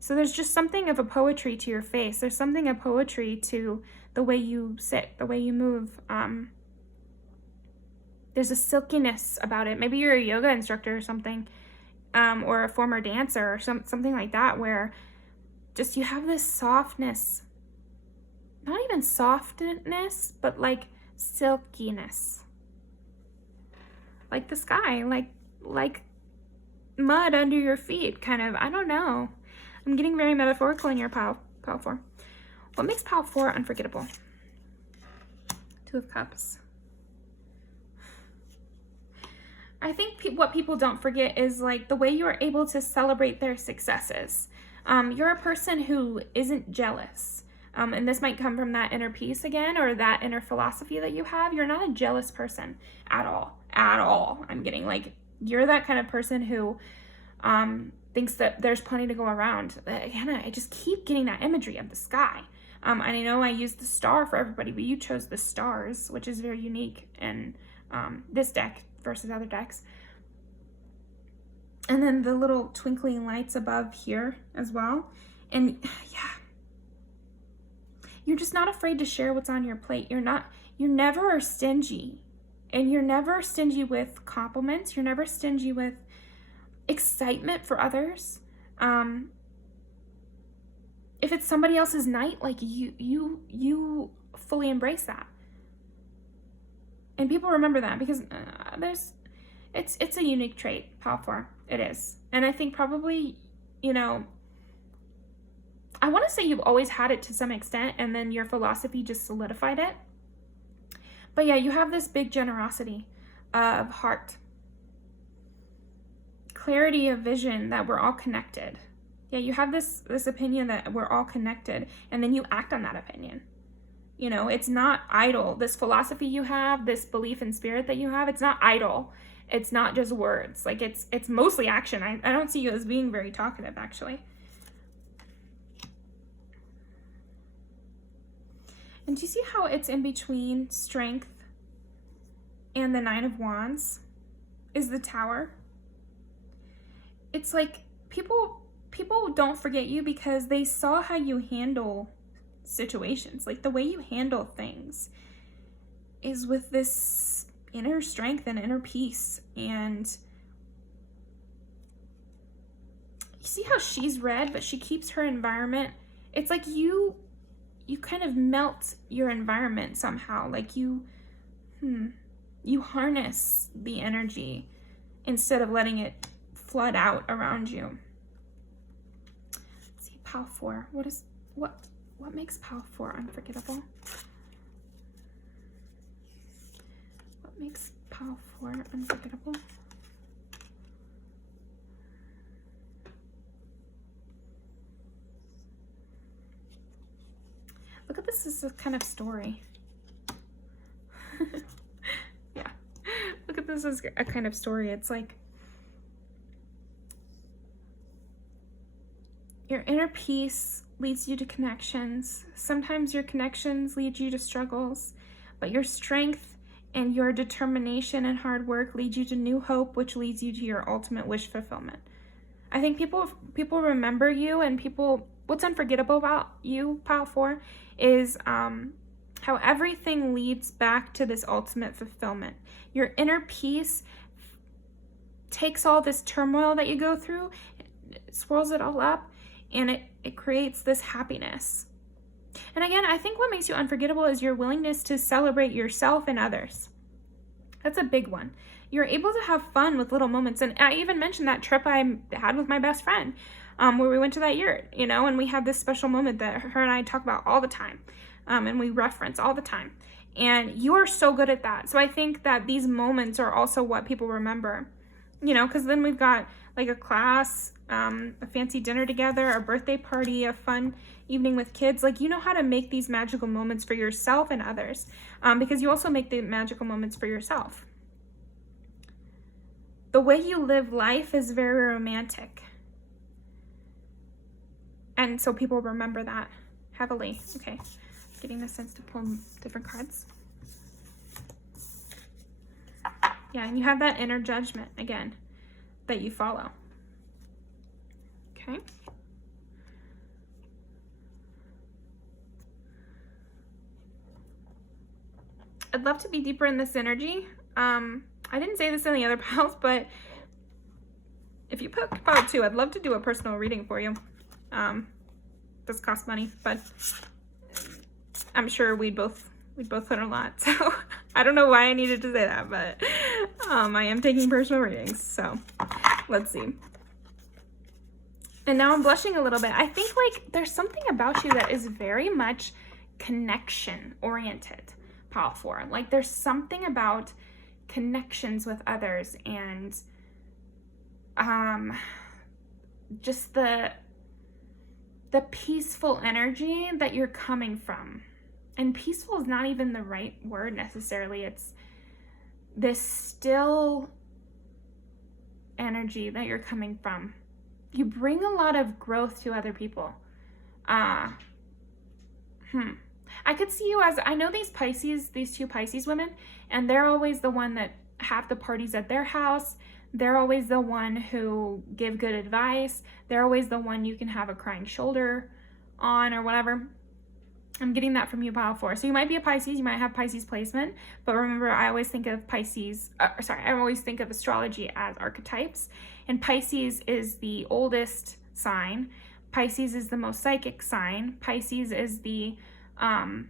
So there's just something of a poetry to your face. There's something of poetry to the way you sit, the way you move. There's a silkiness about it. Maybe you're a yoga instructor or something, or a former dancer or something like that, where just you have this softness. Not even softness, but like silkiness. Like the sky, like mud under your feet, kind of. I don't know. I'm getting very metaphorical in your Pile 4. What makes Pile 4 unforgettable? 2 of Cups. I think what people don't forget is like the way you are able to celebrate their successes. You're a person who isn't jealous. And this might come from that inner peace again, or that inner philosophy that you have. You're not a jealous person at all. At all. I'm getting like, you're that kind of person who thinks that there's plenty to go around. Again, I just keep getting that imagery of the sky. And I know I used the star for everybody, but you chose the stars, which is very unique in this deck versus other decks. And then the little twinkling lights above here as well. And yeah, you're just not afraid to share what's on your plate. You never are stingy. And you're never stingy with compliments. You're never stingy with excitement for others. If it's somebody else's night, like you fully embrace that. And people remember that because it's a unique trait, Pile 4. It is. And I think probably, I want to say you've always had it to some extent, and then your philosophy just solidified it. But yeah, you have this big generosity of heart, clarity of vision that we're all connected. Yeah, you have this opinion that we're all connected, and then you act on that opinion. It's not idle. This philosophy you have, this belief in spirit that you have, it's not idle. It's not just words. Like it's mostly action. I don't see you as being very talkative, actually. And do you see how it's in between strength and the 9 of Wands is the Tower? It's like people don't forget you because they saw how you handle situations. Like the way you handle things is with this inner strength and inner peace. And you see how she's red, but she keeps her environment. It's like you kind of melt your environment somehow. Like you harness the energy instead of letting it flood out around you. Let's see, Pile 4. What makes Pile 4 unforgettable? What makes Pile 4 unforgettable? Look at this as a kind of story. Yeah. Look at this as a kind of story. It's like your inner peace leads you to connections. Sometimes your connections lead you to struggles, but your strength and your determination and hard work lead you to new hope, which leads you to your ultimate wish fulfillment. I think people remember you, and what's unforgettable about you, Pile 4, is how everything leads back to this ultimate fulfillment. Your inner peace takes all this turmoil that you go through, swirls it all up, and it creates this happiness. And again, I think what makes you unforgettable is your willingness to celebrate yourself and others. That's a big one. You're able to have fun with little moments. And I even mentioned that trip I had with my best friend, where we went to that yurt, and we had this special moment that her and I talk about all the time, and we reference all the time. And you are so good at that. So I think that these moments are also what people remember, because then we've got like a class, a fancy dinner together, a birthday party, a fun evening with kids. Like, you know how to make these magical moments for yourself and others, because you also make the magical moments for yourself. The way you live life is very romantic. And so people remember that heavily. Okay, getting the sense to pull different cards. Yeah, and you have that inner judgment, again, that you follow. Okay. I'd love to be deeper in this energy. I didn't say this in the other piles, but if you pick pile 2, I'd love to do a personal reading for you. This costs money, but I'm sure we'd both put a lot. So I don't know why I needed to say that, but I am taking personal readings. So let's see. And now I'm blushing a little bit. I think like there's something about you that is very much connection oriented, pile 4. Like there's something about connections with others and just the peaceful energy that you're coming from. And peaceful is not even the right word necessarily. It's this still energy that you're coming from. You bring a lot of growth to other people. I could see you as, I know these two Pisces women, and they're always the one that have the parties at their house. They're always the one who give good advice. They're always the one you can have a crying shoulder on or whatever. I'm getting that from you, pile 4. So you might be a Pisces, you might have Pisces placement, but remember, I always think of I always think of astrology as archetypes, and Pisces is the oldest sign. Pisces is the most psychic sign. Pisces is the one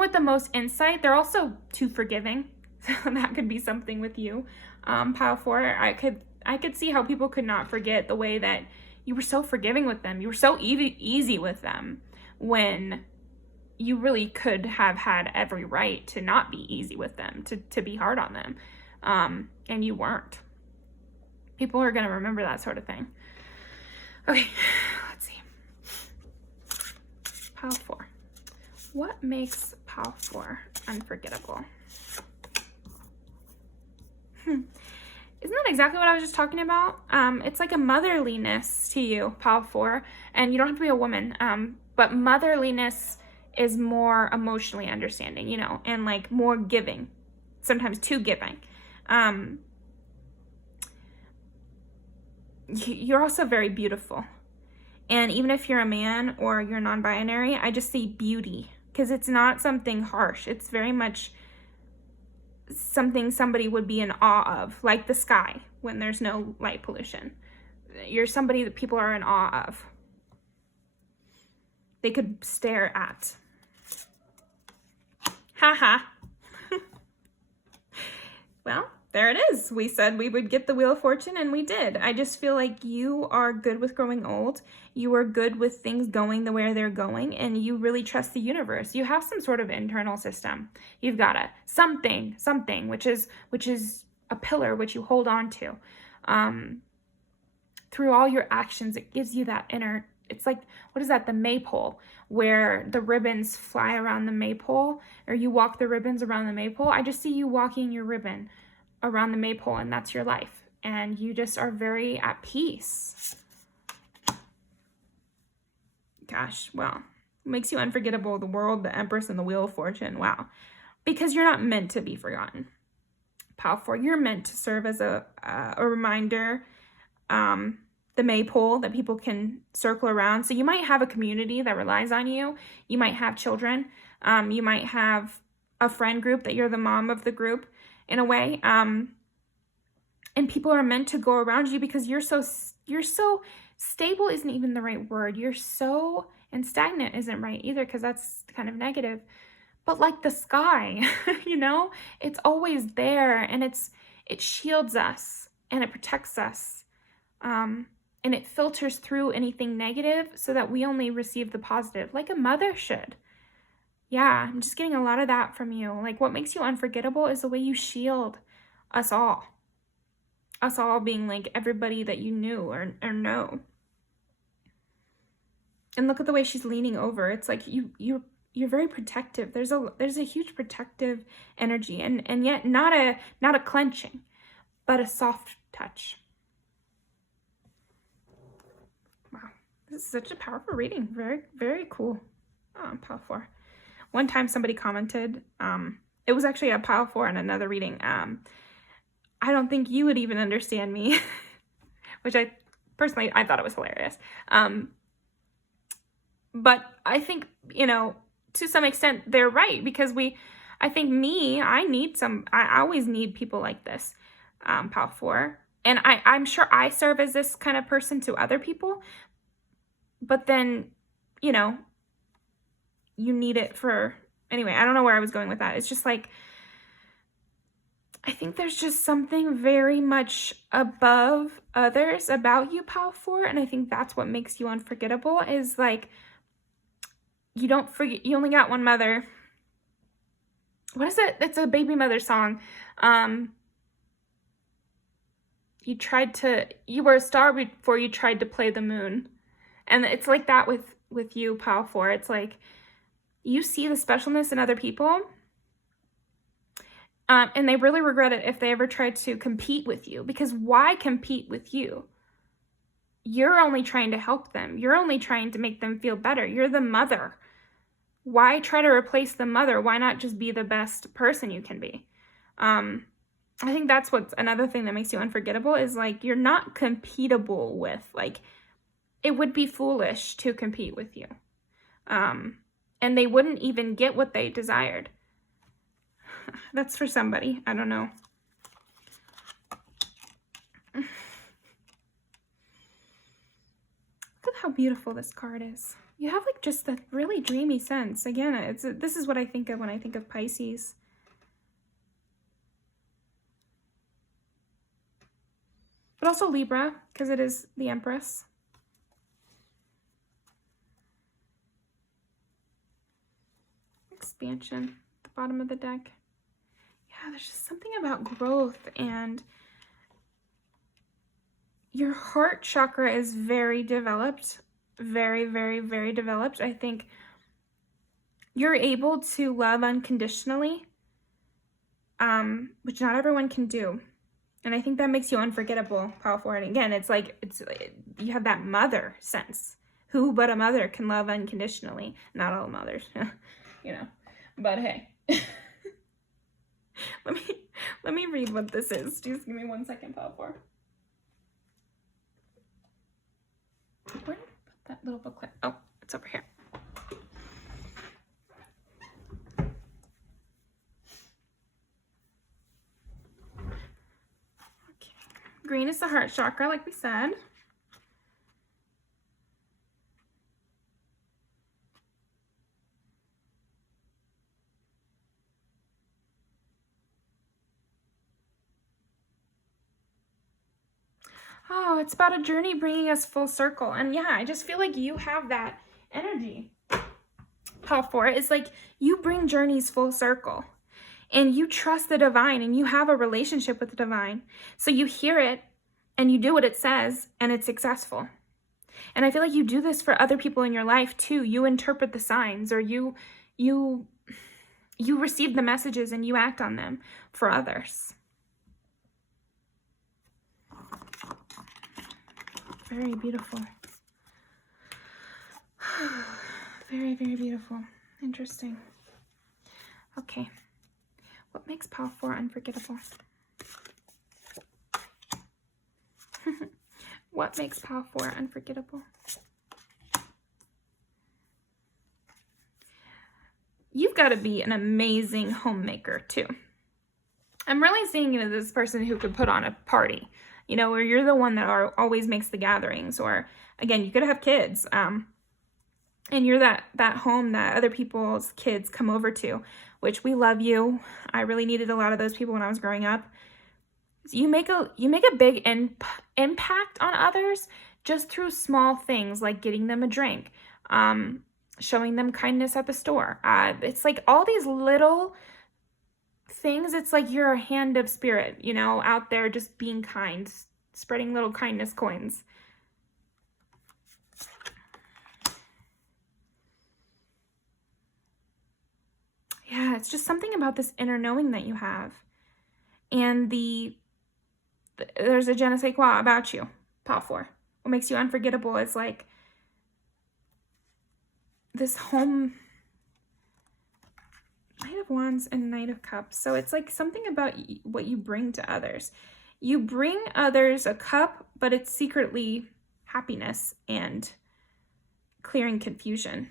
with the most insight. They're also too forgiving. So that could be something with you, pile 4. I could see how people could not forget the way that you were so forgiving with them. You were so easy with them, when you really could have had every right to not be easy with them, to be hard on them, and you weren't. People are going to remember that sort of thing. Okay, let's see. Pile 4. What makes pile 4 unforgettable? Isn't that exactly what I was just talking about? It's like a motherliness to you, pile 4, and you don't have to be a woman, but motherliness is more emotionally understanding, you know, and like more giving, sometimes too giving. You're also very beautiful. And even if you're a man or you're non-binary, I just see beauty, because it's not something harsh. It's very much something somebody would be in awe of, like the sky when there's no light pollution. You're somebody that people are in awe of. They could stare at. Haha. Well, there it is. We said we would get the Wheel of Fortune, and we did. I just feel like you are good with growing old. You are good with things going the way they're going, and you really trust the universe. You have some sort of internal system. You've got something, which is a pillar which you hold on to. Through all your actions, it gives you that inner. It's like, what is that? The maypole, where the ribbons fly around the maypole, or you walk the ribbons around the maypole. I just see you walking your ribbon around the maypole, and that's your life. And you just are very at peace. Gosh, well, makes you unforgettable. The World, the Empress, and the Wheel of Fortune. Wow. Because you're not meant to be forgotten. Pile 4, you're meant to serve as a reminder, the maypole that people can circle around. So you might have a community that relies on you. You might have children. You might have a friend group that you're the mom of the group in a way. And people are meant to go around you because you're so stable isn't even the right word. And stagnant isn't right either, because that's kind of negative. But like the sky, you know, it's always there, and it shields us and it protects us. And it filters through anything negative so that we only receive the positive, like a mother should. Yeah, I'm just getting a lot of that from you. Like, what makes you unforgettable is the way you shield us all. Us all being like everybody that you knew or know. And look at the way she's leaning over. It's like you're very protective. There's a huge protective energy, and yet not a clenching, but a soft touch. Wow, this is such a powerful reading. Very, very cool. Pile 4. One time somebody commented, it was actually a pile 4 in another reading. I don't think you would even understand me, which I thought it was hilarious. But I think, you know, to some extent they're right, because I always need people like this, pile 4. And I'm sure I serve as this kind of person to other people, but then, you know, you need it for, anyway, I don't know where I was going with that. It's just like, I think there's just something very much above others about you, pile 4. And I think that's what makes you unforgettable, is like, you don't forget, you only got one mother. What is it? It's a baby mother song. You were a star before you tried to play the moon. And it's like that with you, pile 4. It's like, you see the specialness in other people, and they really regret it if they ever try to compete with you, because why compete with you? You're only trying to help them. You're only trying to make them feel better. You're the mother. Why try to replace the mother? Why not just be the best person you can be? I think that's what's another thing that makes you unforgettable is like you're not competable with. Like it would be foolish to compete with you. And they wouldn't even get what they desired. That's for somebody. I don't know. Look at how beautiful this card is. You have like just the really dreamy sense. Again, this is what I think of when I think of Pisces. But also Libra, because it is the Empress. Expansion at the bottom of the deck. Yeah, there's just something about growth, and your heart chakra is very developed. Very, very, very developed. I think you're able to love unconditionally, which not everyone can do. And I think that makes you unforgettable, powerful. And again, it's like you have that mother sense. Who but a mother can love unconditionally? Not all mothers, you know. But hey, let me read what this is. Just give me 1 second, powerful. Where did I put that little booklet? Oh, it's over here. Green is the heart chakra, like we said. Oh, it's about a journey bringing us full circle. And yeah, I just feel like you have that energy. Call for it. It's like you bring journeys full circle. And you trust the divine, and you have a relationship with the divine. So you hear it and you do what it says, and it's successful. And I feel like you do this for other people in your life too. You interpret the signs, or you receive the messages and you act on them for others. Very beautiful. Very, very beautiful. Interesting. Okay. What makes Pile 4 unforgettable? What makes Pile 4 unforgettable? You've got to be an amazing homemaker too. I'm really seeing you as this person who could put on a party, you know, where you're the one that always makes the gatherings, or again, you could have kids, and you're that home that other people's kids come over to, which we love you. I really needed a lot of those people when I was growing up. You make a big impact on others just through small things like getting them a drink, showing them kindness at the store. It's like all these little things. It's like you're a hand of spirit, you know, out there just being kind, spreading little kindness coins. Yeah, it's just something about this inner knowing that you have. And there's a je ne sais quoi about you, Pile 4. What makes you unforgettable is like this home, Knight of Wands and Knight of Cups. So it's like something about what you bring to others. You bring others a cup, but it's secretly happiness and clearing confusion.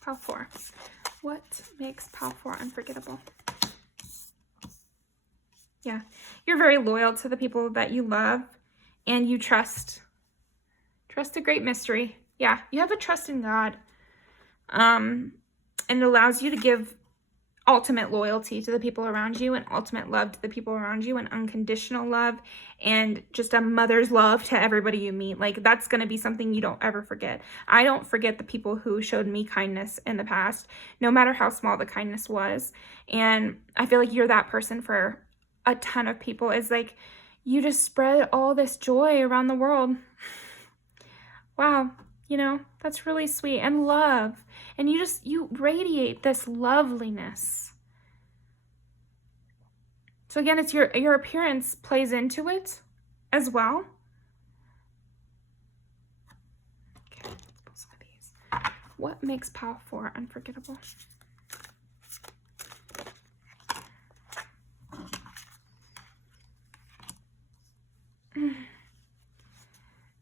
Pile 4. What makes Pile 4 unforgettable? Yeah, you're very loyal to the people that you love, and you trust a great mystery. Yeah, you have a trust in God, and it allows you to give ultimate loyalty to the people around you, and ultimate love to the people around you, and unconditional love, and just a mother's love to everybody you meet. Like, that's going to be something you don't ever forget. I don't forget the people who showed me kindness in the past, no matter how small the kindness was. And I feel like you're that person for a ton of people. It's like you just spread all this joy around the world. Wow. You know, that's really sweet. And love. And you radiate this loveliness. So again, it's your appearance plays into it as well. Okay, let's pull some of these. What makes pile 4 unforgettable?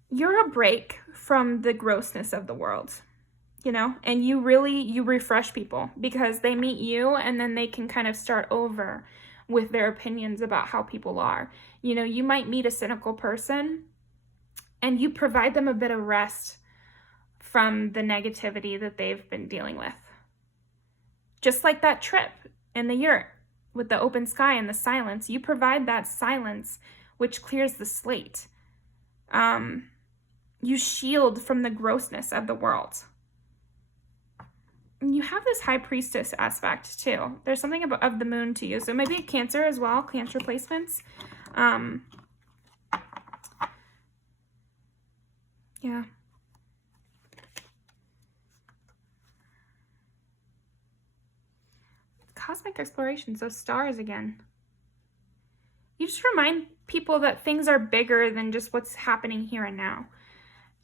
You're a break from the grossness of the world, you know, and you refresh people because they meet you and then they can kind of start over with their opinions about how people are. You know, you might meet a cynical person and you provide them a bit of rest from the negativity that they've been dealing with. Just like that trip in the yurt with the open sky and the silence, you provide that silence which clears the slate. You shield from the grossness of the world. And you have this high priestess aspect too. There's something of the moon to you. So maybe a Cancer as well, Cancer placements. Yeah. Cosmic exploration, so stars again. You just remind people that things are bigger than just what's happening here and now.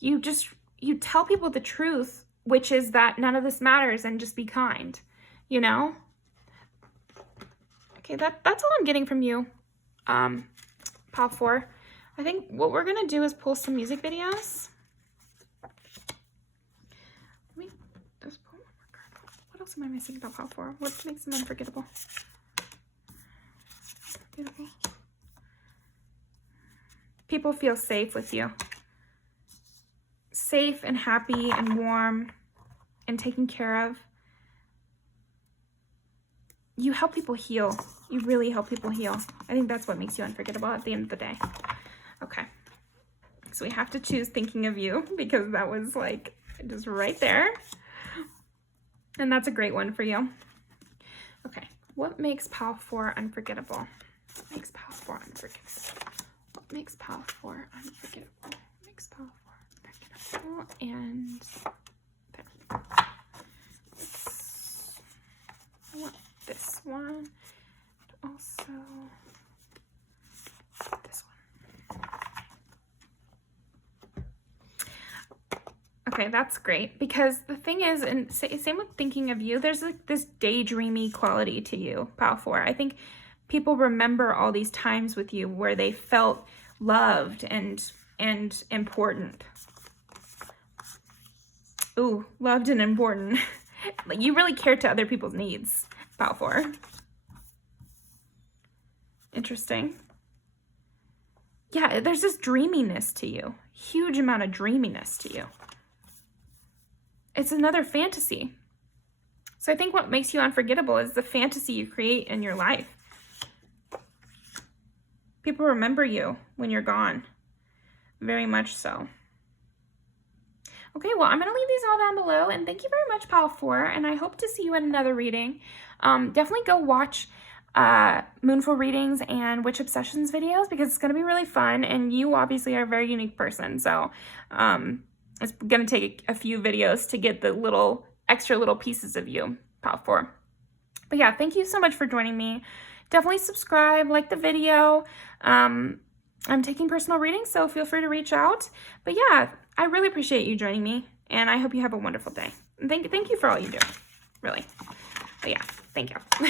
You tell people the truth, which is that none of this matters, and just be kind, you know? Okay, that's all I'm getting from you, pile 4. I think what we're gonna do is pull some music videos. Let me just pull one more card. What else am I missing about pile 4? What makes them unforgettable? Beautiful. People feel safe with you. Safe and happy and warm and taken care of. You help people heal. You really help people heal. I think that's what makes you unforgettable at the end of the day. Okay. So we have to choose thinking of you because that was like just right there. And that's a great one for you. Okay. What makes pile 4 unforgettable? What makes pile 4 unforgettable? What makes pile 4 unforgettable? What makes pile 4 unforgettable? And there. I want this one. Also this one. Okay, that's great because the thing is, and same with thinking of you, there's like this daydreamy quality to you, pile 4. I think people remember all these times with you where they felt loved and important. Ooh, loved and important. Like you really cared to other people's needs, pile 4. Interesting. Yeah, there's this dreaminess to you. Huge amount of dreaminess to you. It's another fantasy. So I think what makes you unforgettable is the fantasy you create in your life. People remember you when you're gone. Very much so. Okay, well, I'm going to leave these all down below. And thank you very much, pile 4. And I hope to see you in another reading. Definitely go watch Moonful readings and Witch Obsessions videos because it's going to be really fun. And you obviously are a very unique person. So it's going to take a few videos to get the extra little pieces of you, pile 4. But yeah, thank you so much for joining me. Definitely subscribe, like the video. I'm taking personal readings, so feel free to reach out. But yeah, I really appreciate you joining me, and I hope you have a wonderful day. Thank you for all you do, really. But yeah, thank you.